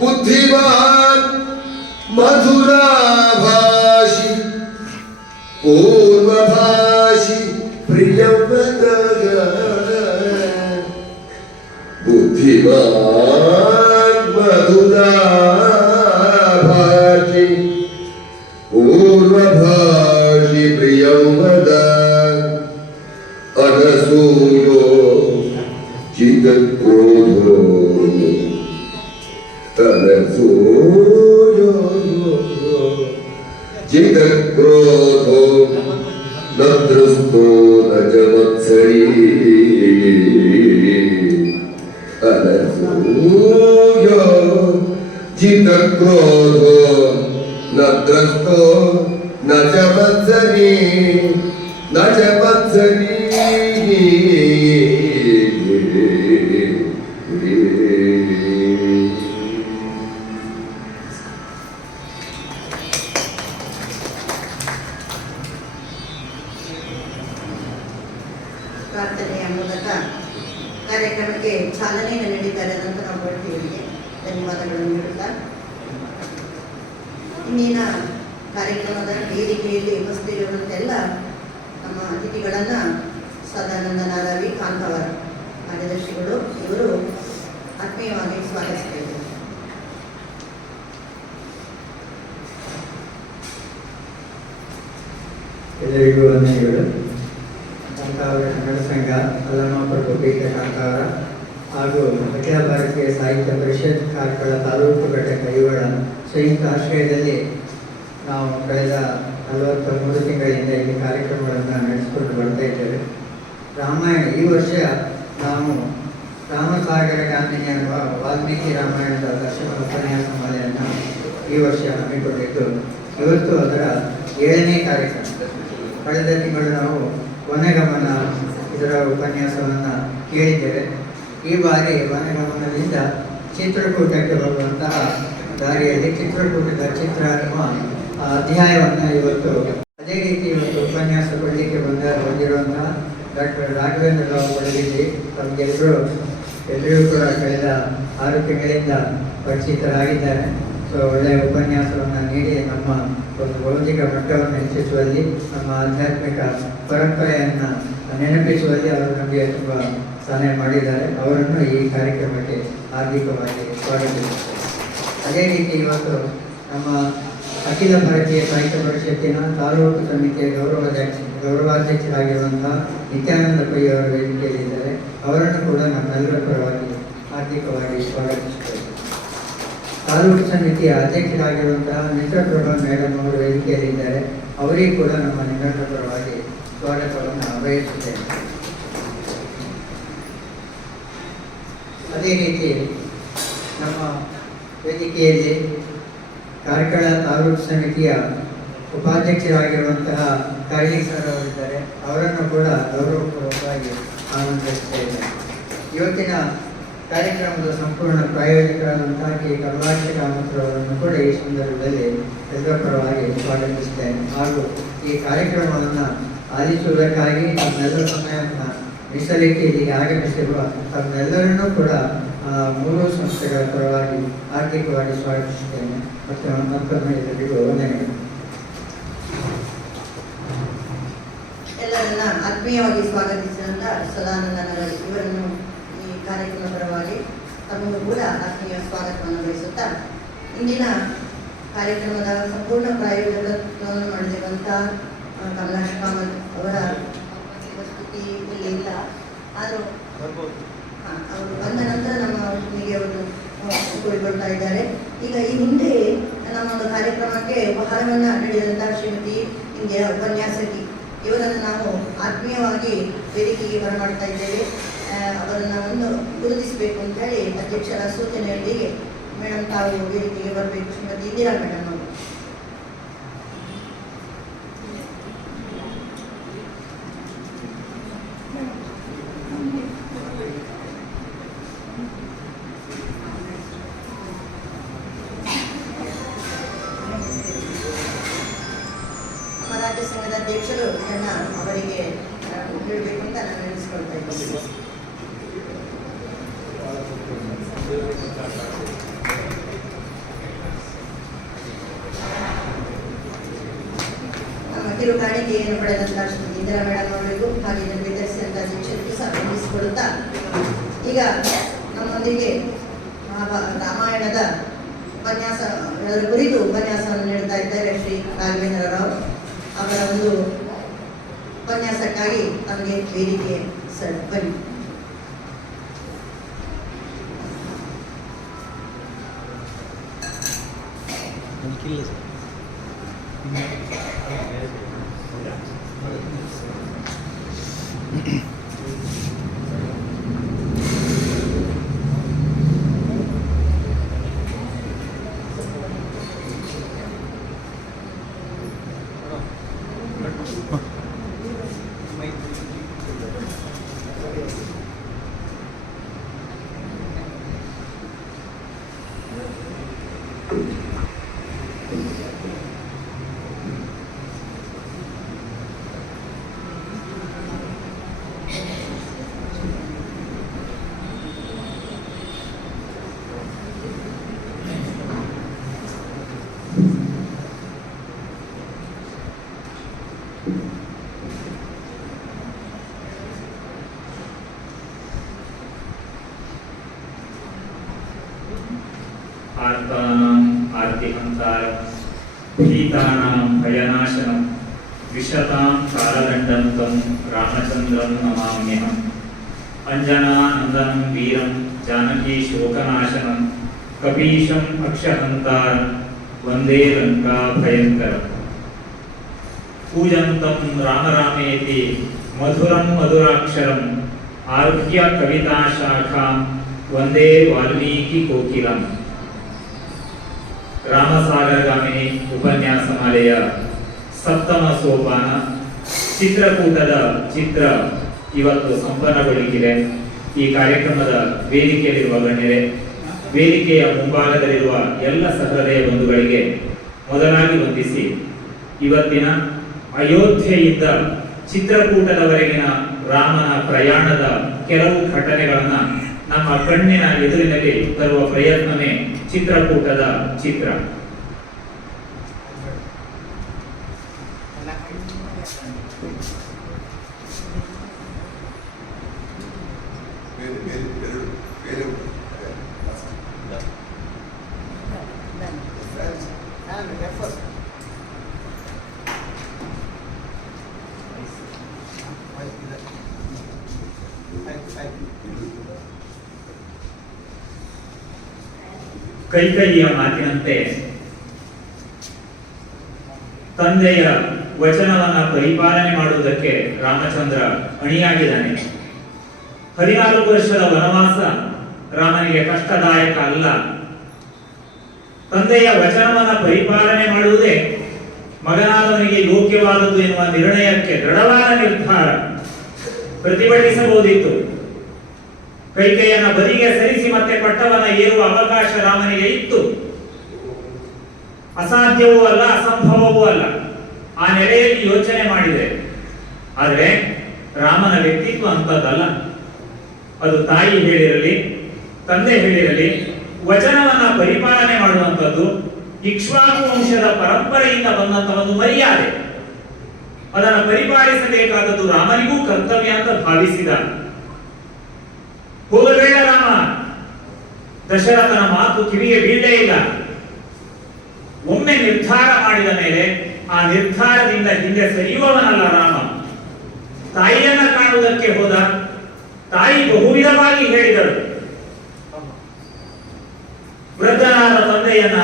बुद्धिमान मधुराभाषी पूर्वभाषी प्रियवदगा बुद्धिमान मधुराभाषी पूर्वभाषी प्रियवदा अनसूयो चित्तक्रोधो अनसूयो चित्तक्रोधो न दृष्टो न च मत्सरी अनसूयो चित्तक्रोधो न दृष्टो न च मत्सरी न च मत्सरी ಪ್ರಾರ್ಥನೆಯ ಮೂಲಕ ಕಾರ್ಯಕ್ರಮಕ್ಕೆ ಚಾಲನೆಯನ್ನು ನೀಡಿದ್ದಾರೆ ಅಂತ ನಾವು ಹೇಳ್ತೀವಿ. ಧನ್ಯವಾದಗಳನ್ನು ನೀಡುತ್ತಾ ಇಂದಿನ ಕಾರ್ಯಕ್ರಮದ ವೇದಿಕೆಯಲ್ಲಿ ಉಪಸ್ಥಿತಿರುವಂತೆಲ್ಲ ನಮ್ಮ ಅತಿಥಿಗಳನ್ನು ಸದಾನಂದ ನಾರಾವಿ ಕಾಂತವರ ಕಾರ್ಯದರ್ಶಿಗಳು ಇವರು ಆತ್ಮೀಯವಾಗಿ ಸ್ವಾಗತಿಸ್ತಾ ಇದ್ದಾರೆ. ಎಲ್ಲರಿಗೂ ವಂದನೆಗಳು. ಕಾಂತಾವರ ಕನ್ನಡ ಸಂಘ ಅಲ್ಲಮಪ್ರಭು ಪೀಠ ಕಾಂತಾವರ ಹಾಗೂ ಅಖಿಲ ಭಾರತೀಯ ಸಾಹಿತ್ಯ ಪರಿಷತ್ ಕಾರ್ಕಳ ತಾಲೂಕು ಘಟಕ ಇವುಗಳ ಸಂಯುಕ್ತ ಆಶ್ರಯದಲ್ಲಿ ನಾವು ಕಳೆದ 43 ತಿಂಗಳಿಂದ ಇಲ್ಲಿ ಕಾರ್ಯಕ್ರಮಗಳನ್ನು ನಡೆಸಿಕೊಂಡು ಬರ್ತಾ ಇದ್ದೇವೆ. ರಾಮಾಯಣ ಈ ವರ್ಷ ನಾವು ರಾಮಸಾಗರ ಗಾಂಧಿನಿ ಅನ್ನುವ ವಾಲ್ಮೀಕಿ ರಾಮಾಯಣದ ದರ್ಶನ ಉಪನ್ಯಾಸ ಮಾಲೆಯನ್ನು ಈ ವರ್ಷ ಹಮ್ಮಿಕೊಂಡಿದ್ದು ಇವತ್ತು ಅದರ 7ನೇ ಕಾರ್ಯಕ್ರಮ. ಕಳೆದ ತಿಂಗಳು ನಾವು ವನಗಮನ ಇದರ ಉಪನ್ಯಾಸವನ್ನು ಕೇಳಿದ್ದೇವೆ. ಈ ಬಾರಿ ವನಗಮನದಿಂದ ಚಿತ್ರಕೂಟಕ್ಕೆ ಬರುವಂತಹ ದಾರಿಯಲ್ಲಿ ಚಿತ್ರಕೂಟದ ಚಿತ್ರ ಅನ್ನುವ ಅಧ್ಯಾಯವನ್ನು ಇವತ್ತು ಅದೇ ರೀತಿ ಇವತ್ತು ಉಪನ್ಯಾಸ ಕೊಡಲಿಕ್ಕೆ ಬಂದಿರುವಂತಹ ಡಾಕ್ಟರ್ ರಾಘವೇಂದ್ರ ರಾವ್ ಕೊಡಗಿದ್ದಿ ಎಲ್ಲರಿಗೂ ಕೂಡ ಕಳೆದ 6 ತಿಂಗಳಿಂದ ಪರಿಚಿತರಾಗಿದ್ದಾರೆ. ಸೊ ಒಳ್ಳೆಯ ಉಪನ್ಯಾಸವನ್ನು ನೀಡಿ ನಮ್ಮ ಒಂದು ಬೌದ್ಧಿಕ ಮಟ್ಟವನ್ನು ಹೆಚ್ಚಿಸುವಲ್ಲಿ ನಮ್ಮ ಆಧ್ಯಾತ್ಮಿಕ ಪರಂಪರೆಯನ್ನು ನೆನಪಿಸುವಲ್ಲಿ ಅವರು ನಮಗೆ ತುಂಬ ಸಹಾಯ ಮಾಡಿದ್ದಾರೆ. ಅವರನ್ನು ಈ ಕಾರ್ಯಕ್ರಮಕ್ಕೆ ಹಾರ್ದಿಕವಾಗಿ ಸ್ವಾಗತಿಸುತ್ತಾರೆ. ಅದೇ ರೀತಿ ಇವತ್ತು ನಮ್ಮ ಅಖಿಲ ಭಾರತೀಯ ಸಾಹಿತ್ಯ ಪರಿಷತ್ತಿನ ತಾಲೂಕು ಸಮಿತಿಯ ಗೌರವಾಧ್ಯಕ್ಷರಾಗಿರುವಂತಹ ನಿತ್ಯಾನಂದ ಪೈ ಅವರ ವೇದಿಕೆಯಲ್ಲಿದ್ದಾರೆ. ಅವರನ್ನು ಕೂಡ ನಮ್ಮೆಲ್ಲರ ಪರವಾಗಿ ಹಾರ್ದಿಕವಾಗಿ ಸ್ವಾಗತಿಸುತ್ತೇವೆ. ತಾಲೂಕು ಸಮಿತಿಯ ಅಧ್ಯಕ್ಷರಾಗಿರುವಂತಹ ಮಿತ್ರಪ್ರಭಾ ಮೇಡಮ್ ಅವರು ವೇದಿಕೆಯಲ್ಲಿದ್ದಾರೆ. ಅವರಿಗೂ ಕೂಡ ನಮ್ಮ ನಿಮ್ಮೆಲ್ಲರ ಪರವಾಗಿ ಸ್ವಾಗತವನ್ನು ಬಯಸುತ್ತೇವೆ. ಅದೇ ರೀತಿ ನಮ್ಮ ವೇದಿಕೆಯಲ್ಲಿ ಕಾರ್ಕಳ ತಾಲೂಕು ಸಮಿತಿಯ ಉಪಾಧ್ಯಕ್ಷರಾಗಿರುವಂತಹ ಕಾಳಿ ಸರ್ ಅವರಿದ್ದಾರೆ. ಅವರನ್ನು ಕೂಡ ಗೌರವಪೂರ್ವಕವಾಗಿ ಆಮಂತ್ರಿಸ್ತಾ ಇದ್ದಾರೆ. ಇವತ್ತಿನ ಕಾರ್ಯಕ್ರಮದ ಸಂಪೂರ್ಣ ಪ್ರಾಯೋಜಕರಾದಂತಹ ಕೆ ಕಮಲಾಕ್ಷ ಕಾಮತ್ ಅವರನ್ನು ಕೂಡ ಈ ಸಂದರ್ಭದಲ್ಲಿ ಎಲ್ಲರ ಪರವಾಗಿ ಸ್ವಾಗತಿಸುತ್ತೇನೆ. ಹಾಗೂ ಈ ಕಾರ್ಯಕ್ರಮವನ್ನು ಆಲಿಸುವುದಕ್ಕಾಗಿ ತಮ್ಮೆಲ್ಲರ ಸಮಯವನ್ನು ಮೀಸಲಿಟ್ಟು ಇಲ್ಲಿಗೆ ಆಗಮಿಸಿರುವ ತಮ್ಮೆಲ್ಲರನ್ನೂ ಕೂಡ 3 ಸಂಸ್ಥೆಗಳ ಪರವಾಗಿ ಆರ್ಥಿಕವಾಗಿ ಸ್ವಾಗತಿಸುತ್ತೇನೆ. ಮತ್ತು ಮತ್ತೊಮ್ಮೆ ಎಲ್ಲರಿಗೂ ವಂದನೆಗಳು. ಎಲ್ಲರನ್ನ ಆತ್ಮೀಯವಾಗಿ ಸ್ವಾಗತಿಸಿದಂತ ಸದಾನಂದ ನಾರಾವಿ ಇವರನ್ನು ಈ ಕಾರ್ಯಕ್ರಮ ಪರವಾಗಿ ತಮಗೂ ಕೂಡ ಆತ್ಮೀಯ ಸ್ವಾಗತವನ್ನು ಬಯಸುತ್ತಾ ಇಂದಿನ ಕಾರ್ಯಕ್ರಮದ ಸಂಪೂರ್ಣ ಪ್ರಾಯೋಜಕತ್ವವನ್ನು ಮಾಡಿರುವಂತಹ ಕಮಲಾಕ್ಷ ಕಾಮತ್ ಅವರ ಉಪಸ್ಥಿತಿ ಇಲ್ಲಿ ಇಲ್ಲ. ಆದರೂ ಅವರು ಬಂದ ನಂತರ ನಮ್ಮ ಒಟ್ಟಿಗೆ ಅವರು ಕೂಡಿಕೊಳ್ತಾ ಇದ್ದಾರೆ. ಈಗ ಈ ಹಿಂದೆ ನಮ್ಮ ಒಂದು ಕಾರ್ಯಕ್ರಮಕ್ಕೆ ಉಪಹಾರವನ್ನು ನೀಡಿದಂತಹ ಶ್ರೀಮತಿ ಇಂದಿರಾ ಉಪನ್ಯಾಸಕಿ ಇವರನ್ನು ನಾವು ಆತ್ಮೀಯವಾಗಿ ವೇದಿಕೆಗೆ ಬರಮಾಡ್ತಾ ಇದ್ದೇವೆ. ಅವರನ್ನು ಒಂದು ಗುರುತಿಸಬೇಕು ಅಂತ ಹೇಳಿ ಅಧ್ಯಕ್ಷರ ಸೂಚನೆಯೊಂದಿಗೆ ಮೇಡಮ್ ತಾವು ವೇದಿಕೆಗೆ ಬರಬೇಕು. ಶ್ರೀಮತಿ ಇಂದಿರಾ ಮೇಡಮ್ ಅವರು. ರಾಜ್ಯ ಸಂಘದ ಅಧ್ಯಕ್ಷರು ಇದನ್ನು ಅವರಿಗೆ ಹೇಳಬೇಕು ಅಂತ ನಾನು ನೆನೆಸ್ಕೊಳ್ತಾ ಇದ್ದೀನಿ. ಕಿರು ಕಾಣಿಕೆಯನ್ನು ಪಡೆದಂತಹ ಶ್ರೀಮತಿ ಇಂದಿರಾ ಮೇಡಮ್ ಅವರಿಗೂ ಹಾಗೆ ಇದನ್ನು ವಿತರಿಸಿದಂತಹ ಶಿಕ್ಷಕರಿಗೂ ಸಹ ವಂದಿಸಿಕೊಳ್ಳುತ್ತಾ ಈಗ ನಮ್ಮೊಂದಿಗೆ ರಾಮಾಯಣದ ಉಪನ್ಯಾಸಗಳ ಕುರಿತು ಉಪನ್ಯಾಸವನ್ನು ನೀಡುತ್ತಾ ಇದ್ದಾರೆ ಶ್ರೀ ರಾಘವೇಂದ್ರ ರಾವ್. ಅವರ ಒಂದು ಉಪನ್ಯಾಸಕ್ಕಾಗಿ ನಮಗೆ ವೇದಿಕೆ ಸರ್ ಬನ್ನಿ. आर्तिहन्तारं भीतानां भयनाशनं विशतां कालदण्डन्तं रामचन्द्रं नमाम्यहम् अञ्जनानन्दनं वीरं जानकी शोकनाशनं कपीशम् अक्षहन्तारं वन्दे लङ्काभयङ्करम् पूजन्तं राम रामेति मधुरं मधुराक्षरम् आरुह्य कविताशाखां वन्दे वाल्मीकिकोकिलम् ರಾಮಸಾಗರಗಾಮಿನಿ ಉಪನ್ಯಾಸಮಾಲೆಯ ಸಪ್ತಮ ಸೋಪಾನ ಚಿತ್ರಕೂಟದ ಚಿತ್ರ ಇವತ್ತು ಸಂಪನ್ನಗೊಳ್ಳಿಕ್ಕಿದೆ. ಈ ಕಾರ್ಯಕ್ರಮದ ವೇದಿಕೆಯಲ್ಲಿರುವ ಗಣ್ಯರೇ, ವೇದಿಕೆಯ ಮುಂಭಾಗದಲ್ಲಿರುವ ಎಲ್ಲ ಸಹೃದಯ ಬಂಧುಗಳಿಗೆ ಮೊದಲಾಗಿ ವಂದಿಸಿ, ಇವತ್ತಿನ ಅಯೋಧ್ಯೆಯಿಂದ ಚಿತ್ರಕೂಟದವರೆಗಿನ ರಾಮನ ಪ್ರಯಾಣದ ಕೆಲವು ಘಟನೆಗಳನ್ನು ನಮ್ಮ ಕಣ್ಣಿನ ಎದುರಿನಲ್ಲಿ ತರುವ ಪ್ರಯತ್ನವೇ ಚಿತ್ರಕೂಟದ ಚಿತ್ರ. ಕೈಕೈಯ ಮಾತಿನಂತೆ ತಂದೆಯ ವಚನವನ್ನ ಪರಿಪಾಲನೆ ಮಾಡುವುದಕ್ಕೆ ರಾಮಚಂದ್ರ ಅಣಿಯಾಗಿದ್ದಾನೆ. 14 ವರ್ಷದ ವನವಾಸ ರಾಮನಿಗೆ ಕಷ್ಟದಾಯಕ ಅಲ್ಲ. ತಂದೆಯ ವಚನವನ್ನ ಪರಿಪಾಲನೆ ಮಾಡುವುದೇ ಮಗನಾದವನಿಗೆ ಯೋಗ್ಯವಾದದ್ದು ಎನ್ನುವ ನಿರ್ಣಯಕ್ಕೆ ದೃಢವಾದ ನಿರ್ಧಾರ. ಪ್ರತಿಭಟಿಸಬಹುದಿತ್ತು. ಕೈಕೈಯನ್ನ ಬದಿಗೆ ಸರಿಸಿ ಮತ್ತೆ ಪಟ್ಟವನ್ನ ಏರುವ ಅವಕಾಶ ರಾಮನಿಗೆ ಇತ್ತು. ಅಸಾಧ್ಯವೂ ಅಲ್ಲ, ಅಸಂಭವವೂ ಅಲ್ಲ. ಆ ನೆಲೆಯಲ್ಲಿ ಯೋಚನೆ ಮಾಡಿದೆ. ಆದರೆ ರಾಮನ ವ್ಯಕ್ತಿತ್ವ ಅಂತದ್ದಲ್ಲ. ಅದು ತಾಯಿ ಹೇಳಿರಲಿ, ತಂದೆ ಹೇಳಿರಲಿ, ವಚನವನ್ನ ಪರಿಪಾಲನೆ ಮಾಡುವಂಥದ್ದು ಇಕ್ಷ್ವಾಕು ವಂಶದ ಪರಂಪರೆಯಿಂದ ಬಂದಂತಹ ಒಂದು ಮರ್ಯಾದೆ. ಅದನ್ನು ಪರಿಪಾಲಿಸಬೇಕಾದದ್ದು ರಾಮನಿಗೂ ಕರ್ತವ್ಯ ಅಂತ ಭಾವಿಸಿದ. ಹೋಗಬೇಡ ರಾಮ, ದಶರಥನ ಮಾತು ಕಿವಿಗೆ ಬೀಳಲೇ ಇಲ್ಲ. ಒಮ್ಮೆ ನಿರ್ಧಾರ ಮಾಡಿದ ಮೇಲೆ ಆ ನಿರ್ಧಾರದಿಂದ ಹಿಂದೆ ಸರಿಯುವವನಲ್ಲ ರಾಮ. ತಾಯಿಯನ್ನ ಕಾಣುವುದಕ್ಕೆ ಹೋದ. ತಾಯಿ ಬಹುವಿಧವಾಗಿ ಹೇಳಿದಳು. ವೃದ್ಧನಾದ ತಂದೆಯನ್ನ,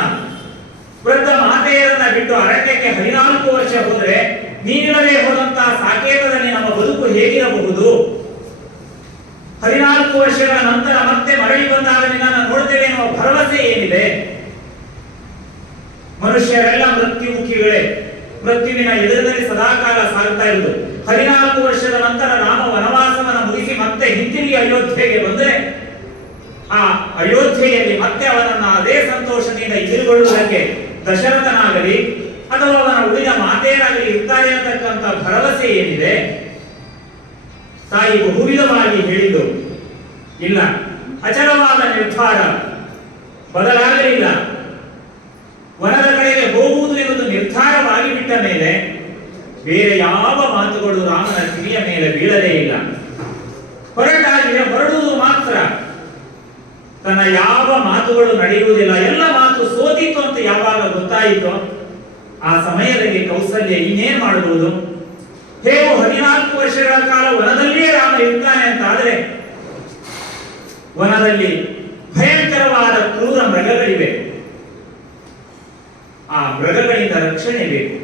ವೃದ್ಧ ಮಾತೆಯರನ್ನ ಬಿಟ್ಟು ಅರಣ್ಯಕ್ಕೆ 14 ವರ್ಷ ಹೋದರೆ ನೀನಿಲ್ಲದೆ ಹೋದಂತಹ ಸಾಕೇತದಲ್ಲಿ ನಮ್ಮ ಬದುಕು ಹೇಗಿರಬಹುದು? 14 ವರ್ಷಗಳ ನಂತರ ಮತ್ತೆ ಮರಳಿ ಬಂದಾಗ ನಿನ್ನನ್ನು ನೋಡ್ತೇವೆ ಎನ್ನುವ ಭರವಸೆ ಏನಿದೆ? ಮನುಷ್ಯರೆಲ್ಲ ಮೃತ್ಯುಮುಖಿಗಳೇ. ಮೃತ್ಯುವಿನ ಎದುರಿನಲ್ಲಿ ಸದಾಕಾಲ ಸಾಗ್ತಾ ಇರುವುದು. 14 ವರ್ಷದ ನಂತರ ರಾಮ ವನವಾಸವನ್ನು ಮುಗಿಸಿ ಮತ್ತೆ ಹಿಂತಿರುಗಿ ಅಯೋಧ್ಯೆಗೆ ಬಂದರೆ ಆ ಅಯೋಧ್ಯೆಯಲ್ಲಿ ಮತ್ತೆ ಅವನನ್ನ ಅದೇ ಸಂತೋಷದಿಂದ ಎದುರುಗೊಳ್ಳುವುದಕ್ಕೆ ದಶರಥನಾಗಲಿ ಅಥವಾ ಅವನ ಉಳಿದ ಮಾತೆಯರಾಗಲಿ ಇರ್ತಾರೆ ಅಂತಕ್ಕಂಥ ಭರವಸೆ ಏನಿದೆ? ತಾಯಿ ಬಹುವಿಧವಾಗಿ ಹೇಳಿದ್ದು ಇಲ್ಲ. ಅಚಲವಾದ ನಿರ್ಧಾರ ಬದಲಾಗಲಿಲ್ಲ. ವನದ ಕಡೆಗೆ ಹೋಗುವುದು ಎನ್ನುವುದು ನಿರ್ಧಾರವಾಗಿ ಬಿಟ್ಟ ಮೇಲೆ ಬೇರೆ ಯಾವ ಮಾತುಗಳು ರಾಮನ ಕಿವಿಯ ಮೇಲೆ ಬೀಳಲೇ ಇಲ್ಲ. ಹೊರಡುವುದು ಮಾತ್ರ, ತನ್ನ ಯಾವ ಮಾತುಗಳು ನಡೆಯುವುದಿಲ್ಲ. ಎಲ್ಲ ಮಾತು ಸೋತಿತ್ತು ಅಂತ ಯಾವಾಗ ಗೊತ್ತಾಯಿತು, ಆ ಸಮಯದಲ್ಲಿ ಕೌಸಲ್ಯ ಇನ್ನೇನ್ ಮಾಡಬಹುದು? ಹೇಗೋ 14 ವರ್ಷಗಳ ಕಾಲ ವನದಲ್ಲಿಯೇ ರಾಮ ಇರ್ತಾನೆ ಅಂತ ಆದ್ರೆ, ವನದಲ್ಲಿ ಭಯಂಕರವಾದ ಕ್ರೂರ ಮೃಗಗಳಿವೆ. ಆ ಮೃಗಗಳಿಂದ ರಕ್ಷಣೆ ಬೇಕು.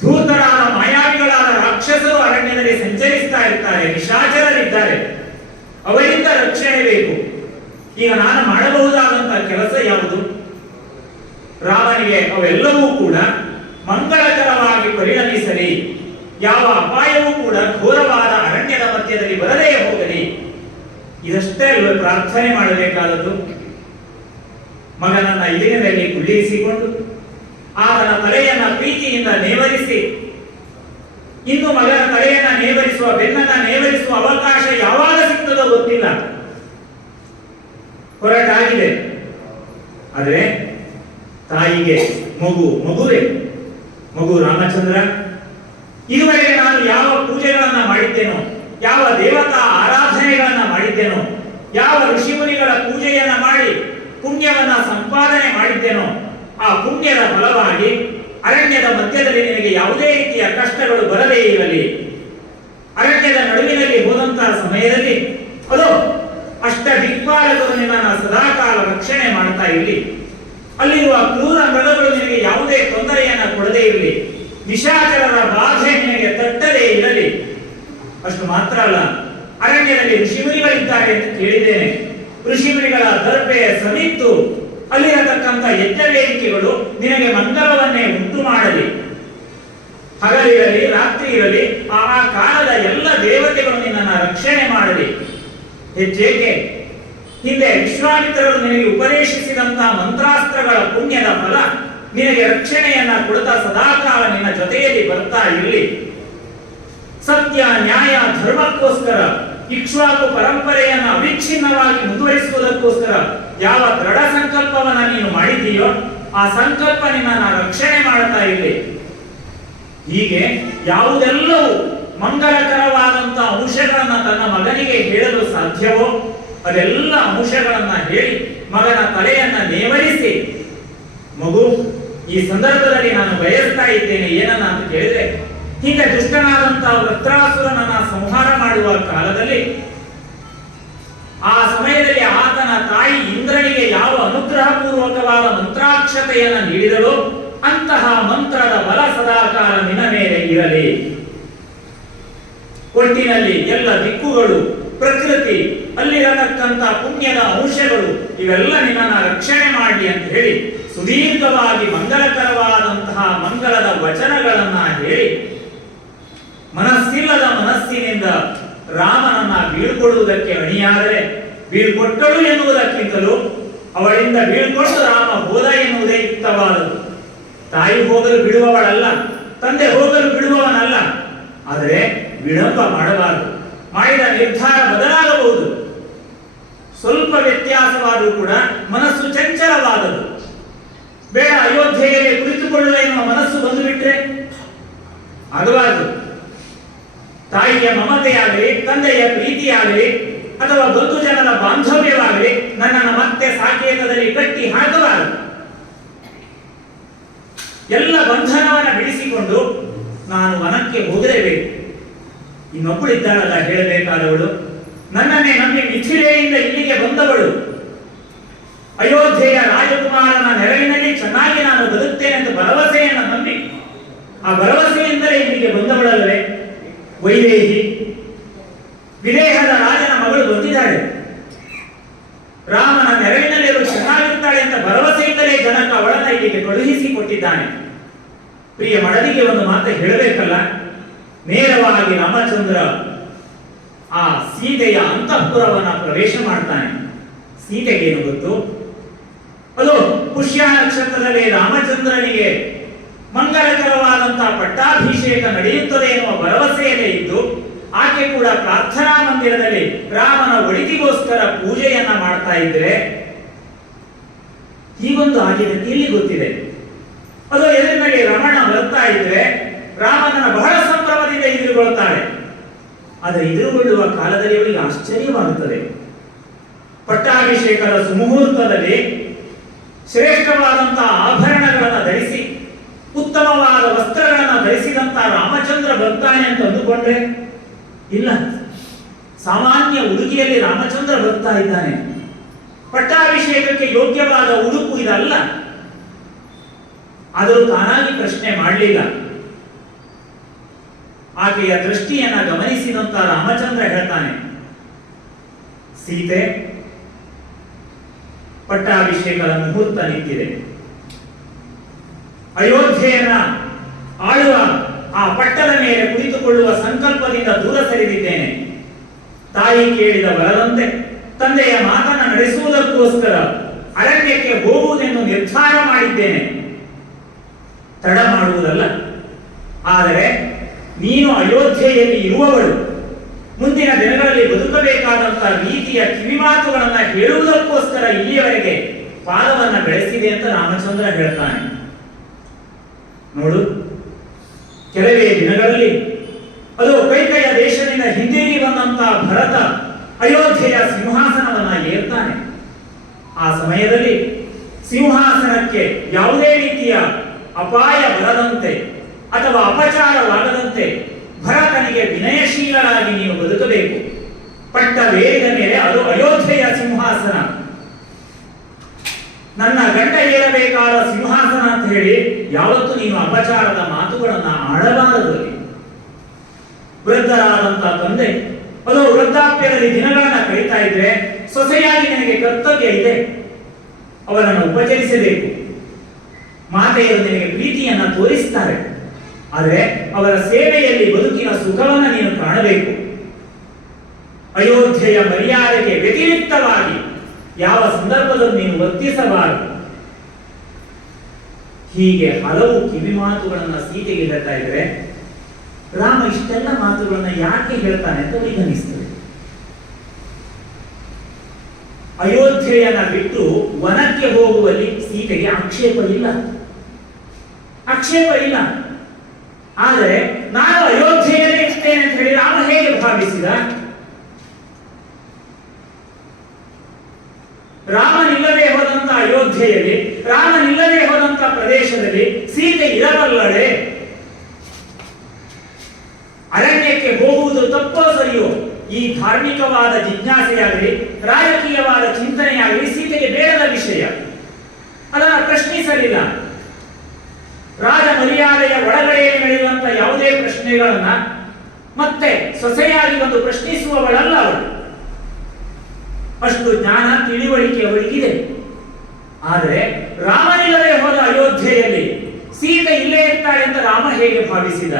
ಧೂರ್ತರಾದ ಮಾಯಾವಿಗಳಾದ ರಾಕ್ಷಸರು ಅರಣ್ಯದಲ್ಲಿ ಸಂಚರಿಸ್ತಾ ಇರ್ತಾರೆ, ನಿಶಾಚರರಿದ್ದಾರೆ, ಅವರಿಂದ ರಕ್ಷಣೆ ಬೇಕು. ಈಗ ನಾನು ಮಾಡಬಹುದಾದಂತಹ ಕೆಲಸ ಯಾವುದು? ರಾಮನಿಗೆ ಅವೆಲ್ಲವೂ ಕೂಡ ಮಂಗಳಕರವಾಗಿ ಪರಿಣಮಿಸಲಿ, ಯಾವ ಅಪಾಯವೂ ಕೂಡ ಘೋರವಾದ ಅರಣ್ಯದ ಮಧ್ಯದಲ್ಲಿ ಬರದೇ ಹೋಗಲಿ, ಇದಷ್ಟೇ ಪ್ರಾರ್ಥನೆ ಮಾಡಬೇಕಾದದ್ದು. ಮಗನನ್ನ ಇಲಿನಲ್ಲಿ ಕುಳ್ಳಿರಿಸಿಕೊಂಡು ಆತನ ತಲೆಯನ್ನ ಪ್ರೀತಿಯಿಂದ ನೇವರಿಸಿ, ಇನ್ನು ಮಗನ ತಲೆಯನ್ನ ನೇವರಿಸುವ, ಬೆನ್ನನ್ನ ನೇವರಿಸುವ ಅವಕಾಶ ಯಾವಾಗ ಸಿಗ್ತದೋ ಗೊತ್ತಿಲ್ಲ, ಹೊರಟಾಗಿದೆ. ಆದರೆ ತಾಯಿಗೆ ಮಗು ರಾಮಚಂದ್ರ, ಇದುವರೆಗೆ ನಾನು ಯಾವ ಪೂಜೆಗಳನ್ನ ಮಾಡಿದ್ದೇನೋ, ಯಾವ ದೇವತಾ ಆರಾಧನೆಗಳನ್ನ ಮಾಡಿದ್ದೇನೋ, ಯಾವ ಋಷಿಮುನಿಗಳ ಪೂಜೆಯನ್ನ ಮಾಡಿ ಪುಣ್ಯವನ್ನ ಸಂಪಾದನೆ ಮಾಡಿದ್ದೇನೋ, ಆ ಪುಣ್ಯದ ಫಲವಾಗಿ ಅರಣ್ಯದ ಮಧ್ಯದಲ್ಲಿ ನಿನಗೆ ಯಾವುದೇ ರೀತಿಯ ಕಷ್ಟಗಳು ಬರದೇ ಇರಲಿ. ಅರಣ್ಯದ ನಡುವಿನಲ್ಲಿ ಹೋದಂತಹ ಸಮಯದಲ್ಲಿ ಅದು ಅಷ್ಟ ದಿಕ್ಪಾಲಕರು ನಿನ್ನನ್ನು ಸದಾಕಾಲ ರಕ್ಷಣೆ ಮಾಡ್ತಾ ಇರಲಿ. ಅಲ್ಲಿರುವ ಕ್ರೂರ ಮೃಗಗಳು ನಿನಗೆ ಯಾವುದೇ ತೊಂದರೆಯನ್ನ ಕೊಡದೇ ಇರಲಿ. ನಿಶಾಚರರ ಬಾಧೆ ನಿನಗೆ ತಟ್ಟದೇ ಇರಲಿ. ಅಷ್ಟು ಮಾತ್ರ ಅಲ್ಲ, ಅರಣ್ಯದಲ್ಲಿ ಋಷಿಮುನಿಗಳಿದ್ದಾರೆ ಅಂತ ಕೇಳಿದ್ದೇನೆ. ಋಷಿಮುನಿಗಳ ದರ್ಪೆ ಸಮಿತ್ತು ಅಲ್ಲಿರತಕ್ಕಂಥ ಯಜ್ಞ ವೇದಿಕೆಗಳು ನಿನಗೆ ಮಂಗಲವನ್ನೇ ಉಂಟು ಮಾಡಲಿ. ಹಗಲಿರಲಿ ರಾತ್ರಿ ಇರಲಿ ಆ ಕಾಲದ ಎಲ್ಲ ದೇವತೆಗಳು ನಿನ್ನನ್ನು ರಕ್ಷಣೆ ಮಾಡಲಿ. ಹೆಚ್ಚೇಕೆ ಹಿಂದೆ ವಿಶ್ವಾಮಿತ್ರರು ನಿನಗೆ ಉಪದೇಶಿಸಿದಂತಹ ಮಂತ್ರಾಸ್ತ್ರಗಳ ಪುಣ್ಯದ ಫಲ ನಿನಗೆ ರಕ್ಷಣೆಯನ್ನ ಕೊಡ್ತಾ ಸದಾಕಾಲ ನಿನ್ನ ಜೊತೆಯಲ್ಲಿ ಬರ್ತಾ ಇರಲಿ. ಸತ್ಯ ನ್ಯಾಯ ಧರ್ಮಕ್ಕೋಸ್ಕರ ಇಕ್ಷ್ವಾಕು ಪರಂಪರೆಯನ್ನು ಅವಿಚ್ಛಿನ್ನವಾಗಿ ಮುಂದುವರಿಸುವುದಕ್ಕೋಸ್ಕರ ಯಾವ ದೃಢ ಸಂಕಲ್ಪವನ್ನ ನೀನು ಮಾಡಿದೀಯೋ ಆ ಸಂಕಲ್ಪ ನಿನ್ನನ್ನು ರಕ್ಷಣೆ ಮಾಡ್ತಾ ಇರಲಿ. ಹೀಗೆ ಯಾವುದೆಲ್ಲವೂ ಮಂಗಲಕರವಾದಂತಹ ಅಂಶಗಳನ್ನ ತನ್ನ ಮಗನಿಗೆ ಹೇಳಲು ಸಾಧ್ಯವೋ ಅದೆಲ್ಲ ಅಂಶಗಳನ್ನ ಹೇಳಿ ಮಗನ ತಲೆಯನ್ನ ನೇವರಿಸಿ, ಮಗು ಈ ಸಂದರ್ಭದಲ್ಲಿ ನಾನು ಬಯಸ್ತಾ ಇದ್ದೇನೆ ಏನನ್ನ ಅಂತ ಕೇಳಿದ್ರೆ, ಹಿಂದೆ ದುಷ್ಟನಾದಂತಹ ವೃತ್ರಾಸುರನನ್ನ ಸಂಹಾರ ಮಾಡುವ ಕಾಲದಲ್ಲಿ ಆ ಸಮಯದಲ್ಲಿ ಆತನ ತಾಯಿ ಇಂದ್ರನಿಗೆ ಯಾವ ಅನುಗ್ರಹ ಪೂರ್ವಕವಾದ ಮಂತ್ರಾಕ್ಷತೆಯನ್ನು ನೀಡಿದಳೋ ಅಂತಹ ಮಂತ್ರದ ಬಲ ಸದಾಕಾಲ ನಿನ್ನ ಮೇಲೆ ಇರಲಿ. ಒಟ್ಟಿನಲ್ಲಿ ಎಲ್ಲ ದಿಕ್ಕುಗಳು, ಪ್ರಕೃತಿ, ಅಲ್ಲಿರತಕ್ಕಂಥ ಪುಣ್ಯದ ಅಂಶಗಳು ಇವೆಲ್ಲ ನಿನ್ನನ್ನು ರಕ್ಷಣೆ ಮಾಡಿ ಅಂತ ಹೇಳಿ ಸುದೀರ್ಘವಾಗಿ ಮಂಗಲಕರವಾದಂತಹ ಮಂಗಲದ ವಚನಗಳನ್ನ ಹೇಳಿ ಮನಸ್ಸಿಲ್ಲದ ಮನಸ್ಸಿನಿಂದ ರಾಮನನ್ನ ಬೀಳ್ಕೊಡುವುದಕ್ಕೆ ಅಣಿಯಾದರೆ, ಬೀಳ್ಕೊಟ್ಟಳು ಎನ್ನುವುದಕ್ಕಿಂತಲೂ ಅವಳಿಂದ ಬೀಳ್ಕೊಟ್ಟು ರಾಮ ಹೋದ ಎನ್ನುವುದೇ ಯುಕ್ತವಾದದ್ದು. ತಾಯಿ ಹೋಗಲು ಬಿಡುವವಳಲ್ಲ, ತಂದೆ ಹೋಗಲು ಬಿಡುವವನಲ್ಲ. ಆದರೆ ವಿಳಂಬ ಮಾಡಬಾರದು. ಮಾಡಿದ ನಿರ್ಧಾರ ಬದಲಾಗಬಹುದು, ಸ್ವಲ್ಪ ವ್ಯತ್ಯಾಸವಾದರೂ ಕೂಡ ಮನಸ್ಸು ಚಂಚಲವಾದದ್ದು. ಬೇಡ ಅಯೋಧ್ಯೆಯಲ್ಲಿ ಕುಳಿತುಕೊಳ್ಳುವ ಎನ್ನುವ ಮನಸ್ಸು ಬಂದುಬಿಟ್ರೆ ಆಗಬಾರದು. ತಾಯಿಯ ಮಮತೆಯಾಗಲಿ, ತಂದೆಯ ಪ್ರೀತಿಯಾಗಲಿ, ಅಥವಾ ಬಂಧು ಜನರ ಬಾಂಧವ್ಯವಾಗಲಿ ನನ್ನನ್ನು ಮತ್ತೆ ಸಾಕೇತದಲ್ಲಿ ಕಟ್ಟಿ ಹಾಕಬಾರದು. ಎಲ್ಲ ಬಂಧನವನ್ನ ಬಿಡಿಸಿಕೊಂಡು ನಾನು ವನಕ್ಕೆ ಹೋಗಲೇಬೇಕು. ಇನ್ನೊಬ್ಬಳಿದ್ದಾಳಲ್ಲ ಹೇಳಬೇಕಾದವಳು, ನನ್ನನ್ನೇ ನಂಬಿ ಮಿಥಿಲೆಯಿಂದ ಇಲ್ಲಿಗೆ ಬಂದವಳು, ಅಯೋಧ್ಯೆಯ ರಾಜಕುಮಾರನ ನೆರವಿನಲ್ಲಿ ಚೆನ್ನಾಗಿ ನಾನು ಬದುಕ್ತೇನೆ ಅಂತ ಭರವಸೆಯನ್ನು ನಂಬಿ ಆ ಭರವಸೆಯಿಂದಲೇ ಇಲ್ಲಿಗೆ ಬಂದವಳಲ್ಲವೇ ವೈದೇಹಿ. ವಿದೇಹದ ರಾಜನ ಮಗಳು ಬಂದಿದ್ದಾಳೆ, ರಾಮನ ನೆರವಿನಲ್ಲಿ ಅವಳು ಚೆನ್ನಾಗಿರ್ತಾಳೆ ಅಂತ ಭರವಸೆಯಿಂದಲೇ ಜನಕ ಅವಳನ್ನ ಇಲ್ಲಿಗೆ ಕಳುಹಿಸಿ ಕೊಟ್ಟಿದ್ದಾನೆ. ಪ್ರಿಯ ಮಡದಿಗೆ ಒಂದು ಮಾತು ಹೇಳಬೇಕಲ್ಲ. ನೇರವಾಗಿ ರಾಮಚಂದ್ರ ಆ ಸೀತೆಯ ಅಂತಃಪುರವನ್ನ ಪ್ರವೇಶ ಮಾಡ್ತಾನೆ. ಸೀತೆಗೇನು ಗೊತ್ತು? ಅದು ಪುಷ್ಯ ನಕ್ಷತ್ರದಲ್ಲಿ ರಾಮಚಂದ್ರನಿಗೆ ಮಂಗಲಕರವಾದಂತಹ ಪಟ್ಟಾಭಿಷೇಕ ನಡೆಯುತ್ತದೆ ಎನ್ನುವ ಭರವಸೆಯಲ್ಲೇ ಇದ್ದು ಆಕೆ ಕೂಡ ಪ್ರಾರ್ಥನಾ ಮಂದಿರದಲ್ಲಿ ರಾಮನ ಒಳಿತಿಗೋಸ್ಕರ ಪೂಜೆಯನ್ನ ಮಾಡ್ತಾ ಇದ್ರೆ ಹೀಗೊಂದು ಆಗಿದೆ ಇಲ್ಲಿ ಗೊತ್ತಿದೆ. ಅದು ಎದುರಿನಲ್ಲಿ ರಮಣ ಬರ್ತಾ ಇದ್ರೆ ರಾಮನನ್ನ ಬಹಳ ಸಂಭ್ರಮದಿಂದ ಎದುರುಗೊಳ್ಳುತ್ತಾಳೆ. ಆದರೆ ಎದುರುಗೊಳ್ಳುವ ಕಾಲದಲ್ಲಿ ಅವಳಿಗೆ ಆಶ್ಚರ್ಯವಾಗುತ್ತದೆ. ಪಟ್ಟಾಭಿಷೇಕದ ಸುಮುಹೂರ್ತದಲ್ಲಿ ಶ್ರೇಷ್ಠವಾದಂತಹ ಆಭರಣಗಳನ್ನು ಧರಿಸಿ ಉತ್ತಮವಾದ ವಸ್ತ್ರಗಳನ್ನು ಧರಿಸಿದಂತಹ ರಾಮಚಂದ್ರ ಬರ್ತಾನೆ ಅಂತ ಅಂದುಕೊಂಡ್ರೆ ಇಲ್ಲ, ಸಾಮಾನ್ಯ ಉಡುಗೆಯಲ್ಲಿ ರಾಮಚಂದ್ರ ಬರ್ತಾ ಇದ್ದಾನೆ. ಪಟ್ಟಾಭಿಷೇಕಕ್ಕೆ ಯೋಗ್ಯವಾದ ಉಡುಪು ಇದಲ್ಲ. ಆದರೂ ತಾನಾಗಿ ಪ್ರಶ್ನೆ ಮಾಡಲಿಲ್ಲ. ಆಕೆಯ ದೃಷ್ಟಿಯನ್ನ ಗಮನಿಸಿದಂತ ರಾಮಚಂದ್ರ ಹೇಳ್ತಾನೆ, ಸೀತೆ, ಪಟ್ಟಾಭಿಷೇಕದ ಮುಹೂರ್ತ ನಿಂತಿದೆ. ಅಯೋಧ್ಯೆಯನ್ನ ಆಳುವ ಆ ಪಟ್ಟದ ಮೇಲೆ ಕುಳಿತುಕೊಳ್ಳುವ ಸಂಕಲ್ಪದಿಂದ ದೂರ ಸರಿದಿದ್ದೇನೆ. ತಾಯಿ ಕೇಳಿದ ವರದಂತೆ ತಂದೆಯ ಮಾತನ್ನ ನಡೆಸುವುದಕ್ಕೋಸ್ಕರ ಅರಣ್ಯಕ್ಕೆ ಹೋಗುವುದೆಂದು ನಿರ್ಧಾರ ಮಾಡಿದ್ದೇನೆ. ತಡ ಮಾಡುವುದಲ್ಲ. ಆದರೆ ನೀನು ಅಯೋಧ್ಯೆಯಲ್ಲಿ ಇರುವವಳು, ಮುಂದಿನ ದಿನಗಳಲ್ಲಿ ಬದುಕಬೇಕಾದಂತಹ ರೀತಿಯ ಕಿವಿಮಾತುಗಳನ್ನ ಹೇಳುವುದಕ್ಕೋಸ್ಕರ ಇಲ್ಲಿಯವರೆಗೆ ಪಾದವನ್ನ ಬೆಳೆಸಿದೆ ಅಂತ ರಾಮಚಂದ್ರ ಹೇಳ್ತಾನೆ. ನೋಡು, ಕೆಲವೇ ದಿನಗಳಲ್ಲಿ ಅದು ಕೈಕೇಯ ದೇಶದಿಂದ ಹಿಂದಿರುಗಿ ಬಂದಂತಹ ಭರತ ಅಯೋಧ್ಯೆಯ ಸಿಂಹಾಸನವನ್ನ ಏರ್ತಾನೆ. ಆ ಸಮಯದಲ್ಲಿ ಸಿಂಹಾಸನಕ್ಕೆ ಯಾವುದೇ ರೀತಿಯ ಅಪಾಯ ಬರದಂತೆ ಅಥವಾ ಅಪಚಾರವಾಗದಂತೆ ಭರತನಿಗೆ ವಿನಯಶೀಲರಾಗಿ ನೀನು ಬದುಕಬೇಕು. ಪಟ್ಟವೇರಿದ ಮೇಲೆ ಅದು ಅಯೋಧ್ಯೆಯ ಸಿಂಹಾಸನ, ನನ್ನ ಗಂಡ ಏರಬೇಕಾದ ಸಿಂಹಾಸನ ಅಂತ ಹೇಳಿ ಯಾವತ್ತೂ ನೀನು ಅಪಚಾರದ ಮಾತುಗಳನ್ನ ಆಡಬಾರದು. ವೃದ್ಧರಾದಂತಹ ತಂದೆ ಅದು ವೃದ್ಧಾಪ್ಯದಲ್ಲಿ ದಿನಗಳನ್ನ ಕಳೀತಾ ಇದ್ರೆ ಸೊಸೆಯಾಗಿ ನಿನಗೆ ಕರ್ತವ್ಯ ಇದೆ. ಅವರನ್ನು ಉಪಚರಿಸಬೇಕು. ಮಾತೆಯರು ನಿನಗೆ ಪ್ರೀತಿಯನ್ನ ತೋರಿಸ್ತಾರೆ. ಆದರೆ ಅವರ ಸೇವೆಯಲ್ಲಿ ಬದುಕಿನ ಸುಖವನ್ನು ನೀನು ಕಾಣಬೇಕು. ಅಯೋಧ್ಯೆಯ ಮರ್ಯಾದೆಗೆ ವ್ಯತಿರಿಕ್ತವಾಗಿ ಯಾವ ಸಂದರ್ಭದಲ್ಲಿ ನೀನು ವರ್ತಿಸಬಾರದು. ಹೀಗೆ ಹಲವು ಕಿವಿ ಮಾತುಗಳನ್ನ ಸೀತೆಗೆ ಹೇಳ್ತಾ ಇದ್ರೆ ರಾಮ ಇಷ್ಟೆಲ್ಲ ಮಾತುಗಳನ್ನ ಯಾಕೆ ಹೇಳ್ತಾನೆ ಅಂತ ಅವರಿಗೆ ಅನಿಸ್ತದೆ. ಅಯೋಧ್ಯೆಯನ್ನ ಬಿಟ್ಟು ವನಕ್ಕೆ ಹೋಗುವಲ್ಲಿ ಸೀತೆಗೆ ಆಕ್ಷೇಪ ಇಲ್ಲ. ಆದರೆ ನಾನು ಅಯೋಧ್ಯೆಯಲ್ಲೇ ಇರ್ತೇನೆ ಅಂತ ಹೇಳಿ ರಾಮ ಹೇಗೆ ಭಾವಿಸಿದ? ರಾಮನಿಲ್ಲದೆ ಹೋದಂತ ಅಯೋಧ್ಯೆಯಲ್ಲಿ, ರಾಮನಿಲ್ಲದೆ ಹೋದಂತ ಪ್ರದೇಶದಲ್ಲಿ ಸೀತೆ ಇರಬಲ್ಲಡೆ? ಅರಣ್ಯಕ್ಕೆ ಹೋಗುವುದು ತಪ್ಪೋ ಸರಿಯೋ? ಈ ಧಾರ್ಮಿಕವಾದ ಜಿಜ್ಞಾಸೆಯಾಗಲಿ ರಾಜಕೀಯವಾದ ಚಿಂತನೆಯಾಗಲಿ ಸೀತೆಗೆ ಬೇಡದ ವಿಷಯ. ಅದನ್ನು ಪ್ರಶ್ನಿಸಲಿಲ್ಲ. ರಾಜ ಮರ್ಯಾದೆಯ ಒಳಗಡೆಯಲ್ಲಿ ನಡೆಯುವಂತ ಯಾವುದೇ ಪ್ರಶ್ನೆಗಳನ್ನ ಮತ್ತೆ ಸೊಸೆಯಾಗಿ ಒಂದು ಪ್ರಶ್ನಿಸುವವಳಲ್ಲ ಅವಳು. ಅಷ್ಟು ಜ್ಞಾನ ತಿಳಿವಳಿಕೆ ಅವಳಿಗಿದೆ. ಆದರೆ ರಾಮನಿಲ್ಲದೆ ಹೋದ ಅಯೋಧ್ಯೆಯಲ್ಲಿ ಸೀತೆ ಇಲ್ಲೇ ಇರ್ತಾಳೆ ಅಂತ ರಾಮ ಹೇಗೆ ಭಾವಿಸಿದ?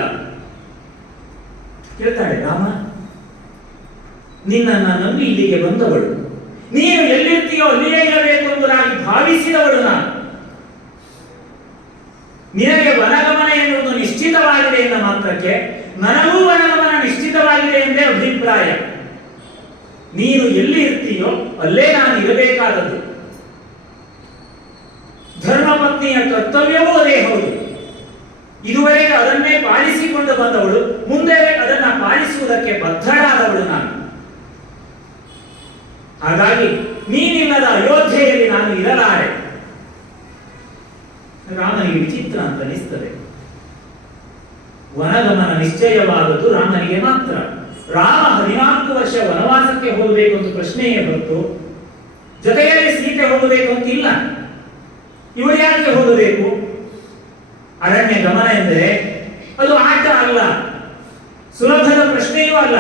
ಕೇಳ್ತಾಳೆ, ರಾಮ, ನಿನ್ನನ್ನ ನಂಬಿ ಇಲ್ಲಿಗೆ ಬಂದವಳು, ನೀನು ಎಲ್ಲಿರ್ತೀಯೋ ಅಲ್ಲಿಯೇ ಇರಬೇಕು ಎಂಬುದಾಗಿ ಭಾವಿಸಿದವಳು ನಾನು. ನಿನಗೆ ವನಗಮನ ಎನ್ನುವುದು ನಿಶ್ಚಿತವಾಗಿದೆ ಎಂದ ಮಾತ್ರಕ್ಕೆ ನನಗೂ ವನಗಮನ ನಿಶ್ಚಿತವಾಗಿದೆ ಎಂದೇ ಅಭಿಪ್ರಾಯ. ನೀನು ಎಲ್ಲಿ ಇರ್ತೀಯೋ ಅಲ್ಲೇ ನಾನು ಇರಬೇಕಾದದ್ದು. ಧರ್ಮಪತ್ನಿಯ ಕರ್ತವ್ಯವೂ ಅದೇ ಹೌದು. ಇದುವರೆಗೆ ಅದನ್ನೇ ಪಾಲಿಸಿಕೊಂಡು ಬಂದವಳು, ಮುಂದೆ ಅದನ್ನ ಪಾಲಿಸುವುದಕ್ಕೆ ಬದ್ಧಳಾದವಳು ನಾನು. ಹಾಗಾಗಿ ನೀನಿಲ್ಲದ ಅಯೋಧ್ಯೆಯಲ್ಲಿ ನಾನು ಇರಲಾರೆ. ರಾಮನಿಗೆ ವಿಚಿತ್ರ ಅಂತ ಅನಿಸ್ತದೆ. ವನಗಮನ ನಿಶ್ಚಯವಾದದ್ದು ರಾಮನಿಗೆ ಮಾತ್ರ. ರಾಮ 14 ವರ್ಷ ವನವಾಸಕ್ಕೆ ಹೋಗಬೇಕು ಅಂತ ಪ್ರಶ್ನೆಯೇ ಹೊರತು ಜೊತೆಯಲ್ಲಿ ಸೀತೆ ಹೋಗಬೇಕು ಅಂತ ಇಲ್ಲ. ಇವಳು ಯಾಕೆ ಹೋಗಬೇಕು? ಅರಣ್ಯ ಗಮನ ಎಂದರೆ ಅದು ಆಟ ಅಲ್ಲ, ಸುಲಭದ ಪ್ರಶ್ನೆಯೂ ಅಲ್ಲ.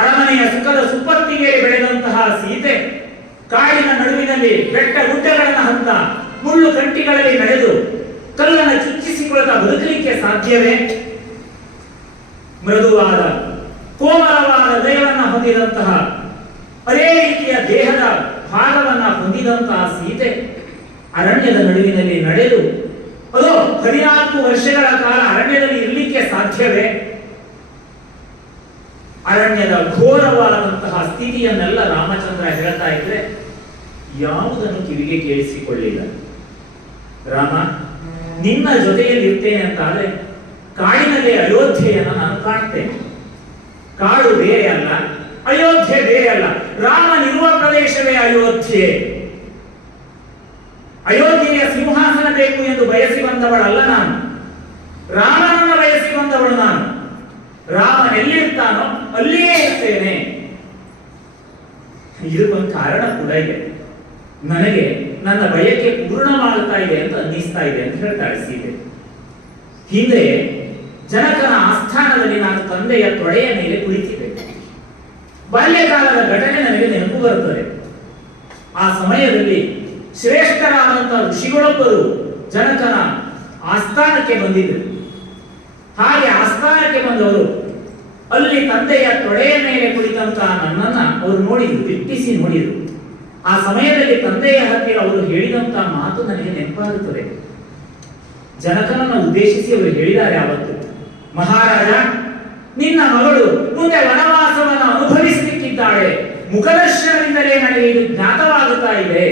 ಅರಮನೆಯ ಸುಖದ ಸುಪ್ಪತ್ತಿಗೆ ಬೆಳೆದಂತಹ ಸೀತೆ ಕಾಡಿನ ನಡುವಿನಲ್ಲಿ ಬೆಟ್ಟ ಗುಡ್ಡಗಳನ್ನು ಹಂತ ಮುಳ್ಳು ಕಂಟಿಗಳಲ್ಲಿ ನಡೆದು ಕಲ್ಲನ್ನು ಚುಚ್ಚಿಸಿಕೊಳ್ಳುತ್ತಾ ಬದುಕಲಿಕ್ಕೆ ಸಾಧ್ಯವೇ? ಮೃದುವಾದ ಕೋಮಲವಾದ ಹೃದಯವನ್ನ ಹೊಂದಿದಂತಹ ಅದೇ ರೀತಿಯ ದೇಹದ ಭಾಗವನ್ನ ಹೊಂದಿದಂತಹ ಸೀತೆ ಅರಣ್ಯದ ನಡುವಿನಲ್ಲಿ ನಡೆದು ಅದು 14 ವರ್ಷಗಳ ಕಾಲ ಅರಣ್ಯದಲ್ಲಿ ಇರಲಿಕ್ಕೆ ಸಾಧ್ಯವೇ? ಅರಣ್ಯದ ಘೋರವಾದಂತಹ ಸ್ಥಿತಿಯನ್ನೆಲ್ಲ ರಾಮಚಂದ್ರ ಹೇಳ್ತಾ ಇದ್ರೆ ಯಾವುದನ್ನು ಕಿವಿಗೆ ಕೇಳಿಸಿಕೊಳ್ಳಿಲ್ಲ. ರಾಮ, ನಿನ್ನ ಜೊತೆಯಲ್ಲಿ ಇರ್ತೇನೆ ಅಂತ ಆದ್ರೆ ಕಾಡಿನಲ್ಲಿ ಅಯೋಧ್ಯೆಯನ್ನು ನಾನು ಕಾಣ್ತೇನೆ. ಕಾಡು ಬೇರೆ ಅಲ್ಲ, ಅಯೋಧ್ಯೆ ಬೇರೆ ಅಲ್ಲ. ರಾಮನಿರುವ ಪ್ರದೇಶವೇ ಅಯೋಧ್ಯೆ. ಅಯೋಧ್ಯೆಯ ಸಿಂಹಾಸನ ಬೇಕು ಎಂದು ಬಯಸಿ ಬಂದವಳಲ್ಲ ನಾನು, ರಾಮನನ್ನ ಬಯಸಿ ಬಂದವಳು ನಾನು. ರಾಮನೆಲ್ಲಿರ್ತಾನೋ ಅಲ್ಲಿಯೇ ಇರ್ತೇನೆ. ಇದಕ್ಕೊಂದು ಕಾರಣ ಕೂಡ ಇದೆ. ನನಗೆ ನನ್ನ ಬಯಕೆ ಪೂರ್ಣವಾಗ್ತಾ ಇದೆ ಅಂತ ಅನ್ನಿಸ್ತಾ ಇದೆ ಅಂತ ಹೇಳ್ತಾಳೆ ಸೀತೆ. ಹಿಂದೆ ಜನಕನ ಆಸ್ಥಾನದಲ್ಲಿ ನಾನು ತಂದೆಯ ತೊಡೆಯ ಮೇಲೆ ಕುಳಿತಿದ್ದೆ. ಬಾಲ್ಯಕಾಲದ ಘಟನೆ ನನಗೆ ನೆನಪು ಬರುತ್ತದೆ. ಆ ಸಮಯದಲ್ಲಿ ಶ್ರೇಷ್ಠರಾದಂತಹ ಋಷಿಗಳೊಬ್ಬರು ಜನಕನ ಆಸ್ಥಾನಕ್ಕೆ ಬಂದಿದ್ದರು. ಹಾಗೆ ಆಸ್ಥಾನಕ್ಕೆ ಬಂದವರು ಅಲ್ಲಿ ತಂದೆಯ ತೊಡೆಯ ಮೇಲೆ ಕುಳಿತಂತಹ ನನ್ನನ್ನ ಅವರು ನೋಡಿದ್ರು, ದಿಟ್ಟಿಸಿ ನೋಡಿದ್ರು. ಆ ಸಮಯದಲ್ಲಿ ತಂದೆಯ ಹತ್ತಿರ ಅವರು ಹೇಳಿದಂತಹ ಮಾತು ನನಗೆ ನೆನಪಾಗುತ್ತದೆ. ಜನಕನನ್ನು ಉದ್ದೇಶಿಸಿ ಅವರು ಹೇಳಿದ್ದಾರೆ ಆವತ್ತು, ಮಹಾರಾಜ, ನಿನ್ನ ಮಗಳು ಮುಂದೆ ವನವಾಸವನ್ನು ಅನುಭವಿಸಲಿಕ್ಕಿದ್ದಾಳೆ. ಮುಖದರ್ಶನದಿಂದಲೇ ನನಗೆ ಇದು ಜ್ಞಾತವಾಗುತ್ತಾ ಇದೆ.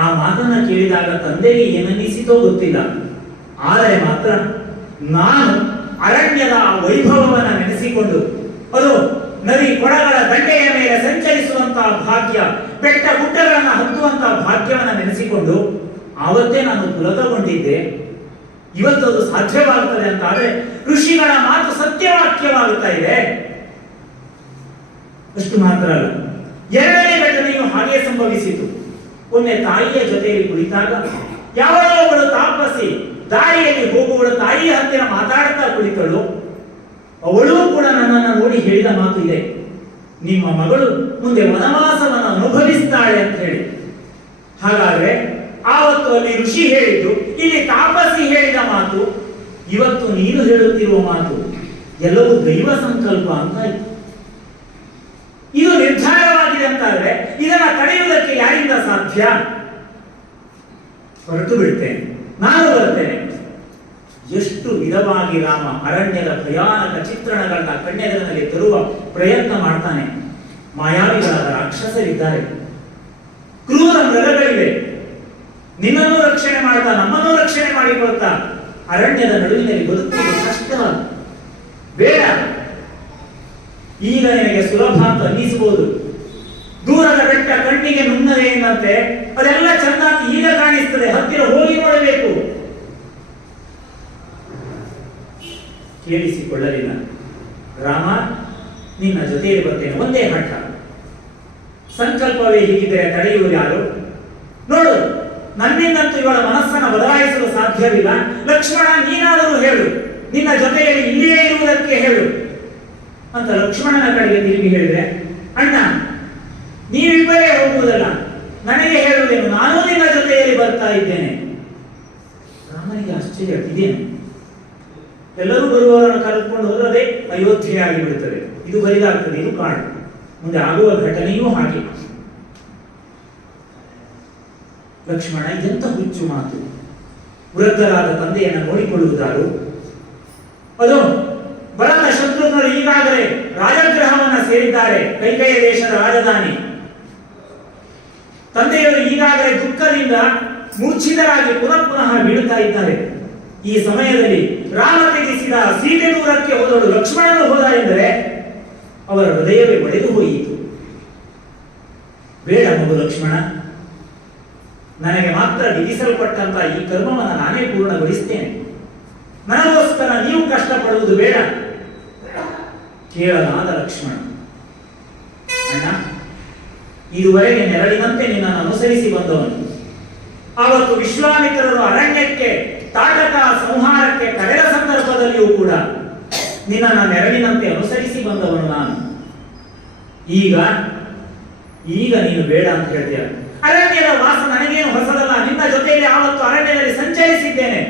ಆ ಮಾತನ್ನ ಕೇಳಿದಾಗ ತಂದೆಗೆ ಏನನ್ನಿಸಿತೋ ಗೊತ್ತಿಲ್ಲ. ಆದರೆ ಮಾತ್ರ ನಾನು ಅರಣ್ಯದ ವೈಭವವನ್ನು ನೆನೆಸಿಕೊಂಡು ಅದು ನದಿ ಕೊಳಗಳ ದಂಡೆಯ ಮೇಲೆ ಸಂಚರಿಸುವಂತಹ ಭಾಗ್ಯ, ಬೆಟ್ಟ ಗುಡ್ಡಗಳನ್ನು ಹತ್ತುವಂತಹ ಭಾಗ್ಯವನ್ನು ನೆನೆಸಿಕೊಂಡು ಆವತ್ತೇ ನಾನು ಪುಲಕಗೊಂಡಿದ್ದೆ. ಇವತ್ತು ಅದು ಸಾಧ್ಯವಾಗುತ್ತದೆ ಅಂತ ಆದ್ರೆ ಋಷಿಗಳ ಮಾತು ಸತ್ಯವಾಕ್ಯವಾಗುತ್ತಾ ಇದೆ. ಅಷ್ಟು ಮಾತ್ರ ಅಲ್ಲ, ಎರಡನೇ ಘಟನೆಯು ಹಾಗೆ ಸಂಭವಿಸಿತು. ಒಮ್ಮೆ ತಾಯಿಯ ಜೊತೆಯಲ್ಲಿ ಕುಳಿತಾಗ ಯಾವಳೋ ಒಬ್ಬಳು ತಾಪಸಿ ದಾರಿಯಲ್ಲಿ ಹೋಗುವಳು ತಾಯಿಯ ಹತ್ತಿರ ಮಾತಾಡ್ತಾ ಕುಳಿತಳು. ಅವಳು ಕೂಡ ನನ್ನನ್ನು ನೋಡಿ ಹೇಳಿದ ಮಾತು ಇದೆ, ನಿಮ್ಮ ಮಗಳು ಮುಂದೆ ವನವಾಸವನ್ನು ಅನುಭವಿಸ್ತಾಳೆ ಅಂತ ಹೇಳಿ. ಹಾಗಾದ್ರೆ ಆವತ್ತು ಅಲ್ಲಿ ಋಷಿ ಹೇಳಿದ್ದು, ಇಲ್ಲಿ ತಾಪಸಿ ಹೇಳಿದ ಮಾತು, ಇವತ್ತು ನೀನು ಹೇಳುತ್ತಿರುವ ಮಾತು ಎಲ್ಲವೂ ದೈವ ಸಂಕಲ್ಪ ಅಂತ ಆಯ್ತು. ಇದು ನಿರ್ಧಾರವಾಗಿದೆ ಅಂತಾದ್ರೆ ಇದನ್ನ ತಡೆಯುವುದಕ್ಕೆ ಯಾರಿಂದ ಸಾಧ್ಯ? ಹೊರಟು ಬಿಡ್ತೇನೆ, ನಾನು ಬರ್ತೇನೆ. ಎಷ್ಟು ವಿಧವಾಗಿ ರಾಮ ಅರಣ್ಯದ ಭಯಾನಕ ಚಿತ್ರಣಗಳನ್ನ ಕಣ್ಣೆದುರಿನಲ್ಲಿ ತರುವ ಪ್ರಯತ್ನ ಮಾಡ್ತಾನೆ. ಮಾಯಾವಿಗಳಾದ ರಾಕ್ಷಸರಿದ್ದಾರೆ, ಕ್ರೂರ ಮೃಗಗಳಿವೆ. ನಿನ್ನನ್ನು ರಕ್ಷಣೆ ಮಾಡ್ತಾ ನಮ್ಮನ್ನು ರಕ್ಷಣೆ ಮಾಡಿಕೊಳ್ತಾ ಅರಣ್ಯದ ನಡುವಿನಲ್ಲಿ ಬದುಕುವುದು ಕಷ್ಟ. ಬೇಡ, ಈಗ ನಿನಗೆ ಸುಲಭ ಅಂತ ಅನ್ನಿಸಬಹುದು. ದೂರದ ಬೆಟ್ಟ ಕಣ್ಣಿಗೆ ನುಣ್ಣದೆ ಎಂದಂತೆ ಅದೆಲ್ಲ ಚೆನ್ನಾಗಿ ಈಗ ಕಾಣಿಸ್ತದೆ, ಹತ್ತಿರ ಹೋಗಿ ನೋಡಬೇಕು. ಕೇಳಿಸಿಕೊಳ್ಳಲಿಲ್ಲ. ರಾಮ, ನಿನ್ನ ಜೊತೆಯಲ್ಲಿ ಬರ್ತೇನೆ, ಒಂದೇ ಹಠ. ಸಂಕಲ್ಪವೇ ಹೀಗಿದ್ದರೆ ತಡೆಯುವುದು ಯಾರು? ನೋಡು, ನನ್ನಿಂದಂತೂ ಇವಳ ಮನಸ್ಸನ್ನು ಬದಲಾಯಿಸಲು ಸಾಧ್ಯವಿಲ್ಲ. ಲಕ್ಷ್ಮಣ, ನೀನಾದರೂ ಹೇಳು, ನಿನ್ನ ಜೊತೆಯಲ್ಲಿ ಇಲ್ಲಿಯೇ ಇರುವುದಕ್ಕೆ ಹೇಳು ಅಂತ ಲಕ್ಷ್ಮಣನ ಕಡೆಗೆ ತಿರುಗಿ ಹೇಳಿದ್ರೆ, ಅಣ್ಣ ನೀವಿಬ್ಬರೇ ಹೋಗುವುದಲ್ಲ, ನನಗೆ ಹೇಳುವುದೇನು, ನಾನೂ ನಿನ್ನ ಜೊತೆಯಲ್ಲಿ ಬರ್ತಾ ಇದ್ದೇನೆ. ರಾಮನಿಗೆ ಆಶ್ಚರ್ಯ, ಇದೇನು ಎಲ್ಲರೂ ಬರುವವರನ್ನು ಕರೆದುಕೊಂಡು ಹೋದ್ರೆ ಅದೇ ಅಯೋಧ್ಯೆ ಆಗಿಬಿಡುತ್ತದೆ, ಇದು ಬರಿದಾಗ್ತದೆ, ಇದು ಕಾಡು. ಮುಂದೆ ಆಗುವ ಘಟನೆಯೂ ಹಾಗೆ. ಲಕ್ಷ್ಮಣ, ಇದೆಂತ ಹುಚ್ಚು ಮಾತು. ವೃದ್ಧರಾದ ತಂದೆಯನ್ನು ನೋಡಿಕೊಳ್ಳುವುದಾರು? ಅದು ಭರತ ಶತ್ರುಘ್ನರು ಈಗಾಗಲೇ ರಾಜಗೃಹವನ್ನ ಸೇರಿದ್ದಾರೆ, ಕೈಕೇಯ ದೇಶದ ರಾಜಧಾನಿ. ತಂದೆಯವರು ಈಗಾಗಲೇ ದುಃಖದಿಂದ ಮೂರ್ಛಿತರಾಗಿ ಪುನಃ ಬೀಳುತ್ತಾ ಇದ್ದಾರೆ. ಈ ಸಮಯದಲ್ಲಿ ರಾಮ ತ್ಯಜಿಸಿದ, ಸೀತೆ ದೂರಕ್ಕೆ ಹೋದಳು, ಲಕ್ಷ್ಮಣನು ಹೋದ ಎಂದರೆ ಅವರ ಹೃದಯವೇ ಒಡೆದು ಹೋಯಿತು. ಬೇಡ ಮಗು ಲಕ್ಷ್ಮಣ, ನನಗೆ ಮಾತ್ರ ವಿಧಿಸಲ್ಪಟ್ಟಂತ ಈ ಕರ್ಮವನ್ನು ನಾನೇ ಪೂರ್ಣಗೊಳಿಸ್ತೇನೆ. ನನಗೋಸ್ಕರ ನೀವು ಕಷ್ಟಪಡುವುದು ಬೇಡ. ಕೇಳಲಾದ ಲಕ್ಷ್ಮಣ, ಅಣ್ಣ, ಇದುವರೆಗೆ ನೆರಳಿನಂತೆ ನಿನ್ನನ್ನು ಅನುಸರಿಸಿ ಬಂದವನು. ಆವತ್ತು ವಿಶ್ವಾಮಿತ್ರರು ಅರಣ್ಯಕ್ಕೆ ತಾಟಕ ಸಂಹಾರಕ್ಕೆ ಕರೆದ ಸಂದರ್ಭದಲ್ಲಿಯೂ ಕೂಡ ನಿನ್ನನ್ನು ನೆರಳಿನಂತೆ ಅನುಸರಿಸಿ ಬಂದವನು ನಾನು. ಈಗ ನೀನು ಬೇಡ ಅಂತ ಹೇಳ್ತೀಯ. ಅರಣ್ಯದ ವಾಸ ನನಗೇನು ಹೊಸದಲ್ಲ, ನಿನ್ನ ಜೊತೆಯಲ್ಲಿ ಆವತ್ತು ಅರಣ್ಯದಲ್ಲಿ ಸಂಚರಿಸಿದ್ದೇನೆ.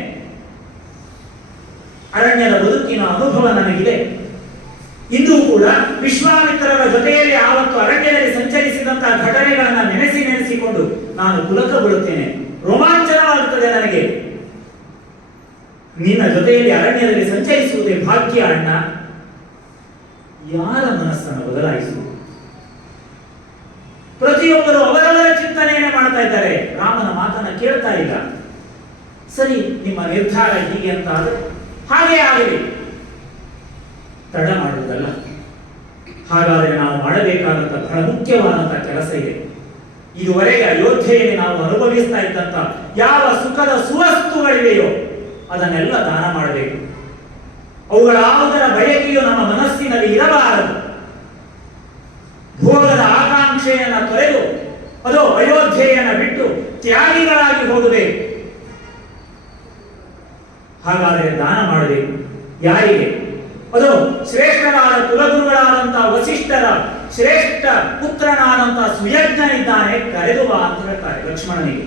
ಅರಣ್ಯದ ಬದುಕಿನ ಅನುಭವ ನನಗಿದೆ. ಇಂದು ಕೂಡ ವಿಶ್ವಾಮಿತ್ರರ ಜೊತೆಯಲ್ಲಿ ಆವತ್ತು ಅರಣ್ಯದಲ್ಲಿ ಸಂಚರಿಸಿದಂತಹ ಘಟನೆಗಳನ್ನ ನೆನೆಸಿಕೊಂಡು ನಾನು ಪುಲಕಗೊಳ್ಳುತ್ತೇನೆ, ರೋಮಾಂಚನವಾಗುತ್ತದೆ ನನಗೆ. ನಿನ್ನ ಜೊತೆಯಲ್ಲಿ ಅರಣ್ಯದಲ್ಲಿ ಸಂಚರಿಸುವುದೇ ಭಾಗ್ಯ ಅಣ್ಣ. ಯಾರ ಮನಸ್ಸನ್ನು ಬದಲಾಯಿಸು? ಪ್ರತಿಯೊಬ್ಬರು ಅವರವರ ಚಿಂತನೆಯನ್ನೇ ಮಾಡ್ತಾ ಇದ್ದಾರೆ, ರಾಮನ ಮಾತನ್ನ ಕೇಳ್ತಾ ಇಲ್ಲ. ಸರಿ, ನಿಮ್ಮ ನಿರ್ಧಾರ ಹೀಗೆ ಅಂತ ಆದರೆ ಹಾಗೆ ಆಗಲಿ, ತಡ ಮಾಡುವುದಲ್ಲ. ಹಾಗಾದರೆ ನಾವು ಮಾಡಬೇಕಾದಂಥ ಬಹಳ ಮುಖ್ಯವಾದಂಥ ಕೆಲಸ ಇದೆ. ಇದುವರೆಗೆ ಅಯೋಧ್ಯೆಯಲ್ಲಿ ನಾವು ಅನುಭವಿಸ್ತಾ ಇದ್ದಂಥ ಯಾವ ಸುಖದ ಸುವಸ್ತುಗಳಿವೆಯೋ ಅದನ್ನೆಲ್ಲ ದಾನ ಮಾಡಬೇಕು. ಅವುಗಳ ಯಾವುದರ ಬಯಕೆಯು ನಮ್ಮ ಮನಸ್ಸಿನಲ್ಲಿ ಇರಬಾರದು. ಭೋಗದ ಆಕಾಂಕ್ಷೆಯನ್ನು ತೊರೆದು ಅದು ಅಯೋಧ್ಯೆಯನ್ನು ಬಿಟ್ಟು ತ್ಯಾಗಿಗಳಾಗಿ ಹೋಗಬೇಕು. ಹಾಗಾದರೆ ದಾನ ಮಾಡಬೇಕು. ಯಾರಿಗೆ? ಅದು ಶ್ರೇಷ್ಠರಾದ ಕುಲಗುರುಗಳಾದಂತಹ ವಸಿಷ್ಠರ ಶ್ರೇಷ್ಠ ಪುತ್ರನಾದಂತಹ ಸುಯಜ್ಞನಿದ್ದಾನೆ, ಕರೆದು ಬಾ ಅಂತ ಹೇಳ್ತಾರೆ ಲಕ್ಷ್ಮಣನಿಗೆ.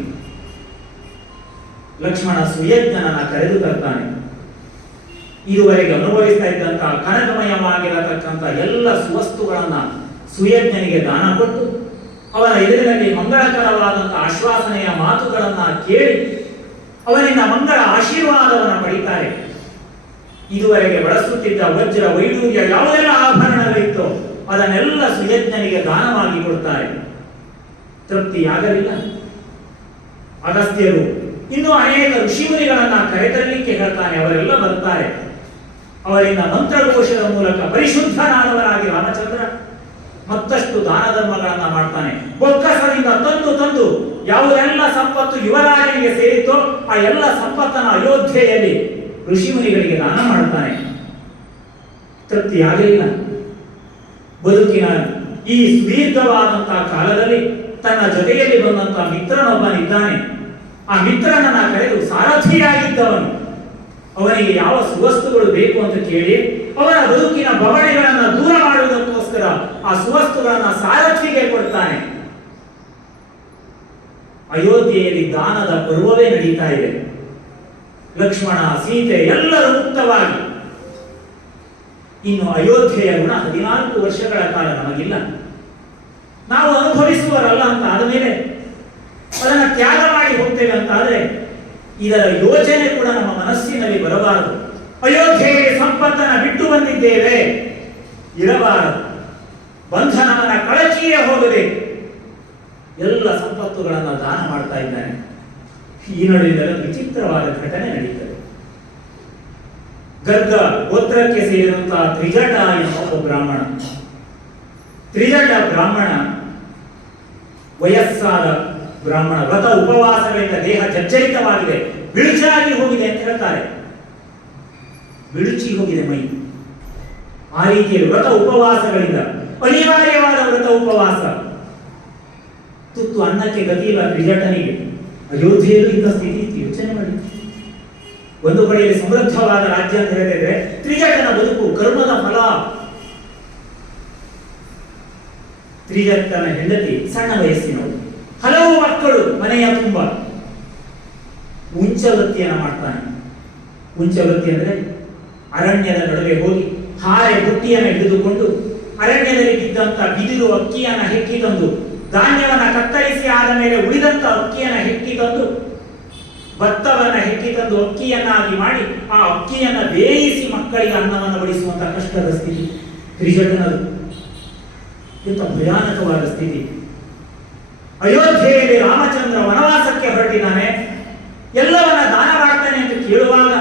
ಲಕ್ಷ್ಮಣ ಸುಯಜ್ಞನನ್ನ ಕರೆದು ತರ್ತಾನೆ. ಇದುವರೆಗೆ ಅನುಭವಿಸ್ತಾ ಇದ್ದಂತಹ ಕನಕಮಯವಾಗಿರತಕ್ಕಂಥ ಎಲ್ಲ ಸುವಸ್ತುಗಳನ್ನ ಸುಯಜ್ಞನಿಗೆ ದಾನ ಕೊಟ್ಟು ಅವನ ಎದುರಿನಲ್ಲಿ ಮಂಗಳಕರವಾದಂತಹ ಆಶ್ವಾಸನೆಯ ಮಾತುಗಳನ್ನ ಕೇಳಿ ಅವನಿಂದ ಮಂಗಳ ಆಶೀರ್ವಾದವನ್ನು ಪಡಿತಾರೆ. ಇದುವರೆಗೆ ಬಳಸುತ್ತಿದ್ದ ವಜ್ರ ವೈಡೂರ್ಯ ಯಾವುದೆಲ್ಲ ಆಭರಣಗಳಿತ್ತೋ ಅದನ್ನೆಲ್ಲ ಸುಯಜ್ಞನಿಗೆ ದಾನವಾಗಿ ಕೊಡ್ತಾರೆ. ತೃಪ್ತಿಯಾಗಲಿಲ್ಲ. ಅಗಸ್ತ್ಯರು ಇನ್ನೂ ಅನೇಕ ಋಷಿಮುನಿಗಳನ್ನ ಕರೆತರಲಿಕ್ಕೆ ಹೇಳ್ತಾನೆ. ಅವರೆಲ್ಲ ಬರ್ತಾರೆ. ಅವರಿಂದ ಮಂತ್ರಘೋಷದ ಮೂಲಕ ಪರಿಶುದ್ಧನಾದವರಾಗಿ ರಾಮಚಂದ್ರ ಮತ್ತಷ್ಟು ದಾನ ಧರ್ಮಗಳನ್ನ ಮಾಡ್ತಾನೆ. ಬೊಕ್ಕಸದಿಂದ ತಂದು ತಂದು ಯಾವುದೆಲ್ಲ ಸಂಪತ್ತು ಯುವರಾಜನಿಗೆ ಸೇರಿತೋ ಆ ಎಲ್ಲ ಸಂಪತ್ತನ್ನು ಅಯೋಧ್ಯೆಯಲ್ಲಿ ಋಷಿಮುನಿಗಳಿಗೆ ದಾನ ಮಾಡ್ತಾನೆ. ತೃಪ್ತಿಯಾಗಲಿಲ್ಲ. ಬದುಕಿನ ಈ ಸುದೀರ್ಘವಾದಂತಹ ಕಾಲದಲ್ಲಿ ತನ್ನ ಜೊತೆಯಲ್ಲಿ ಬಂದಂತಹ ಮಿತ್ರನೊಬ್ಬನಿದ್ದಾನೆ. ಆ ಮಿತ್ರನನ್ನ ಕರೆದು ಸಾರಥಿಯಾಗಿದ್ದವನು ಅವನಿಗೆ ಯಾವ ಸುವಸ್ತುಗಳು ಬೇಕು ಅಂತ ಕೇಳಿ ಅವನ ಬದುಕಿನ ಬವಣೆಗಳನ್ನು ದೂರ ಮಾಡುವುದಕ್ಕೋಸ್ಕರ ಆ ಸುವಸ್ತುಗಳನ್ನ ಸಾರಥಿಗೆ ಕೊಡ್ತಾನೆ. ಅಯೋಧ್ಯೆಯಲ್ಲಿ ದಾನದ ಪರ್ವವೇ ನಡೀತಾ ಇದೆ. ಲಕ್ಷ್ಮಣ, ಸೀತೆ ಎಲ್ಲರೂ ಮುಕ್ತವಾಗಿ. ಇನ್ನು ಅಯೋಧ್ಯೆಯ ಗುಣ 14 ವರ್ಷಗಳ ಕಾಲ ನಮಗಿಲ್ಲ. ನಾವು ಅನುಭವಿಸುವರಲ್ಲ ಅಂತ ಆದಮೇಲೆ ಅದನ್ನು ತ್ಯಾಗ ಮಾಡಿ ಹೋಗ್ತೇವೆ ಅಂತ ಆದ್ರೆ ಇದರ ಯೋಚನೆ ಕೂಡ ನಮ್ಮ ಮನಸ್ಸಿನಲ್ಲಿ ಬರಬಾರದು. ಅಯೋಧ್ಯೆಗೆ ಸಂಪತ್ತನ್ನು ಬಿಟ್ಟು ಬಂದಿದ್ದೇವೆ, ಇರಬಾರದು. ಬಂಧನವನ್ನ ಕಳಚಿಯೇ ಹೋಗಬೇಕು. ಎಲ್ಲ ಸಂಪತ್ತುಗಳನ್ನು ದಾನ ಮಾಡ್ತಾ ಇದ್ದಾನೆ. ಈ ನಡುವೆ ವಿಚಿತ್ರವಾದ ಘಟನೆ ನಡೀತದೆ. ಗರ್ಗ ಗೋತ್ರಕ್ಕೆ ಸೇರಿದಂತಹ ತ್ರಿಜಟ ಎನ್ನುವ ಒಬ್ಬ ಬ್ರಾಹ್ಮಣ. ತ್ರಿಜಟ ಬ್ರಾಹ್ಮಣ ವಯಸ್ಸಾದ ಬ್ರಾಹ್ಮಣ. ವ್ರತ ಉಪವಾಸಗಳಿಂದ ದೇಹ ಜರ್ಜರಿತವಾಗಿದೆ, ಬಿಳುಚಾಗಿ ಹೋಗಿದೆ ಅಂತ ಹೇಳ್ತಾರೆ. ಬಿಳುಚಿ ಹೋಗಿದೆ ಮೈ. ಆ ರೀತಿಯಲ್ಲಿ ವ್ರತ ಉಪವಾಸಗಳಿಂದ, ಅನಿವಾರ್ಯವಾದ ವ್ರತ ಉಪವಾಸ. ತುತ್ತು ಅನ್ನಕ್ಕೆ ಗತಿ ಇಲ್ಲ ತ್ರಿಜಟನಿಗೆ. ಅಯೋಧ್ಯೆಯಲ್ಲೂ ಇಂಥ ಸ್ಥಿತಿ ಇತ್ತು. ಯೋಚನೆ ಮಾಡಿ. ಒಂದು ಕಡೆಯಲ್ಲಿ ಸಮೃದ್ಧವಾದ ರಾಜ್ಯ ಅಂತ ಹೇಳಿದ್ರೆ ತ್ರಿಜಟನ ಬದುಕು ಕರ್ಮದ ಫಲ. ತ್ರಿಜಟನ ಹೆಂಡತಿ ಸಣ್ಣ ವಯಸ್ಸಿನವರು, ಹಲವು ಮಕ್ಕಳು, ಮನೆಯ ತುಂಬ. ಉಂಚವೃತ್ತಿಯನ್ನ ಮಾಡ್ತಾನೆ. ಉಂಚವೃತ್ತಿ ಅಂದ್ರೆ ಅರಣ್ಯದ ನಡುವೆ ಹೋಗಿ ಹಾರೆ ಬುಟ್ಟಿಯನ್ನು ಹಿಡಿದುಕೊಂಡು ಅರಣ್ಯದಲ್ಲಿ ಬಿದ್ದಂತ ಬಿದಿರು ಅಕ್ಕಿಯನ್ನ ಹೆಕ್ಕಿ ತಂದು, ಧಾನ್ಯವನ್ನ ಕತ್ತರಿಸಿ ಆದ ಮೇಲೆ ಉಳಿದಂತ ಅಕ್ಕಿಯನ್ನ ಹೆಕ್ಕಿ ತಂದು, ಭತ್ತವನ್ನ ಹೆಕ್ಕಿ ತಂದು ಅಕ್ಕಿಯನ್ನಾಗಿ ಮಾಡಿ ಆ ಅಕ್ಕಿಯನ್ನ ಬೇಯಿಸಿ ಮಕ್ಕಳಿಗೆ ಅನ್ನವನ್ನು ಬಡಿಸುವಂತ ಕಷ್ಟದ ಸ್ಥಿತಿ ತ್ರಿಜಟನದು. ಇಂಥ ಭಯಾನಕವಾದ ಸ್ಥಿತಿ. ಅಯೋಧ್ಯೆಯಲ್ಲಿ ರಾಮಚಂದ್ರ ವನವಾಸಕ್ಕೆ ಹೊರಟಿದ್ದಾನೆ, ಎಲ್ಲವನ್ನ ದಾನ ಮಾಡ್ತಾನೆ ಅಂತ ಕೇಳುವಾಗ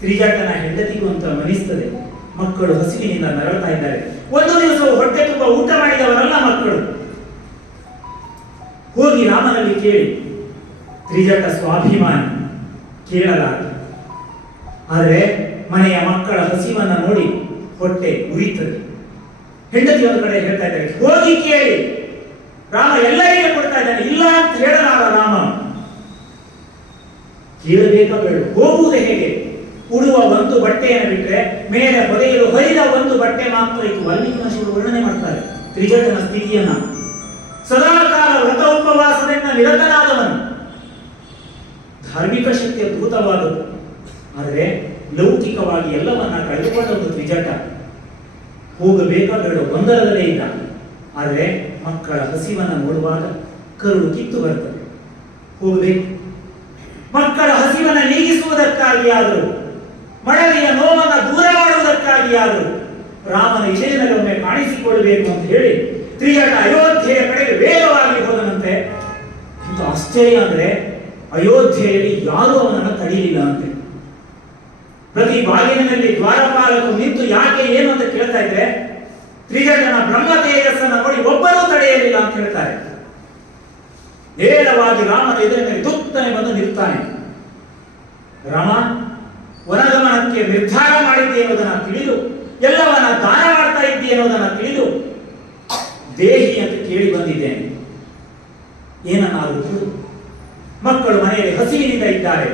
ತ್ರಿಜಟನ ಹೆಂಡತಿಗೂ ಅಂತ ಮನಿಸ್ತದೆ. ಮಕ್ಕಳು ಹಸಿವಿನಿಂದ ನರಳ್ತಾ ಇದ್ದಾರೆ. ಒಂದು ದಿವಸವು ಹೊಟ್ಟೆ ತುಂಬ ಊಟ ಮಾಡಿದವರಲ್ಲ ಮಕ್ಕಳು. ಹೋಗಿ ರಾಮನಲ್ಲಿ ಕೇಳಿ. ತ್ರಿಜಟ ಸ್ವಾಭಿಮಾನಿ, ಕೇಳಲಾರ. ಆದರೆ ಮನೆಯ ಮಕ್ಕಳ ಹಸಿವನ್ನ ನೋಡಿ ಹೊಟ್ಟೆ ಉರಿತದೆ. ಹೆಂಡತಿ ಒಂದು ಕಡೆ ಹೇಳ್ತಾ ಇದ್ದಾರೆ, ಹೋಗಿ ಕೇಳಿ, ರಾಮ ಎಲ್ಲರಿಗೆ ಕೊಡ್ತಾ ಇದ್ದಾನೆ, ಇಲ್ಲ ಅಂತ ಹೇಳಲಾರ ರಾಮ. ಕೇಳಬೇಕಾ ಬೇಡ? ಹೋಗುವುದು ಹೇಗೆ? ಉಡುವ ಒಂದು ಬಟ್ಟೆಯನ್ನು ಬಿಟ್ಟರೆ ಮೇಲೆ ಹೊದೆಯಲು ಹೊಲಿದ ಒಂದು ಬಟ್ಟೆ ಮಾತ್ರ ಇತ್ತು. ವಾಲ್ಮೀಕಿ ಮಹರ್ಷಿಗಳು ವರ್ಣನೆ ಮಾಡ್ತಾರೆ ತ್ರಿಜಟನ ಸ್ಥಿತಿಯನ್ನ. ಸದಾಕಾಲ ವ್ರತ ಉಪವಾಸದಿಂದ ನಿರತನಾದವನು, ಧಾರ್ಮಿಕ ಶಕ್ತಿಯ ಭೂತವಾದದ್ದು. ಆದರೆ ಲೌಕಿಕವಾಗಿ ಎಲ್ಲವನ್ನ ಕಳೆದುಕೊಂಡದ್ದು ತ್ರಿಜಟ. ಹೋಗಬೇಕಾ ಬೇಡ? ಗೊಂದಲದಲ್ಲೇ ಇಲ್ಲ. ಆದರೆ ಮಕ್ಕಳ ಹಸಿವನ್ನು ನೋಡುವಾಗ ಕರುಳು ಕಿತ್ತು ಬರ್ತದೆ. ಹೋಗಬೇಕು. ಮಕ್ಕಳ ಹಸಿವನ್ನು ನೀಗಿಸುವುದಕ್ಕಾಗಿ ಆದರೂ, ಮಡವಿಯ ನೋವನ್ನು ದೂರ ಮಾಡುವುದಕ್ಕಾಗಿ ಆದರೂ ರಾಮನ ಎದುರಿನಲ್ಲಿ ಒಮ್ಮೆ ಕಾಣಿಸಿಕೊಳ್ಳಬೇಕು ಅಂತ ಹೇಳಿ ತ್ರಿಜಟ ಅಯೋಧ್ಯೆಯ ಕಡೆಗೆ ವೇಗವಾಗಿ ಹೋದನಂತೆ. ಇಂಥ ಆಶ್ಚರ್ಯ ಅಂದ್ರೆ ಅಯೋಧ್ಯೆಯಲ್ಲಿ ಯಾರೂ ಅವನನ್ನು ತಡೆಯಲಿಲ್ಲ ಅಂತೆ. ಪ್ರತಿ ಬಾಗಿಲಿನಲ್ಲಿ ದ್ವಾರಪಾಲಕರು ನಿಂತು ಯಾಕೆ ಏನು ಅಂತ ಕೇಳ್ತಾ ಇದ್ರೆ ತ್ರಿಜಟನ ಬ್ರಹ್ಮ ತೇಜಸ್ಸನ್ನು ನೋಡಿ ಒಬ್ಬರೂ ತಡೆಯಲಿಲ್ಲ ಅಂತ ಹೇಳ್ತಾರೆ. ನೇರವಾಗಿ ರಾಮನ ಎದುರಿನಲ್ಲಿ ದುತ್ತನೆ ಬಂದು ನಿಲ್ತಾನೆ. ರಾಮ ವನಗಮನಕ್ಕೆ ನಿರ್ಧಾರ ಮಾಡಿದ್ದೆ ಎನ್ನುವುದನ್ನು ತಿಳಿದು, ಎಲ್ಲವನ್ನ ದಾನ ಮಾಡ್ತಾ ಇದ್ದೆ ಎನ್ನುವುದನ್ನು ತಿಳಿದು, ದೇಹಿ ಅಂತ ಕೇಳಿ ಬಂದಿದ್ದೇನೆ, ಏನನ್ನಾದರೂ ಕೊಡು. ಮಕ್ಕಳು ಮನೆಯಲ್ಲಿ ಹಸಿವಿನಿಂದ ಇದ್ದಾರೆ,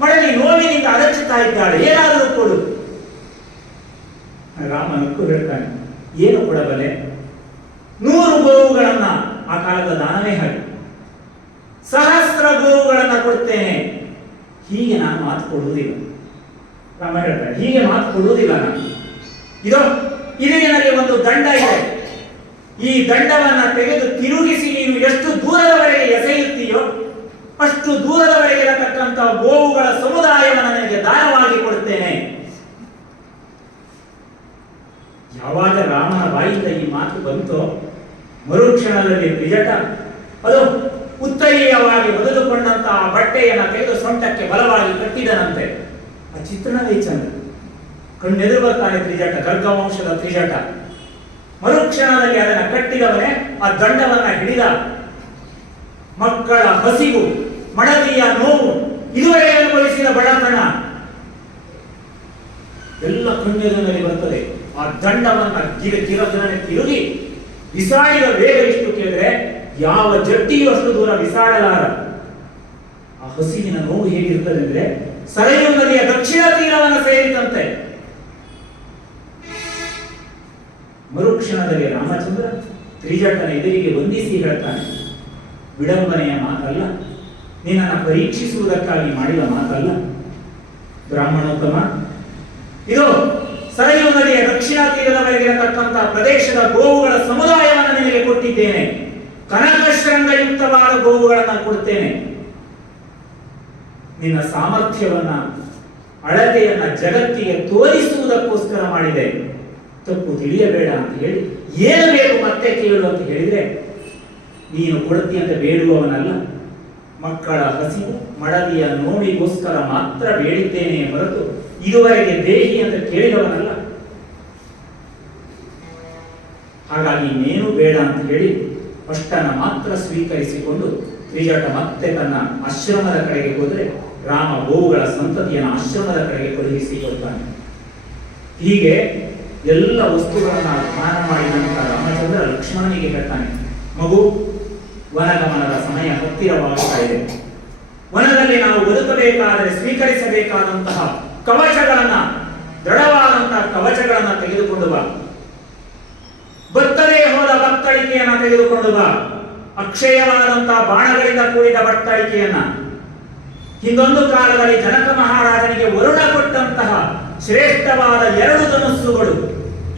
ಮಡಲಿ ನೋವಿನಿಂದ ಅರಚುತ್ತಾ ಇದ್ದಾಳೆ, ಏನಾದರೂ ಕೊಡು. ರಾಮನಕ್ಕೂ ಹೇಳ್ತಾನೆ, ಏನು ಕೊಡಬಲ್ಲೆ? 100 ಗೋವುಗಳನ್ನ, ಆ ಕಾಲದ ದಾನವೇ ಹಾಗೆ, 1000 ಗೋವುಗಳನ್ನ ಕೊಡ್ತೇನೆ. ಹೀಗೆ ನಾನು ಮಾತು ಕೊಡುವುದಿಲ್ಲ. ರಾಮ ಹೇಳ್ತಾರೆ, ಹೀಗೆ ಮಾತು ಕೊಡುವುದಿಲ್ಲ ನಾನು. ಇದರಲ್ಲಿ ಒಂದು ದಂಡ ಇದೆ, ಈ ದಂಡವನ್ನ ತೆಗೆದು ತಿರುಗಿಸಿ ನೀನು ಎಷ್ಟು ದೂರದವರೆಗೆ ಎಸೆಯುತ್ತೀಯೋ ಅಷ್ಟು ದೂರದವರೆಗೆ ಇರತಕ್ಕಂಥ ಗೋವುಗಳ ಸಮುದಾಯವನ್ನು ನನಗೆ ದಾನವಾಗಿ ಕೊಡುತ್ತೇನೆ. ಯಾವಾಗ ರಾಮನ ಬಾಯಿಂದ ಈ ಮಾತು ಬಂತೋ ಮರುಕ್ಷಣದಲ್ಲಿ ತ್ರಿಜಟ ಅದು ಉತ್ತರೀಯವಾಗಿ ಹೊದೆದುಕೊಂಡಂತಹ ಬಟ್ಟೆಯನ್ನು ತೆಗೆದು ಸೊಂಟಕ್ಕೆ ಬಲವಾಗಿ ಕಟ್ಟಿದನಂತೆ. ಆ ಚಿತ್ರಣವೇ ಚಂದ. ಕಣ್ಣೆದುರು ಬರ್ತಾನೆ ತ್ರಿಜಟ, ಗರ್ಗವಂಶದ ತ್ರಿಜಟ. ಮರುಕ್ಷಣದಲ್ಲಿ ಅದನ್ನು ಕಟ್ಟಿದವನೇ ಆ ದಂಡವನ್ನ ಹಿಡಿದ. ಮಕ್ಕಳ ಹಸಿವು, ಮಡದಿಯ ನೋವು, ಇದುವರೆಗೆ ಅನುಭವಿಸಿದ ಬಡತನ ಎಲ್ಲ ಕಣ್ಣೆದುರಿನಲ್ಲಿ ಬರ್ತದೆ. ಆ ದಂಡವನ್ನ ಗಿರಗಿರನೆ ತಿರುಗಿ ಬಿಸಾಡಿದ ವೇಗ ಎಷ್ಟು ಕೇಳಿದ್ರೆ ಯಾವ ಜಟ್ಟಿಯೂ ಅಷ್ಟು ದೂರ ಬಿಸಾಡಲಾರ. ಆ ಹಸಿವಿನ ನೋವು ಹೇಗಿರ್ತದೆ ಅಂದ್ರೆ ಸರಯೂ ನದಿಯ ದಕ್ಷಿಣ ತೀರವನ್ನು ಸೇರಿದಂತೆ. ಮರುಕ್ಷಣದಲ್ಲಿ ರಾಮಚಂದ್ರ ತ್ರಿಜಟನ ಎದುರಿಗೆ ವಂದಿಸಿ ಹೇಳ್ತಾನೆ, ವಿಡಂಬನೆಯ ಮಾತಲ್ಲ, ನಿನ್ನನ್ನು ಪರೀಕ್ಷಿಸುವುದಕ್ಕಾಗಿ ಮಾಡಿದ ಮಾತಲ್ಲ. ಬ್ರಾಹ್ಮಣೋತ್ತಮ, ಇದು ಸರಯೂ ನದಿಯ ದಕ್ಷಿಣ ತೀರದವರೆಗಿರತಕ್ಕಂತಹ ಪ್ರದೇಶದ ಗೋವುಗಳ ಸಮುದಾಯವನ್ನು ನಿನಗೆ ಕೊಟ್ಟಿದ್ದೇನೆ. ಕನಕಶೃಂಗಯುಕ್ತವಾದ ಗೋವುಗಳನ್ನು ಕೊಡುತ್ತೇನೆ. ನಿನ್ನ ಸಾಮರ್ಥ್ಯವನ್ನ, ಅಳತೆಯನ್ನ ಜಗತ್ತಿಗೆ ತೋರಿಸುವುದಕ್ಕೋಸ್ಕರ ಮಾಡಿದೆ. ತಪ್ಪು ತಿಳಿಯಬೇಡ ಅಂತ ಹೇಳಿ, ಏನು ಬೇಕು ಮತ್ತೆ ಕೇಳು ಅಂತ ಹೇಳಿದ್ರೆ ನೀನು ಕೊಡುತ್ತಿ ಅಂತ ಬೇಡುವವನಲ್ಲ. ಮಕ್ಕಳ ಹಸಿವು, ಮಡದಿಯ ನೋವಿಗೋಸ್ಕರ ಮಾತ್ರ ಬೇಡಿದ್ದೇನೆ ಹೊರತು ಇದುವರೆಗೆ ದೇಹಿ ಅಂತ ಕೇಳಿದವನಲ್ಲ. ಹಾಗಾಗಿ ಇನ್ನೇನು ಬೇಡ ಅಂತ ಹೇಳಿ ಅಷ್ಟನ್ನ ಮಾತ್ರ ಸ್ವೀಕರಿಸಿಕೊಂಡು ತ್ರಿಜಟ ಮತ್ತೆ ತನ್ನ ಆಶ್ರಮದ ಕಡೆಗೆ ಹೋದರೆ ರಾಮ ಗೋವುಗಳ ಸಂತತಿಯನ್ನು ಆಶ್ರಮದ ಕಡೆಗೆ ಕಳುಹಿಸಿಕೊಳ್ತಾನೆ. ಹೀಗೆ ಎಲ್ಲ ವಸ್ತುಗಳನ್ನ ದಾನ ಮಾಡಿದಂತ ರಾಮಚಂದ್ರ ಲಕ್ಷ್ಮಣನಿಗೆ ಹೇಳ್ತಾನೆ, ಮಗು, ವನಗಮನದ ಸಮಯ ಹತ್ತಿರವಾಗುತ್ತಾ ಇದೆ. ವನದಲ್ಲಿ ನಾವು ಬದುಕಬೇಕಾದರೆ ಸ್ವೀಕರಿಸಬೇಕಾದಂತಹ ಕವಚಗಳನ್ನ, ದೃಢವಾದಂತಹ ಕವಚಗಳನ್ನ ತೆಗೆದುಕೊಂಡು ಬಾ. ಬತ್ತದೇ ಹೋದ ಬತ್ತಳಿಕೆಯನ್ನ ತೆಗೆದುಕೊಂಡು ಬಾ. ಅಕ್ಷಯವಾದಂತಹ ಬಾಣಗಳಿಂದ ಕೂಡಿದ ಬತ್ತಳಿಕೆಯನ್ನ. ಹಿಂದೊಂದು ಕಾಲದಲ್ಲಿ ಜನಕ ಮಹಾರಾಜನಿಗೆ ವರುಣ ಕೊಟ್ಟಂತಹ ಶ್ರೇಷ್ಠವಾದ 2 ಧನುಸ್ಸುಗಳು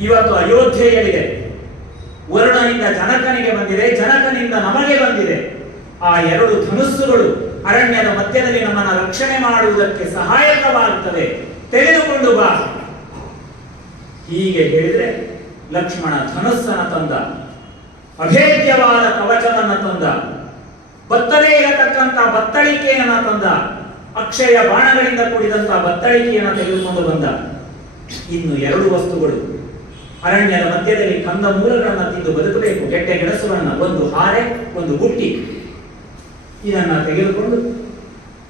ಇವತ್ತು ಅಯೋಧ್ಯೆಯಲ್ಲಿದೆ. ವರುಣನಿಂದ ಜನಕನಿಗೆ ಬಂದಿದೆ, ಜನಕನಿಂದ ನಮಗೆ ಬಂದಿದೆ. ಆ 2 ಧನುಸ್ಸುಗಳು ಅರಣ್ಯದ ಮಧ್ಯದಲ್ಲಿ ನಮ್ಮನ್ನು ರಕ್ಷಣೆ ಮಾಡುವುದಕ್ಕೆ ಸಹಾಯಕವಾಗುತ್ತದೆ, ತೆಗೆದುಕೊಂಡು ಬಾ. ಹೀಗೆ ಹೇಳಿದ್ರೆ ಲಕ್ಷ್ಮಣ ಧನುಸ್ಸನ್ನು ತಂದ, ಅಭೇದ್ಯವಾದ ಕವಚವನ್ನು ತಂದ, ಬತ್ತದೇ ಇರತಕ್ಕಂಥ ಬತ್ತಳಿಕೆಯನ್ನು ತಂದ, ಅಕ್ಷಯ ಬಾಣಗಳಿಂದ ಕೂಡಿದಂತಹ ಬತ್ತಳಿಕೆಯನ್ನು ತೆಗೆದುಕೊಂಡು ಬಂದ. ಇನ್ನು 2 ವಸ್ತುಗಳು ಅರಣ್ಯದ ಮಧ್ಯದಲ್ಲಿ ಕಂದ ಮೂಲಗಳನ್ನು ತಿಂದು ಬದುಕಬೇಕು, ಗೆಡ್ಡೆ ಗೆಣಸುಗಳನ್ನ, ಒಂದು ಹಾರೆ, ಒಂದು ಬುಟ್ಟಿ. ಇದನ್ನ ತೆಗೆದುಕೊಂಡು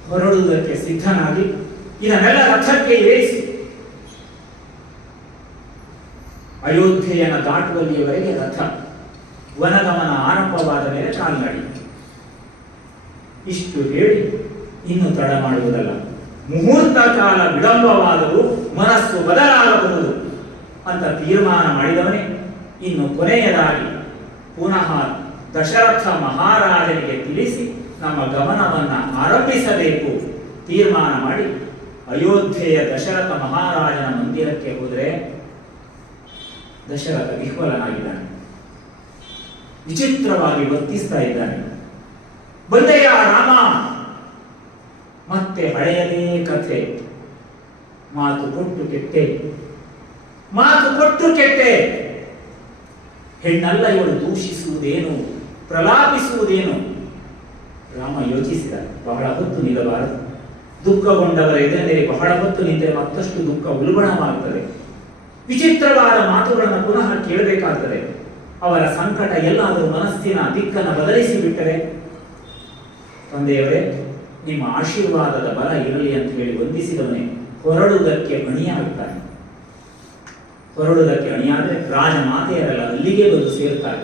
ಹೊರಡುವುದಕ್ಕೆ ಸಿದ್ಧನಾಗಿ ಇದನ್ನೆಲ್ಲ ರಥಕ್ಕೆ ಏರಿಸಿ ಅಯೋಧ್ಯೆಯನ್ನು ದಾಟುವಲ್ಲಿಯವರೆಗೆ ರಥ. ವನಗಮನ ಆರಂಭವಾದ ಮೇಲೆ ಕಾಲ್ನಡಿ. ಇಷ್ಟು ಹೇಳಿ ಇನ್ನು ತಡ ಮಾಡುವುದಲ್ಲ. ಮುಹೂರ್ತ ಕಾಲ ವಿಳಂಬವಾದರೂ ಮನಸ್ಸು ಬದಲಾಗಬಹುದು ಅಂತ ತೀರ್ಮಾನ ಮಾಡಿದವನೇ ಇನ್ನು ಕೊನೆಯದಾಗಿ ಪುನಃ ದಶರಥ ಮಹಾರಾಜನಿಗೆ ತಿಳಿಸಿ ನಮ್ಮ ಗಮನವನ್ನ ಆರಂಭಿಸಬೇಕು ತೀರ್ಮಾನ ಮಾಡಿ ಅಯೋಧ್ಯೆಯ ದಶರಥ ಮಹಾರಾಜನ ಮಂದಿರಕ್ಕೆ ಹೋದರೆ ದಶರಥ ವಿಹ್ವಲನಾಗಿದ್ದಾನೆ. ವಿಚಿತ್ರವಾಗಿ ವರ್ತಿಸ್ತಾ ಇದ್ದಾನೆ. ಬಂದೆಯ ರಾಮ, ಮತ್ತೆ ಹಳೆಯದೇ ಕಥೆ. ಮಾತು ಕೊಟ್ಟು ಕೆಟ್ಟೆ, ಮಾತು ಕೊಟ್ಟು ಕೆಟ್ಟೆ. ಹೆಣ್ಣಲ್ಲ ಇವಳು ದೂಷಿಸುವುದೇನು, ಪ್ರಲಾಪಿಸುವುದೇನು. ರಾಮ ಯೋಚಿಸಿದ, ಬಹಳ ಹೊತ್ತು ನಿಲ್ಲಬಾರದು. ದುಃಖಗೊಂಡವರ ಎದುರಿನಲ್ಲಿ ಬಹಳ ಹೊತ್ತು ನಿಂತರೆ ಮತ್ತಷ್ಟು ದುಃಖ ಉಲ್ಬಣವಾಗುತ್ತದೆ. ವಿಚಿತ್ರವಾದ ಮಾತುಗಳನ್ನು ಪುನಃ ಕೇಳಬೇಕಾಗ್ತದೆ. ಅವರ ಸಂಕಟ ಎಲ್ಲಾದರೂ ಮನಸ್ಸಿನ ದಿಕ್ಕನ್ನು ಬದಲಿಸಿ ಬಿಟ್ಟರೆ, ತಂದೆಯವರೇ ನಿಮ್ಮ ಆಶೀರ್ವಾದದ ಬಲ ಇರಲಿ ಅಂತ ಹೇಳಿ ವಂದಿಸಿದವನೇ ಹೊರಡುವುದಕ್ಕೆ ಅಣಿಯಾಗುತ್ತಾನೆ. ಹೊರಡುವುದಕ್ಕೆ ಅಣಿಯಾದರೆ ರಾಜಮಾತೆಯರೆಲ್ಲ ಅಲ್ಲಿಗೆ ಬಂದು ಸೇರ್ತಾರೆ.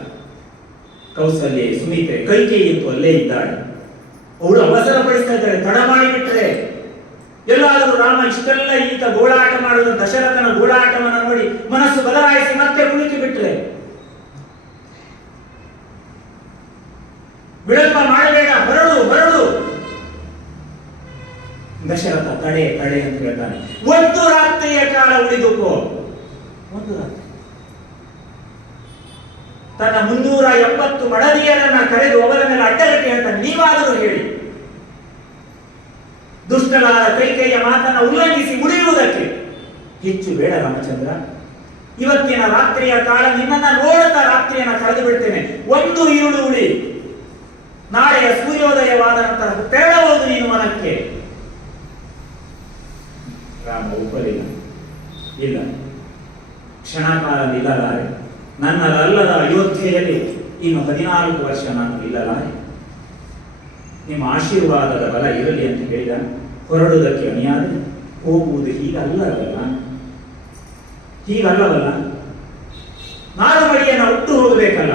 ಕೌಸಲ್ಯೆ, ಸುಮಿತ್ರೆ, ಕೈಕೇಯಿ ಅಂತೂ ಅಲ್ಲೇ ಇದ್ದಾಳೆ. ಅವಳು ಅವಸರ ಪಡಿಸ್ತಾ ಇದ್ದಾಳೆ. ತಡ ಮಾಡಿಬಿಟ್ರೆ ಎಲ್ಲಾದರೂ ರಾಮ ಇಷ್ಟೆಲ್ಲ ಈತ ಗೋಳಾಟ ಮಾಡುವುದು ದಶರಥನ ಗೋಳಾಟವನ್ನು ನೋಡಿ ಮನಸ್ಸು ಬದಲಾಯಿಸಿ ಮತ್ತೆ ಕುಳಿತು ಬಿಟ್ರೆ, ವಿಳಂಬ ಮಾಡಬೇಡ, ಹೊರಡು ಹೊರಡು. ದಶರಥ ತಡೆ ತಡೆ ಅಂತ ಹೇಳ್ತಾನೆ. ಒಂದು ರಾತ್ರಿಯ ಕಾಲ ಉಳಿದುಕೋ. ಒಂದು ರಾತ್ರಿ ತನ್ನ 370 ಮಡದಿಯರನ್ನ ಕರೆದು ಅವರ ಮೇಲೆ ಅಡ್ಡಗಟ್ಟಿ ಹೇಳ್ತಾನೆ, ನೀವಾದರೂ ಹೇಳಿ. ದುಷ್ಟಲಾದ ಕೈಕೇಯಿಯ ಮಾತನ್ನ ಉಲ್ಲಂಘಿಸಿ ಉಳಿಯುವುದಕ್ಕೆ ಹೆಚ್ಚು ಬೇಡ ರಾಮಚಂದ್ರ. ಇವತ್ತಿನ ರಾತ್ರಿಯ ಕಾಲ ನಿನ್ನನ್ನ ನೋಡುತ್ತಾ ರಾತ್ರಿಯನ್ನ ಕಳೆದು ಬಿಡ್ತೇನೆ. ಒಂದು ಇರುಳು ಉಳಿ. ನಾಳೆಯ ಸೂರ್ಯೋದಯವಾದ ನಂತರ ತೆರಳಬಹುದು ನೀನು ವನಕ್ಕೆ. ರಾಮ ಒಪ್ಪಲಿಲ್ಲ. ಇಲ್ಲ, ಕ್ಷಣಕಾಲ ನಿಲ್ಲಲಾರೆ. ನನ್ನದಲ್ಲದ ಅಯೋಧ್ಯೆಯಲ್ಲಿ ಇನ್ನು 14 ವರ್ಷ ನಾನು ನಿಲ್ಲಲಾರೆ. ನಿಮ್ಮ ಆಶೀರ್ವಾದದ ಬಲ ಇರಲಿ ಅಂತ ಹೇಳಿದ. ಹೊರಡುವುದಕ್ಕೆ ಅಣಿಯಾದರೆ ಹೋಗುವುದು ಹೀಗಲ್ಲವಲ್ಲ, ಹೀಗಲ್ಲವಲ್ಲ. ನಾರುಮಡಿಯನ್ನ ಹುಟ್ಟು ಹೋಗಬೇಕಲ್ಲ.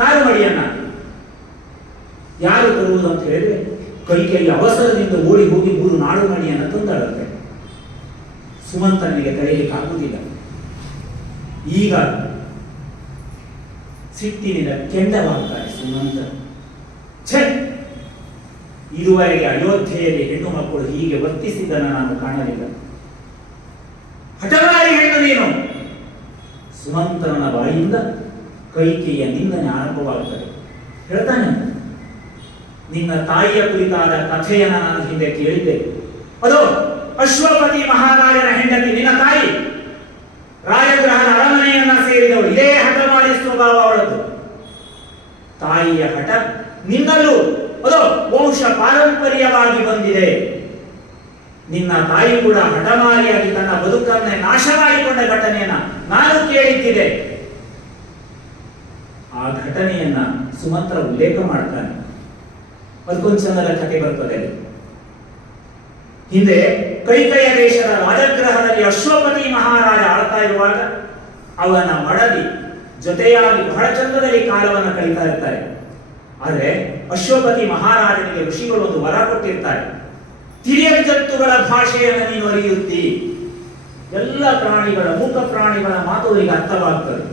ನಾರುಮಡಿಯನ್ನ ಯಾರು ತರುವುದು ಅಂತ ಹೇಳಿದ್ರೆ, ಕೈಕೇಯಿ ಅವಸರದಿಂದ ಓಡಿ ಹೋಗಿ 3 ನಾರುಮಡಿಯನ್ನು ತಂದಾಡುತ್ತೆ. ಸುಮಂತನಿಗೆ ತಡೆಯಲಿಕ್ಕಾಗುವುದಿಲ್ಲ. ಈಗ ಸಿಟ್ಟಿನಿಂದ ಕೆಂಡವಾಗ್ತಾರೆ ಸುಮಂತ. ಛೆ, ಇದುವರೆಗೆ ಅಯೋಧ್ಯೆಯಲ್ಲಿ ಹೆಣ್ಣು ಮಕ್ಕಳು ಹೀಗೆ ವರ್ತಿಸಿದ್ದನ್ನು ನಾನು ಕಾಣಲಿಲ್ಲ. ಹಠಮಾರಿ ಹೆಣ್ಣು ನೀನು. ಸುಮಂತನ ಬಾಯಿಯಿಂದ ಕೈಕೇಯಿಯ ನಿಂದನೆ ಆರಂಭವಾಗುತ್ತದೆ. ಹೇಳ್ತಾನೆ, ನಿನ್ನ ತಾಯಿಯ ಕುರಿತಾದ ಕಥೆಯನ್ನು ನಾನು ಹಿಂದೆ ಕೇಳಿದ್ದೆ. ಅದು ಅಶ್ವಪತಿ ಮಹಾರಾಜನ ಹೆಂಡತಿ ನಿನ್ನ ತಾಯಿ. ರಾಜಗೃಹದ ಅರಮನೆಯನ್ನ ಸೇರಿದವಳು. ಇದೇ ಹಠಮಾರಿ ಸ್ವಭಾವ ಅವಳದ್ದು. ತಾಯಿಯ ಹಠ ನಿನ್ನಲ್ಲೂ ಅದು ವಂಶ ಪಾರಂಪರ್ಯವಾಗಿ ಬಂದಿದೆ. ನಿನ್ನ ತಾಯಿ ಕೂಡ ಹಠಮಾರಿಯಾಗಿ ತನ್ನ ಬದುಕನ್ನೇ ನಾಶ ಮಾಡಿಕೊಂಡ ಘಟನೆಯನ್ನ ನಾನು ಕೇಳಿದ್ದಿದೆ. ಆ ಘಟನೆಯನ್ನ ಸುಮಂತ್ರ ಉಲ್ಲೇಖ ಮಾಡ್ತಾನೆ. ಅದಕ್ಕೊಂದು ಚಂದದ ಕಥೆ ಬರ್ತದೆ. ಹಿಂದೆ ಕೈಕೇಯ ದೇಶದ ರಾಜಗೃಹದಲ್ಲಿ ಅಶ್ವಪತಿ ಮಹಾರಾಜ ಆಳ್ತಾ ಇರುವಾಗ ಅವನ ಮಡದಿ ಜೊತೆಯಾಗಿ ಬಹಳ ಚಂದದಲ್ಲಿ ಕಾಲವನ್ನು ಕಳೀತಾ ಇರ್ತಾರೆ. ಆದರೆ ಅಶ್ವಪತಿ ಮಹಾರಾಜನಿಗೆ ಋಷಿಗಳು ಒಂದು ವರ ಕೊಟ್ಟಿರ್ತಾರೆ. ತಿರ್ಯಜತ್ತುಗಳ ಭಾಷೆಯನ್ನು ನೀನು ಅರಿಯುತ್ತಿ. ಎಲ್ಲ ಪ್ರಾಣಿಗಳ, ಮೂಕ ಪ್ರಾಣಿಗಳ ಮಾತು ಅವರಿಗೆ ಅರ್ಥವಾಗ್ತದೆ.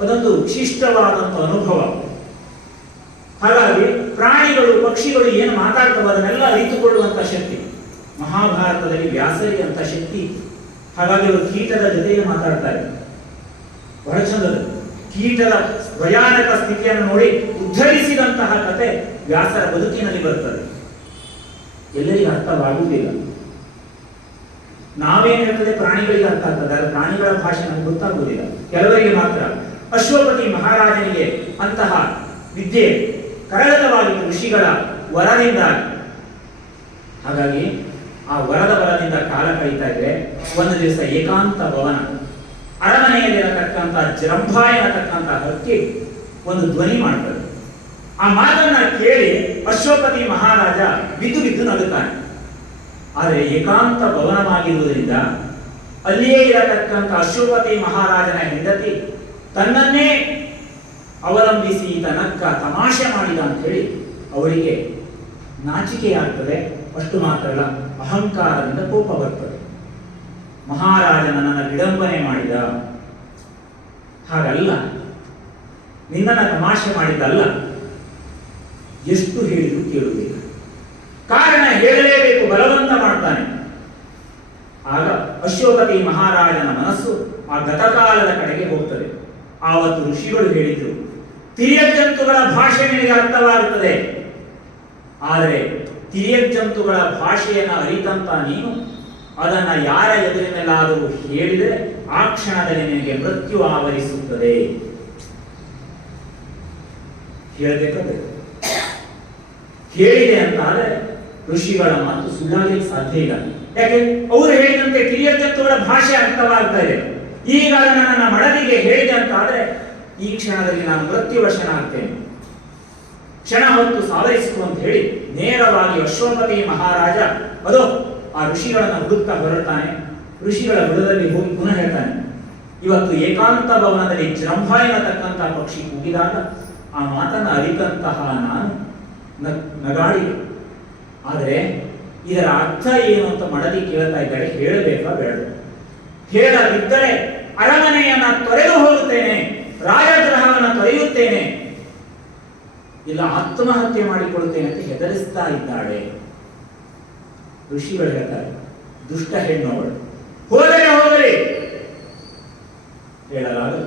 ಅದೊಂದು ವಿಶಿಷ್ಟವಾದಂಥ ಅನುಭವ. ಹಾಗಾಗಿ ಪ್ರಾಣಿಗಳು, ಪಕ್ಷಿಗಳು ಏನು ಮಾತಾಡ್ತವೆ ಅದನ್ನೆಲ್ಲ ಅರಿತುಕೊಳ್ಳುವಂತ ಶಕ್ತಿ ಮಹಾಭಾರತದಲ್ಲಿ ವ್ಯಾಸರಿ ಅಂತ ಶಕ್ತಿ. ಹಾಗಾಗಿ ಅವರು ಕೀಟದ ಜೊತೆಗೆ ಮಾತಾಡ್ತಾರೆ. ಬಹಳ ಚಂದದ ಕೀಟದ ಭಯಾನಕ ಸ್ಥಿತಿಯನ್ನು ನೋಡಿ ಉದ್ಧರಿಸಿದಂತಹ ಕತೆ ವ್ಯಾಸರ ಬದುಕಿನಲ್ಲಿ ಬರುತ್ತದೆ. ಎಲ್ಲರಿಗೂ ಅರ್ಥವಾಗುವುದಿಲ್ಲ. ನಾವೇನು ಹೇಳ್ತದೆ ಪ್ರಾಣಿಗಳಿಗೆ ಅರ್ಥ ಆಗ್ತದೆ, ಆದರೆ ಪ್ರಾಣಿಗಳ ಭಾಷೆ ನಮ್ಗೆ ಗೊತ್ತಾಗುವುದಿಲ್ಲ, ಕೆಲವರಿಗೆ ಮಾತ್ರ. ಅಶ್ವಪತಿ ಮಹಾರಾಜನಿಗೆ ಅಂತಹ ವಿದ್ಯೆ ಕರಗತವಾಗಿತ್ತು ಋಷಿಗಳ ವರದಿಂದಾಗಿ. ಹಾಗಾಗಿ ಆ ವರದ ಬಲದಿಂದ ಕಾಲ ಕಳೀತಾ ಇದ್ರೆ ಒಂದು ದಿವಸ ಏಕಾಂತ ಭವನ, ಅರಮನೆಯಲ್ಲಿರತಕ್ಕಂಥ ಜರಂಭ ಎನ್ನತಕ್ಕಂಥ ಹಕ್ಕಿ ಒಂದು ಧ್ವನಿ ಮಾಡ್ತದೆ. ಆ ಮಾತನ್ನ ಕೇಳಿ ಅಶ್ವಪತಿ ಮಹಾರಾಜ ಬಿದ್ದು ಬಿದ್ದು ನಗುತ್ತಾನೆ. ಆದರೆ ಏಕಾಂತ ಭವನವಾಗಿರುವುದರಿಂದ ಅಲ್ಲಿಯೇ ಇರತಕ್ಕಂಥ ಅಶ್ವಪತಿ ಮಹಾರಾಜನ ಹೆಂಡತಿ ತನ್ನನ್ನೇ ಅವಲಂಬಿಸಿ ಈತ ನಕ್ಕ ತಮಾಷೆ ಮಾಡಿದ ಅಂತ ಹೇಳಿ ಅವಳಿಗೆ ನಾಚಿಕೆಯಾಗ್ತದೆ. ಅಷ್ಟು ಮಾತ್ರ ಅಲ್ಲ, ಅಹಂಕಾರದಿಂದ ಕೋಪ ಬರ್ತದೆ. ಮಹಾರಾಜನ ನನ್ನ ವಿಡಂಬನೆ ಮಾಡಿದ, ಹಾಗಲ್ಲ, ನಿನ್ನನ್ನು ತಮಾಷೆ ಮಾಡಿದ್ದಲ್ಲ, ಎಷ್ಟು ಹೇಳಿದ್ರು ಕೇಳುವುದಿಲ್ಲ, ಕಾರಣ ಹೇಳಲೇಬೇಕು, ಬಲವಂತ ಮಾಡ್ತಾನೆ. ಆಗ ಅಶ್ವಪತಿ ಮಹಾರಾಜನ ಮನಸ್ಸು ಆ ಗತಕಾಲದ ಕಡೆಗೆ ಹೋಗ್ತದೆ. ಆವತ್ತು ಋಷಿಗಳು ಹೇಳಿದ್ರು, ತಿರ್ಯಜಂತುಗಳ ಭಾಷೆ ನಿನಗೆ ಅರ್ಥವಾಗುತ್ತದೆ, ಆದರೆ ತಿರ್ಯಜಂತುಗಳ ಭಾಷೆಯನ್ನು ಅರಿತಂತ ನೀನು ಅದನ್ನ ಯಾರ ಎದುರಿನಲ್ಲಾದರೂ ಹೇಳಿದರೆ ಆ ಕ್ಷಣದಲ್ಲಿ ನಿನಗೆ ಮೃತ್ಯು ಆವರಿಸುತ್ತದೆ. ಹೇಳಬೇಕಾದ್ರೆ ಹೇಳಿದೆ ಅಂತ ಆದ್ರೆ ಋಷಿಗಳ ಮಾತು ಸುಳ್ಳಾಗಲಿಕ್ಕೆ ಸಾಧ್ಯ ಇಲ್ಲ. ಯಾಕೆ ಅವರು ಹೇಳಿದಂತೆ ಕಿರಿಯ ಜಂತುಗಳ ಭಾಷೆ ಅರ್ಥವಾಗ್ತಾ ಇದೆ. ಈಗ ಅದನ್ನು ನನ್ನ ಮಡದಿಗೆ ಹೇಳಿದೆ ಅಂತ ಆದ್ರೆ ಈ ಕ್ಷಣದಲ್ಲಿ ನಾನು ಮೃತ್ಯುವಶನಾಗ್ತೇನೆ, ಕ್ಷಣ ಹೊತ್ತು ಸಾವರಿಸು ಅಂತ ಹೇಳಿ ನೇರವಾಗಿ ಅಶ್ವಪತಿ ಮಹಾರಾಜ ಅದು ಆ ಋಷಿಗಳನ್ನ ಹುಡುಕ್ತಾ ಹೊರಡ್ತಾನೆ. ಋಷಿಗಳ ಬುಡದಲ್ಲಿ ಹೋಗಿ ಪುನಃ ಹೇಳ್ತಾನೆ, ಇವತ್ತು ಏಕಾಂತ ಭವನದಲ್ಲಿ ಜಂಭ ಎನ್ನತಕ್ಕಂಥ ಪಕ್ಷಿ ಕೂಗಿದಾಗ ಆ ಮಾತನ್ನ ಅರಿತಂತಹ ನಾನು ನಗಾಡಿದೆ. ಆದರೆ ಇದರ ಅರ್ಥ ಏನು ಅಂತ ಮಡದಿ ಕೇಳ್ತಾ ಇದ್ದಾರೆ. ಹೇಳಬೇಕಾ ಬೇಡ? ಹೇಳದಿದ್ದರೆ ಅರಮನೆಯನ್ನ ತೊರೆದು ಹೋಗುತ್ತೇನೆ, ರಾಜಗೃಹವನ್ನು ತೊರೆಯುತ್ತೇನೆ, ಇಲ್ಲ ಆತ್ಮಹತ್ಯೆ ಮಾಡಿಕೊಳ್ಳುತ್ತೇನೆ ಅಂತ ಹೆದರಿಸ್ತಾ ಇದ್ದಾಳೆ. ಋಷಿಗಳು ಹೇಳ್ತಾರೆ, ದುಷ್ಟ ಹೆಣ್ಣು ಅವಳು, ಹೋದರೆ ಹೋಗಲಿ, ಹೇಳಲಾಗದು.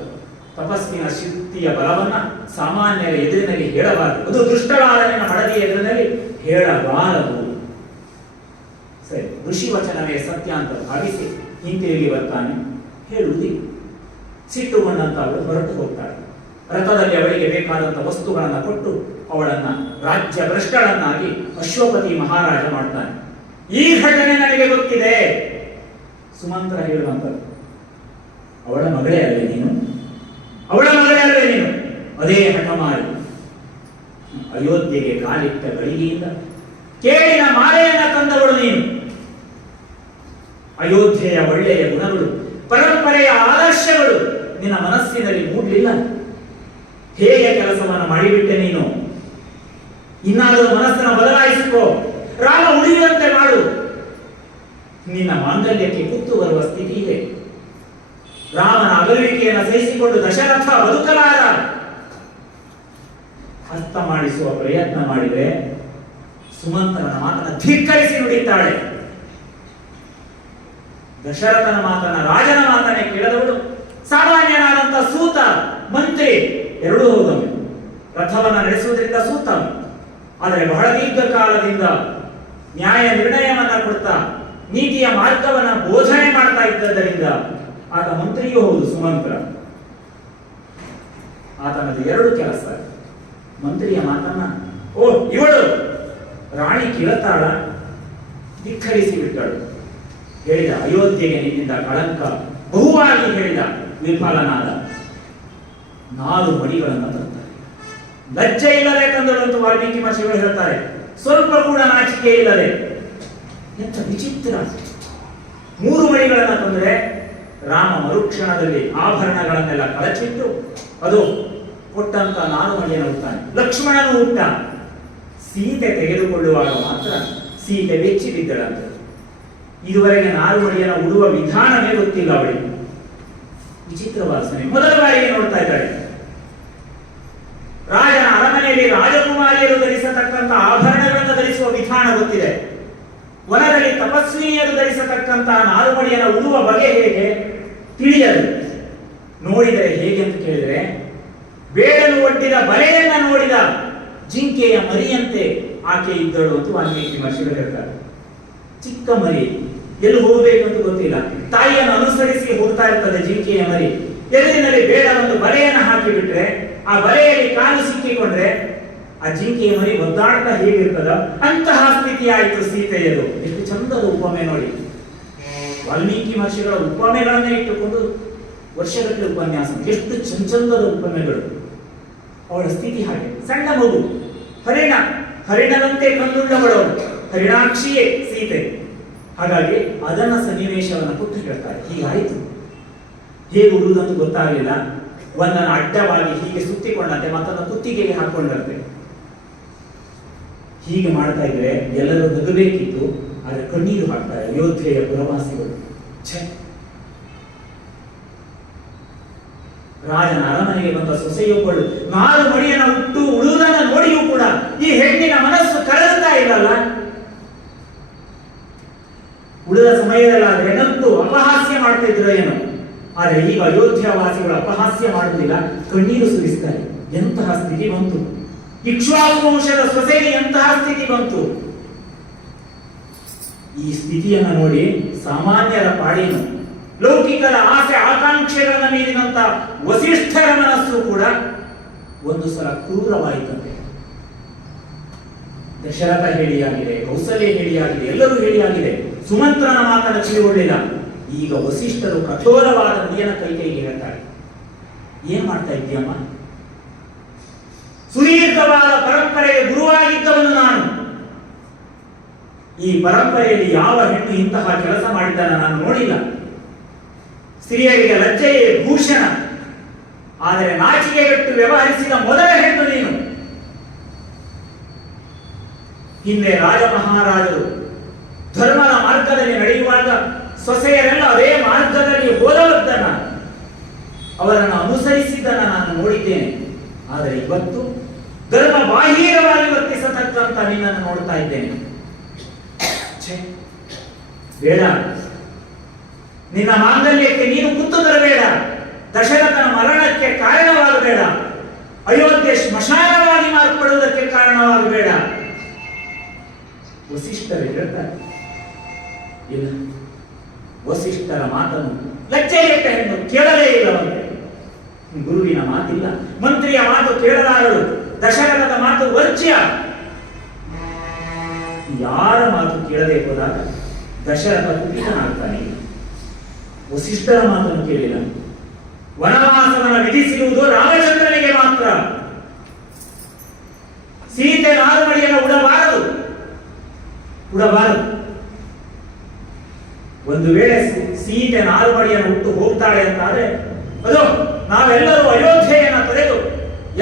ತಪಸ್ಸಿನ ಶಕ್ತಿಯ ಬಲವನ್ನ ಸಾಮಾನ್ಯರ ಎದುರಿನಲ್ಲಿ ಹೇಳಬಾರದು. ಅದು ದುಷ್ಟಳಾದ ನಿನ್ನ ಮಡದಿಯ ಎದುರಿನಲ್ಲಿ ಹೇಳಬಾರದು. ಸರಿ, ಋಷಿ ವಚನವೇ ಸತ್ಯ ಅಂತ ಭಾವಿಸಿ ಹಿಂತಿರುಗಿ ಬರ್ತಾನೆ. ಹೇಳುವುದಿಲ್ಲ. ಸಿಟ್ಟುಗೊಂಡಂತ ಅವಳು ಹೊರಟು ಹೋಗ್ತಾಳೆ. ರಥದಲ್ಲಿ ಅವಳಿಗೆ ಬೇಕಾದಂತ ವಸ್ತುಗಳನ್ನು ಕೊಟ್ಟು ಅವಳನ್ನ ರಾಜ್ಯ ಭ್ರಷ್ಟಳನ್ನಾಗಿ ಅಶ್ವಪತಿ ಮಹಾರಾಜ ಮಾಡ್ತಾನೆ. ಈ ಘಟನೆ ನನಗೆ ಗೊತ್ತಿದೆ. ಸುಮಂತ್ರ ಹೇಳುವಂಥದ್ದು, ಅವಳ ಮಗಳೇ ಅಲ್ಲೇ ನೀನು, ಅವಳ ಮಗಳೇ ಅಲ್ಲೇ ನೀನು, ಅದೇ ಹಠಮಾರಿ ಅಯೋಧ್ಯೆಗೆ ಕಾಲಿಟ್ಟ ಗಳಿಗೆಯಿಂದ ಕೇಳಿನ ಮಾಲೆಯನ್ನ ತಂದವಳು ನೀನು. ಅಯೋಧ್ಯೆಯ ಒಳ್ಳೆಯ ಗುಣಗಳು, ಪರಂಪರೆಯ ಆದರ್ಶಗಳು ನಿನ್ನ ಮನಸ್ಸಿನಲ್ಲಿ ಮೂಡಲಿಲ್ಲ. ಹೇಗೆ ಕೆಲಸವನ್ನು ಮಾಡಿಬಿಟ್ಟೆ ನೀನು? ಇನ್ನಾದರೂ ಮನಸ್ಸನ್ನು ಬದಲಾಯಿಸಿಕೋ, ರಾಮ ಉಳಿಯುವಂತೆ ಮಾಡು. ನಿನ್ನ ಮಾಂಗಲ್ಯಕ್ಕೆ ಕುತ್ತು ಬರುವ ಸ್ಥಿತಿ ಇದೆ. ರಾಮನ ಅಗಲುವಿಕೆಯನ್ನು ಸಹಿಸಿಕೊಂಡು ದಶರಥ ಬದುಕಲಾರ. ಅರ್ಥ ಮಾಡಿಸುವ ಪ್ರಯತ್ನ ಮಾಡಿದರೆ ಸುಮಂತ್ರನ ಮಾತನ್ನು ಧಿಕ್ಕರಿಸಿ ನುಡಿತಾಳೆ. ದಶರಥನ ಮಾತನ್ನ, ರಾಜನ ಮಾತನ್ನೇ ಕೇಳದವಳು ಸಾಮಾನ್ಯನಾದಂತ ಸೂತ, ಮಂತ್ರಿ ಎರಡೂ ಹೋದವು. ರಥವನ್ನು ನಡೆಸುವುದರಿಂದ ಸೂತ, ಆದರೆ ಬಹಳ ದೀರ್ಘಕಾಲದಿಂದ ನ್ಯಾಯ ನಿರ್ಣಯವನ್ನ ಕೊಡ್ತಾ ನೀತಿಯ ಮಾರ್ಗವನ್ನ ಬೋಧನೆ ಮಾಡ್ತಾ ಇದ್ದರಿಂದ ಆತ ಮಂತ್ರಿಯೂ ಹೌದು ಸುಮಂತ್ರ. ಆತನದು ಎರಡು ಕೆಲಸ. ಮಂತ್ರಿಯ ಮಾತನ್ನ ಇವಳು ರಾಣಿ ಕೇಳ್ತಾಳ, ಧಿಕ್ಕರಿಸಿ ಬಿಟ್ಟಳು. ಹೇಳಿದ, ಅಯೋಧ್ಯೆಗೆ ನಿನ್ನಿಂದ ಕಳಂಕ ಬಹುವಾಗಿ ಹೇಳಿದ, ವಿಫಲನಾದ. 4 ಮಡಿಗಳನ್ನು ತಂತಾರೆ. ಲಜ್ಜೆ ಇಲ್ಲದೆ ತಂದಳು ಅಂತ ವಾಲ್ಮೀಕಿ ಮಹರ್ಷಿಗಳು ಹೇಳ್ತಾರೆ. ಸ್ವಲ್ಪ ಕೂಡ ನಾಚಿಕೆ ಇಲ್ಲದೆ. ಎಂತ ವಿಚಿತ್ರ! 3 ಮಡಿಗಳನ್ನ ತಂದ್ರೆ ರಾಮ ಮರುಕ್ಷಣದಲ್ಲಿ ಆಭರಣಗಳನ್ನೆಲ್ಲ ಕಳಚಿಟ್ಟು ಅದು ಕೊಟ್ಟಂತ 4 ಮಡಿಯನ್ನು ಹುಟ್ಟಾನೆ. ಲಕ್ಷ್ಮಣನು ಹುಟ್ಟ. ಸೀತೆ ತೆಗೆದುಕೊಳ್ಳುವಾಗ ಮಾತ್ರ ಸೀತೆ ಬೆಚ್ಚಿ ಬಿದ್ದಳಂತೆ. ಇದುವರೆಗೆ 4 ಮಡಿಯನ್ನು ಉಡುವ ವಿಧಾನವೇ ಗೊತ್ತಿಲ್ಲ ಅವಳಿಗೆ. ವಿಚಿತ್ರ ವಾಸನೆ. ಮೊದಲ ಬಾರಿಗೆ ನೋಡ್ತಾ ಇದ್ದಾಳೆ. ರಾಜನ ಅರಮನೆಯಲ್ಲಿ ರಾಜಕುಮಾರಿಯರು ಧರಿಸತಕ್ಕಂಥ ಆಭರಣಗಳನ್ನು ಧರಿಸುವ ವಿಧಾನ ಗೊತ್ತಿದೆ. ವನದಲ್ಲಿ ತಪಸ್ವಿನಿಯರು ಧರಿಸತಕ್ಕಂಥ 4 ಮಡಿಯನ್ನು ಉಡುವ ಬಗೆ ಹೇಗೆ ತಿಳಿಯದು. ನೋಡಿದರೆ ಹೇಗೆ ಅಂತ ಕೇಳಿದರೆ, ಬೇಡಲು ಒಡ್ಡಿದ ಬಲೆಯನ್ನ ನೋಡಿದ ಜಿಂಕೆಯ ಮರಿಯಂತೆ ಆಕೆ ಇದ್ದಳು ಅಂತ ವಾಲ್ಮೀಕಿ ಮಹರ್ಷಿಗಳು ಹೇಳ್ತಾರೆ. ಚಿಕ್ಕ ಮರಿ, ಎಲ್ಲಿ ಹೋಗಬೇಕು ಅಂತ ಗೊತ್ತಿಲ್ಲ, ತಾಯಿಯನ್ನು ಅನುಸರಿಸಿ ಹೋಗ್ತಾ ಇರ್ತದೆ ಜಿಂಕೆಯ ಮರಿ. ಎದುರಿನಲ್ಲಿ ಬೇಡ ಒಂದು ಬಲೆಯನ್ನು ಹಾಕಿಬಿಟ್ರೆ ಆ ಬಲೆಯಲ್ಲಿ ಕಾಲು ಸಿಕ್ಕಿಕೊಂಡ್ರೆ ಆ ಜಿಂಕೆಯ ಮರಿ ಒದ್ದಾಡ್ತಾ ಹೇಗಿರ್ತದ ಅಂತಹ ಸ್ಥಿತಿ ಆಯಿತು ಸೀತೆಯದು. ಎಷ್ಟು ಚಂದದ ಉಪಮೆ ನೋಡಿ. ವಾಲ್ಮೀಕಿ ಮಹರ್ಷಿಗಳ ಉಪಮೆಗಳನ್ನೇ ಇಟ್ಟುಕೊಂಡು ವರ್ಷಗಟ್ಟಲೆ ಉಪನ್ಯಾಸ. ಎಷ್ಟು ಚಂದದ ಉಪಮೆಗಳು. ಅವಳ ಸ್ಥಿತಿ ಹಾಗೆ. ಸಣ್ಣ ಮಗು, ಹರಿಣದಂತೆ ಕಣ್ಣುಳ್ಳವಳು, ಹರಿಣಾಕ್ಷಿಯೇ ಸೀತೆ. ಹಾಗಾಗಿ ಅದನ್ನ ಸನ್ನಿವೇಶವನ್ನು ಕೊಟ್ಟು ಹೇಳ್ತಾರೆ. ಹೀಗಾಯಿತು. ಹೇಗೆ ಉಡುವುದಂತೂ ಗೊತ್ತಾಗಲಿಲ್ಲ. ಒಂದನ್ನು ಅಡ್ಡವಾಗಿ ಹೀಗೆ ಸುತ್ತಿಕೊಂಡಂತೆ, ಮತ್ತೊಂದು ಕುತ್ತಿಗೆಗೆ ಹಾಕೊಂಡಂತೆ. ಹೀಗೆ ಮಾಡ್ತಾ ಇದ್ರೆ ಎಲ್ಲರೂ ನಗಬೇಕಿತ್ತು, ಆದರೆ ಕಣ್ಣೀರು ಹಾಕ್ತಾರೆ ಅಯೋಧ್ಯೆಯ ಪುರವಾಸಿಗಳು. ರಾಜನ ಅರಮನೆಗೆ ಬಂದ ಸೊಸೆಯೊಬ್ಬಳು 4 ಮಡಿಯನ್ನು ಉಡುವುದನ್ನು ನೋಡಿಯೂ ಕೂಡ ಈ ಹೆಣ್ಣಿನ ಮನಸ್ಸು ಕರಗುತ್ತಾ ಇಲ್ಲಲ್ಲ. ಉಳಿದ ಸಮಯದಲ್ಲಾದ್ರೆ ನತ್ತು ಅಪಹಾಸ್ಯ ಮಾಡ್ತಾ ಇದ್ರು ಏನೋ, ಆದರೆ ಈಗ ಅಯೋಧ್ಯ ವಾಸಿಗಳು ಅಪಹಾಸ್ಯ ಮಾಡುವುದಿಲ್ಲ, ಕಣ್ಣೀರು ಸುರಿಸ್ತಾರೆ. ಎಂತಹ ಸ್ಥಿತಿ ಬಂತು! ಇಕ್ಷ್ವಾಕು ವಂಶದ ಸೊಸೆಗೆ ಎಂತಹ ಸ್ಥಿತಿ ಬಂತು! ಈ ಸ್ಥಿತಿಯನ್ನು ನೋಡಿ ಸಾಮಾನ್ಯರ ಪಾಡೇನು, ಲೌಕಿಕರ ಆಸೆ ಆಕಾಂಕ್ಷೆಗಳನ್ನ ಮೀರಿದಂತ ವಸಿಷ್ಠರ ಮನಸ್ಸು ಕೂಡ ಒಂದು ಸಲ ಕ್ರೂರವಾಯಿತಂತೆ. ದಶರಥ ಹೇಳಿಯಾಗಿದೆ, ಕೌಸಲ್ಯ ಹೇಳಿಯಾಗಿದೆ, ಎಲ್ಲರೂ ಹೇಳಿಯಾಗಿದೆ. ಸುಮಂತ್ರನ ಮಾತನ್ನು ತಿಳಿದುಕೊಳ್ಳಿಲ್ಲ. ಈಗ ವಸಿಷ್ಠರು ಕಠೋರವಾದ ನುಡಿಯನ್ನು ಕೈಕೈಗೆ ಹೇಳ್ತಾರೆ. ಏನ್ ಮಾಡ್ತಾ ಇದ್ದೀಯಮ್ಮ? ಸುದೀರ್ಘವಾದ ಪರಂಪರೆಗೆ ಗುರುವಾಗಿದ್ದವನು ನಾನು. ಈ ಪರಂಪರೆಯಲ್ಲಿ ಯಾವ ಹೆಣ್ಣು ಇಂತಹ ಕೆಲಸ ಮಾಡಿದ್ದನ್ನು ನಾನು ನೋಡಿಲ್ಲ. ಸ್ತ್ರೀಯರಿಗೆ ಲಜ್ಜೆಯೇ ಭೂಷಣ, ಆದರೆ ನಾಚಿಕೆಗೆಟ್ಟು ವ್ಯವಹರಿಸಿದ ಮೊದಲ ಹೆಣ್ಣು ನೀನು. ಹಿಂದೆ ರಾಜ ಮಹಾರಾಜರು ಧರ್ಮದ ಮಾರ್ಗದಲ್ಲಿ ನಡೆಯುವಾಗ ಸೊಸೆಯರೆಲ್ಲ ಅದೇ ಮಾರ್ಗದಲ್ಲಿ ಹೋದವದ್ದನ್ನ, ಅವರನ್ನು ಅನುಸರಿಸಿದ್ದನ್ನು ನಾನು ನೋಡಿದ್ದೇನೆ. ಆದರೆ ಇವತ್ತು ಧರ್ಮ ಬಾಹಿರವಾಗಿ ವರ್ತಿಸತಕ್ಕಂತ ನಿನ್ನನ್ನು ನೋಡ್ತಾ ಇದ್ದೇನೆ. ಬೇಡ, ನಿನ್ನ ಮಾಂಗಲ್ಯಕ್ಕೆ ನೀನು ಕುತ್ತು ತರಬೇಡ. ದಶರಥನ ಮರಣಕ್ಕೆ ಕಾರಣವಾಗಬೇಡ. ಅಯೋಧ್ಯೆ ಸ್ಮಶಾನವಾಗಿ ಮಾರ್ಪಡುವುದಕ್ಕೆ ಕಾರಣವಾಗಬೇಡ. ವಸಿಷ್ಠರು ಹೇಳ್ತಾರೆ, ಇಲ್ಲ, ವಸಿಷ್ಠರ ಮಾತನ್ನು ಲಜ್ಜೆಗೆಟ್ಟ ಹೆಣ್ಣು ಕೇಳಲೇ ಇಲ್ಲವಂತೆ. ಗುರುವಿನ ಮಾತಿಲ್ಲ, ಮಂತ್ರಿಯ ಮಾತು ಕೇಳಲಾರಳು, ದಶರಥದ ಮಾತು ವರ್ಜ್ಯ. ಯಾರ ಮಾತು ಕೇಳದೆ ಹೋದಾಗ ದಶರಥ ಕುಪಿತನಾಗ್ತಾನೆ. ವಸಿಷ್ಠರ ಮಾತನ್ನು ಕೇಳಿಲ್ಲ. ವನವಾಸವನ್ನು ವಿಧಿಸಿರುವುದು ರಾಮಚಂದ್ರನಿಗೆ ಮಾತ್ರ. ಸೀತೆ ನಾರುಮಡಿಯನ್ನು ಉಡಬಾರದು. ಒಂದು ವೇಳೆ ಸೀತೆ ನಾರುಮಡಿಯನ್ನು ಹುಟ್ಟು ಹೋಗ್ತಾಳೆ ಅಂತಾದ್ರೆ ಅದು ನಾವೆಲ್ಲರೂ ಅಯೋಧ್ಯೆಯನ್ನು ತೊರೆದು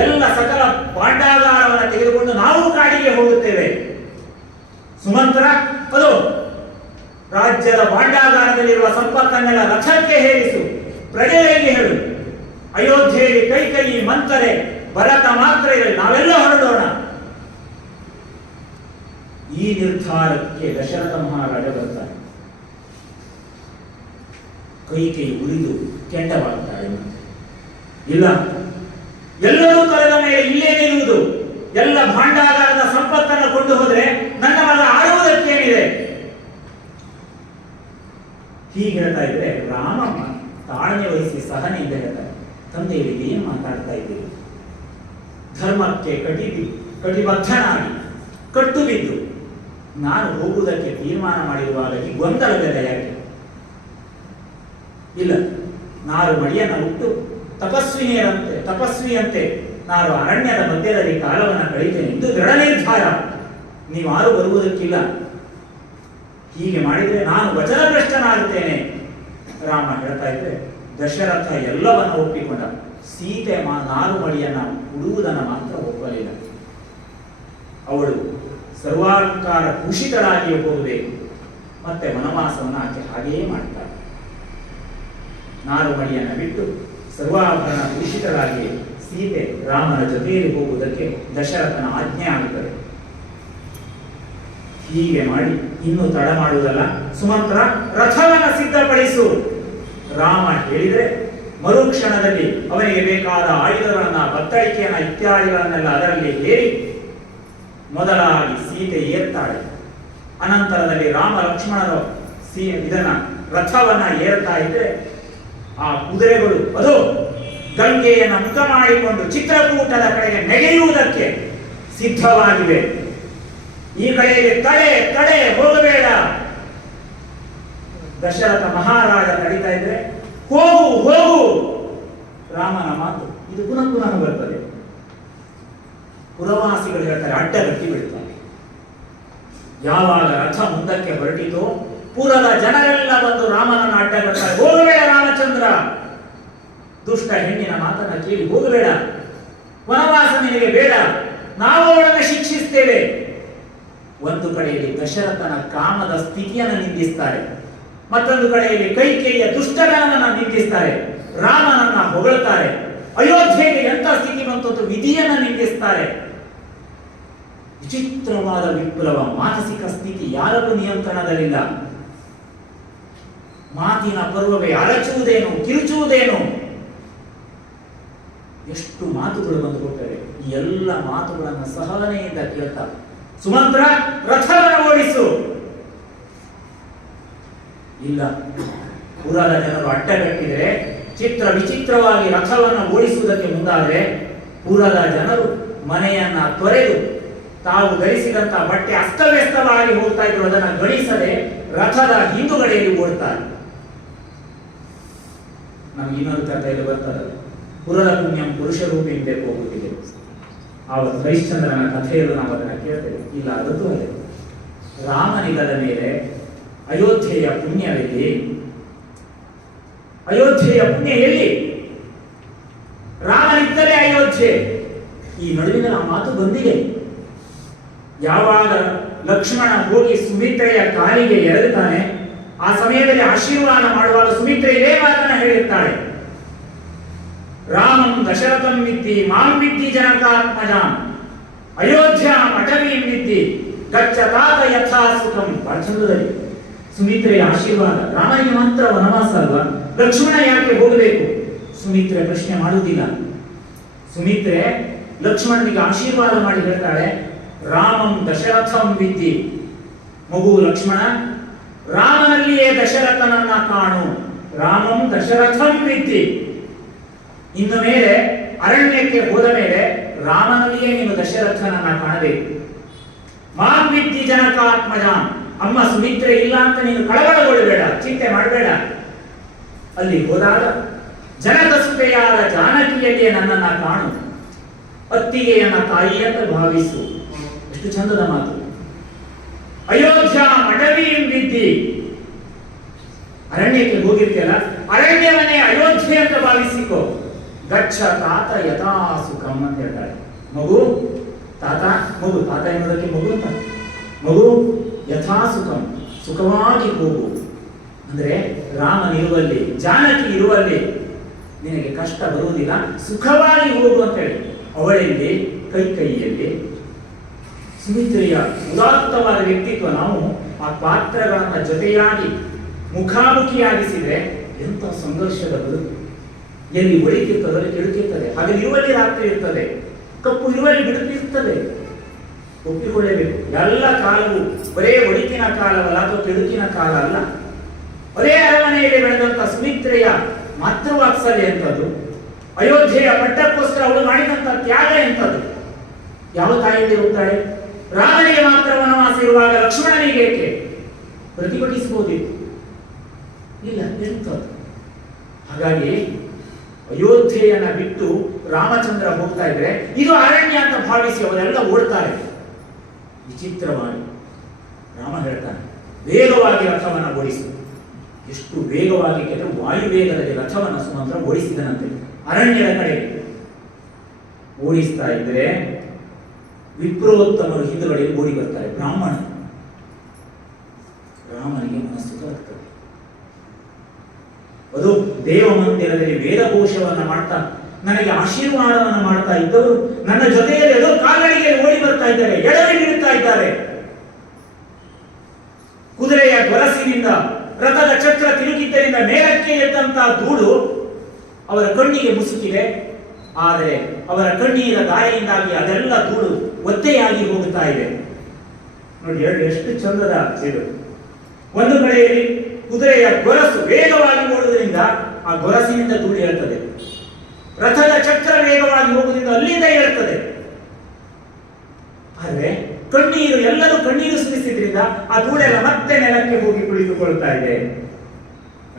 ಎಲ್ಲ ಸಕಲ ಭಾಂಡಾಗಾರವನ್ನು ತೆಗೆದುಕೊಂಡು ನಾವು ಕಾಡಿಗೆ ಹೋಗುತ್ತೇವೆ. ಸುಮಂತ್ರ ಅದು ರಾಜ್ಯದ ಭಾಂಡಾಗಾರದಲ್ಲಿರುವ ಸಂಪತ್ತನ್ನೆಲ್ಲ ರಥಕ್ಕೆ ಹೇರಿಸು, ಪ್ರಜೆಗಳಿಗೆ ಹೇಳು, ಅಯೋಧ್ಯೆಯಲ್ಲಿ ಕೈ ಮಂತರೆ ಭರತ ಮಾತ್ರ ಇರಲಿ, ನಾವೆಲ್ಲ ಹೊರಡೋಣ. ಈ ನಿರ್ಧಾರಕ್ಕೆ ದಶರಥ ಮಹಾರಾಜ ಬರ್ತಾರೆ. ಕೈ ಉರಿದು ಕೆಂಡವಾಗ್ತಾಳೆ. ಇಲ್ಲ, ಎಲ್ಲರೂ ತೊರೆದ ಮೇಲೆ ಇಲ್ಲೇ ನಿಲ್ಲುವುದು. ಎಲ್ಲ ಭಾಂಡಾಗಾರದ ಸಂಪತ್ತನ್ನು ಕೊಂಡು ಹೋದ್ರೆ ನನ್ನ ಮಗ ಆಡುವುದಕ್ಕೇನಿದೆ? ಹೀಗೆ ಹೇಳ್ತಾ ಇದ್ರೆ ರಾಮಮ್ಮ ತಾಳ್ಮೆ ವಹಿಸಿ ಸಹನೆಯಿಂದ ಹೇಳ್ತಾರೆ, ತಂದೆಯವರಿಗೆ ಏನು ಮಾತಾಡ್ತಾ ಇದ್ದೀರಿ? ಧರ್ಮಕ್ಕೆ ಕಟಿಬದ್ಧನಾಗಿ ಕಟ್ಟು ಬಿದ್ದು ನಾನು ಹೋಗುವುದಕ್ಕೆ ತೀರ್ಮಾನ ಮಾಡಿರುವಾಗ ಈ ಗೊಂದಲದ ಯಾಕೆ? ಇಲ್ಲ, ನಾರು ಮಡಿಯನ್ನು ಹುಟ್ಟು ತಪಸ್ವಿಯಂತೆ ನಾನು ಅರಣ್ಯದ ಮಧ್ಯದಲ್ಲಿ ಕಾಲವನ್ನು ಕಳೀತೇನೆ. ಇದು ದೃಢ ನಿರ್ಧಾರ. ನೀವು ಯಾರು ಬರುವುದಕ್ಕಿಲ್ಲ. ಹೀಗೆ ಮಾಡಿದ್ರೆ ನಾನು ವಚನಭ್ರಷ್ಟನಾಗುತ್ತೇನೆ. ರಾಮ ಹೇಳ್ತಾ ಇದ್ರೆ ದಶರಥ ಎಲ್ಲವನ್ನ ಒಪ್ಪಿಕೊಂಡ. ಸೀತೆ ನಾರುಮಡಿಯನ್ನ ಉಡುವುದನ್ನು ಮಾತ್ರ ಒಪ್ಪಲಿಲ್ಲ. ಅವಳು ಸರ್ವಾಲಂಕಾರ ಭೂಷಿತರಾಗಿ ಹೋಗಬೇಕು. ಮತ್ತೆ ವನವಾಸವನ್ನು ಆಕೆ ಹಾಗೆಯೇ ಮಾಡ್ತಾಳೆ. ನಾರುಮಡಿಯನ್ನು ಬಿಟ್ಟು ಸರ್ವಾಭರಣ ಭೂಷಿತರಾಗಿ ಸೀತೆ ರಾಮನ ಜೊತೆಯಲ್ಲಿ ಹೋಗುವುದಕ್ಕೆ ದಶರಥನ ಆಜ್ಞೆ ಆಗುತ್ತದೆ. ಹೀಗೆ ಮಾಡಿ ಇನ್ನೂ ತಡ ಮಾಡುವುದಲ್ಲ, ಸುಮಂತ್ರ ರಥವನ್ನು ಸಿದ್ಧಪಡಿಸು. ರಾಮ ಹೇಳಿದ್ರೆ ಮರುಕ್ಷಣದಲ್ಲಿ ಅವನಿಗೆ ಬೇಕಾದ ಆಯುಧಗಳನ್ನ, ಬತ್ತಳಿಕೆಯನ್ನ ಇತ್ಯಾದಿಗಳನ್ನೆಲ್ಲ ಅದರಲ್ಲಿ ಹೇರಿ ಮೊದಲಾಗಿ ಸೀತೆ ಏರ್ತಾಳೆ. ಅನಂತರದಲ್ಲಿ ರಾಮ ಲಕ್ಷ್ಮಣರು ಇದನ್ನ ರಥವನ್ನ ಏರ್ತಾ ಇದ್ರೆ ಆ ಕುದುರೆಗಳು ಅದು ಗಂಗೆಯನ್ನು ಮುಖ ಮಾಡಿಕೊಂಡು ಚಿತ್ರಕೂಟದ ಕಡೆಗೆ ನೆಗೆಯುವುದಕ್ಕೆ ಸಿದ್ಧವಾಗಿವೆ. ಈ ಕಡೆಗೆ ತಡೆ ಹೋಗಬೇಡ. ದಶರಥ ಮಹಾರಾಜ ತಡಿತಾ ಇದ್ರೆ ಹೋಗು. ರಾಮನ ಮಾತು ಇದು ಪುನಃ ಬರ್ತದೆ. ಪುರವಾಸಿಗಳು ಹೇಳ್ತಾರೆ, ಅಡ್ಡಗಟ್ಟಿ ಬಿಡ್ತಾರೆ. ಯಾವಾಗ ರಥ ಮುಂದಕ್ಕೆ ಹೊರಟಿತೋ ಪುರದ ಜನರೆಲ್ಲ ಬಂದು ರಾಮನನ್ನು ಅಡ್ಡಗಟ್ತಾರೆ. ಹೋಗಬೇಡ ರಾಮಚಂದ್ರ, ದುಷ್ಟ ಹೆಣ್ಣಿನ ಮಾತನ್ನ ಕೇಳಿ ಹೋಗಬೇಡ, ವನವಾಸ ನಿನಗೆ ಬೇಡ, ನಾವು ಅವಳನ್ನು ಶಿಕ್ಷಿಸ್ತೇವೆ. ಒಂದು ಕಡೆಯಲ್ಲಿ ದಶರಥನ ಕಾಮದ ಸ್ಥಿತಿಯನ್ನು ನಿಂದಿಸ್ತಾರೆ, ಮತ್ತೊಂದು ಕಡೆಯಲ್ಲಿ ಕೈಕೇಯಿಯ ದುಷ್ಟತನವನ್ನು ನಿಂದಿಸ್ತಾರೆ, ರಾಮನನ್ನ ಹೊಗಳ್ತಾರೆ. ಅಯೋಧ್ಯೆಗೆ ಎಂಥ ಸ್ಥಿತಿ ಬಂತು ವಿಧಿಯನ್ನು ನಿಂದಿಸ್ತಾರೆ. ವಿಚಿತ್ರವಾದ ವಿಪ್ಲವ ಮಾನಸಿಕ ಸ್ಥಿತಿ ಯಾರಲ್ಲೂ ನಿಯಂತ್ರಣದಲ್ಲಿಲ್ಲ. ಮಾತಿನ ಪರ್ವವೇ ಅರಚುವುದೇನು, ಕಿರುಚುವುದೇನು, ಎಷ್ಟು ಮಾತುಗಳು ಬಂದು ಹೋಗ್ತವೆ. ಈ ಎಲ್ಲ ಮಾತುಗಳನ್ನು ಸಹನೆಯಿಂದ ಕೇಳ್ತಾರೆ. ಸುಮಂತ್ರ ರಥವನ್ನು ಓಡಿಸು. ಇಲ್ಲ, ಪುರದ ಜನರು ಅಡ್ಡಗಟ್ಟಿದರೆ ವಿಚಿತ್ರವಾಗಿ ರಥವನ್ನು ಓಡಿಸುವುದಕ್ಕೆ ಮುಂದಾದರೆ ಪುರದ ಜನರು ಮನೆಯನ್ನ ತೊರೆದು ತಾವು ಧರಿಸಿದಂತ ಬಟ್ಟೆ ಅಸ್ತವ್ಯಸ್ತವಾಗಿ ಹೋಗ್ತಾ ಇದ್ರು ಅದನ್ನು ಗಳಿಸದೆ ರಥದ ಹಿಂದುಗಡೆಯಲ್ಲಿ ಓಡ್ತಾರೆ. ನಮ್ಗೆ ಇನ್ನೊಂದು ಕಥೆಯಲ್ಲಿ ಬರ್ತದೆ, ಪುರದ ಪುಣ್ಯಂ ಪುರುಷ ರೂಪಿಂದೆ ಹೋಗುತ್ತಿದೆ. ಆ ಹರಿಶ್ಚಂದ್ರನ ಕಥೆಯಲ್ಲೂ ನಾವು ಅದನ್ನು ಕೇಳ್ತೇವೆ. ಇಲ್ಲ, ಅದಕ್ಕೂ ಅದೇ ರಾಮನಿಲ್ಲದ ಮೇಲೆ ಅಯೋಧ್ಯೆಯ ಪುಣ್ಯವೆಲ್ಲಿ? ಅಯೋಧ್ಯೆಯ ಪುಣ್ಯ ಎಲ್ಲಿ? ರಾಮನಿದ್ದರೆ ಅಯೋಧ್ಯೆ. ಈ ನಡುವಿನ ಆ ಮಾತು ಬಂದಿದೆ. ಯಾವಾಗ ಲಕ್ಷ್ಮಣ ಹೋಗಿ ಸುಮಿತ್ರೆಯ ಕಾಲಿಗೆ ಎರಗುತ್ತಾನೆ, ಆ ಸಮಯದಲ್ಲಿ ಆಶೀರ್ವಾದ ಮಾಡುವಾಗ ಸುಮಿತ್ರೆ ಇದೇ ಮಾತನ್ನ ಹೇಳಿರ್ತಾಳೆ, ರಾಮಂ ದಶರಥಂ ವಿದ್ದಿ ಮಾಂ ವಿದ್ದಿ ಜನಕಾತ್ಮಜಾಂ ಅಯೋಧ್ಯಾಂ ಅಟವೀಂ ವಿದ್ದಿ ಗಚ್ಚ ತಾತ ಯಥಾ ಸುಖಂ. ಬಹಳ ಚಂದದಲ್ಲಿ ಸುಮಿತ್ರೆಯ ಆಶೀರ್ವಾದ. ರಾಮನಿಗೆ ಮಾತ್ರ ವನವಾಸ ಅಲ್ವಾ, ಲಕ್ಷ್ಮಣ ಯಾಕೆ ಹೋಗಬೇಕು? ಸುಮಿತ್ರೆ ಪ್ರಶ್ನೆ ಮಾಡುವುದಿಲ್ಲ. ಸುಮಿತ್ರೆ ಲಕ್ಷ್ಮಣನಿಗೆ ಆಶೀರ್ವಾದ ಮಾಡಿ ಹೇಳ್ತಾಳೆ, ರಾಮಂ ದಶರಥಂ ವಿದ್ದಿ. ಮಗು ಲಕ್ಷ್ಮಣ, ರಾಮನಲ್ಲಿಯೇ ದಶರಥನನ್ನ ಕಾಣು. ರಾಮಂ ದಶರಥಂ ವಿದ್ದಿ. ಇನ್ನು ಮೇಲೆ ಅರಣ್ಯಕ್ಕೆ ಹೋದ ಮೇಲೆ ರಾಮನಲ್ಲಿಯೇ ನೀನು ದಶರಥನನ್ನ ಕಾಣಬೇಕು. ಮಾಂ ವಿದ್ದಿ ಜನಕಾತ್ಮಜ. ಅಮ್ಮ ಸುಮಿತ್ರೆ ಇಲ್ಲ ಅಂತ ನೀನು ಕಳವಳಗೊಳ್ಳಬೇಡ, ಚಿಂತೆ ಮಾಡಬೇಡ. ಅಲ್ಲಿ ಹೋದಾಗ ಜನಕ ಸುತೆಯಾದ ಜಾನಕಿಯಲ್ಲಿಯೇ ನನ್ನನ್ನ ಕಾಣು, ಅತ್ತಿಗೆಯನ್ನ ತಾಯಿ ಅಂತ ಭಾವಿಸು. ಎಷ್ಟು ಚಂದದ ಮಾತು. ಅಯೋಧ್ಯ ಅಟವೀಂ ವಿದ್ದಿ. ಅರಣ್ಯಕ್ಕೆ ಹೋಗಿರ್ತೀಯಲ್ಲ, ಅರಣ್ಯವನ್ನೇ ಅಯೋಧ್ಯೆ ಅಂತ ಭಾವಿಸಿಕೋ. ಗಚ್ಚ ತಾತ ಯಥಾ ಸುಖಂ ಅಂತ ಹೇಳ್ತಾರೆ. ಮಗು ತಾತ, ಮಗು ತಾತ ಎನ್ನುವುದಕ್ಕೆ ಮಗು ಅಂತ. ಮಗು ಯಥಾ ಸುಖಂ, ಸುಖವಾಗಿ ಹೋಗು. ಅಂದ್ರೆ ರಾಮನಿರುವಲ್ಲಿ, ಜಾನಕಿ ಇರುವಲ್ಲಿ ನಿನಗೆ ಕಷ್ಟ ಬರುವುದಿಲ್ಲ, ಸುಖವಾಗಿ ಹೋಗು ಅಂತ ಹೇಳಿ. ಅವಳಲ್ಲಿ ಕೈಯಲ್ಲಿ ಸುಮಿತ್ರೆಯ ಉದಾತ್ತವಾದ ವ್ಯಕ್ತಿತ್ವ. ನಾವು ಆ ಪಾತ್ರಗಳನ್ನ ಜೊತೆಯಾಗಿ ಮುಖಾಮುಖಿಯಾಗಿಸಿದ್ರೆ ಎಂತ ಸಂಘರ್ಷದ ಬದುಕು. ಎಲ್ಲಿ ಒಳಿತಿರ್ತದೆ ಕೆಡುಕಿರ್ತದೆ. ಹಾಗೆ ಇರುವಲ್ಲಿ ರಾತ್ರಿ ಇರ್ತದೆ, ಕಪ್ಪು ಇರುವಲ್ಲಿ ಬಿಡುತ್ತಿರ್ತದೆ. ಒಪ್ಪಿಕೊಳ್ಳಬೇಕು. ಎಲ್ಲ ಕಾಲವು ಬರೇ ಒಳಿತಿನ ಕಾಲವಲ್ಲ ಅಥವಾ ಕೆಡುಕಿನ ಕಾಲ ಅಲ್ಲ. ಅದೇ ಅರಮನೆಯಲ್ಲಿ ಬೆಳೆದಂತ ಸುಮಿತ್ರೆಯ ಮಾತೃವಾತ್ಸಲ್ಯ ಎಂಥದ್ದು, ಅಯೋಧ್ಯೆಯ ಪಟ್ಟಕ್ಕೋಸ್ಕರ ಅವಳು ಮಾಡಿದಂತ ತ್ಯಾಗ ಎಂಥದ್ದು. ಯಾವ ತಾಯಿಯಲ್ಲಿ ಹೋಗ್ತಾಳೆ? ರಾಮನಿಗೆ ಮಾತ್ರ ವನವಾಸ ಇರುವಾಗ ಲಕ್ಷ್ಮಣನಿಗೆ ಏಕೆ ಪ್ರತಿಭಟಿಸಬಹುದಿತ್ತು? ಇಲ್ಲ, ಎಂಥದ್ದು. ಹಾಗಾಗಿ ಅಯೋಧ್ಯೆಯನ್ನ ಬಿಟ್ಟು ರಾಮಚಂದ್ರ ಹೋಗ್ತಾ ಇದ್ರೆ ಇದು ಅರಣ್ಯ ಅಂತ ಭಾವಿಸಿ ಅವರೆಲ್ಲ ಓಡ್ತಾರೆ. ವಿಚಿತ್ರವಾಗಿ ರಾಮ ಹೇಳ್ತಾನೆ, ವೇಗವಾಗಿ ರಥವನ್ನು ಓಡಿಸು. ಎಷ್ಟು ವೇಗವಾಗಿ ಕೆಲವು ವಾಯುವೇಗದಲ್ಲಿ ರಥವನ್ನು ಸುಮಂತ್ರ ಓಡಿಸಿದನಂತೆ. ಅರಣ್ಯದ ಕಡೆ ಓಡಿಸ್ತಾ ಇದ್ರೆ ವಿಪ್ರೋತ್ತಮರು ಹಿಂದುಗಡೆ ಓಡಿ ಬರ್ತಾರೆ. ಬ್ರಾಹ್ಮಣ. ರಾಮನಿಗೆ ಮನಸ್ಸು ಕಲಗ್ತದೆ. ಅದು ದೇವ ಮಂದಿರದಲ್ಲಿ ವೇದಘೋಷವನ್ನ ಮಾಡ್ತಾ ನನಗೆ ಆಶೀರ್ವಾದವನ್ನು ಮಾಡ್ತಾ ಇದ್ದವರು ನನ್ನ ಜೊತೆಯಲ್ಲಿ ಅದೋ ಕಾಲ್ನಡಿಗೆ ಓಡಿ ಬರ್ತಾ ಇದ್ದಾರೆ, ಎಡವಿ ಬೀಳುತ್ತಾ ಇದ್ದಾರೆ. ಕುದುರೆಯ ಗೊರಸಿನಿಂದ, ರಥದ ಚಕ್ರ ತಿರುಗಿದ್ದರಿಂದ ಮೇಲಕ್ಕೆ ಎದ್ದಂತ ಧೂಳು ಅವರ ಕಣ್ಣಿಗೆ ಮುಸುಕಿದೆ. ಆದರೆ ಅವರ ಕಣ್ಣೀರ ಗಾಯದಿಂದಾಗಿ ಅದೆಲ್ಲ ಧೂಳು ಒತ್ತೆಯಾಗಿ ಹೋಗುತ್ತಾ ಇದೆ. ನೋಡಿ ಎಷ್ಟು ಚಂದದ ಇದು. ಒಂದು ಕಡೆಯಲ್ಲಿ ಕುದುರೆಯ ಗೊರಸು ವೇಗವಾಗಿ ಓಡುವುದರಿಂದ ಆ ಗೊರಸಿನಿಂದ ಧೂಳು ಹೇಳ್ತದೆ. ರಥದ ಚಕ್ರ ವೇಗವಾಗಿ ಹೋಗುವುದರಿಂದ ಅಲ್ಲಿಂದ ಹೇಳ್ತದೆ. ಆದರೆ ಕಣ್ಣೀರು, ಎಲ್ಲರೂ ಕಣ್ಣೀರು ಸುರಿಸಿದ್ರಿಂದ ಆ ಧೂಳೆಲ್ಲ ಮತ್ತೆ ನೆಲಕ್ಕೆ ಹೋಗಿ ಕುಳಿತುಕೊಳ್ತಾ ಇದೆ.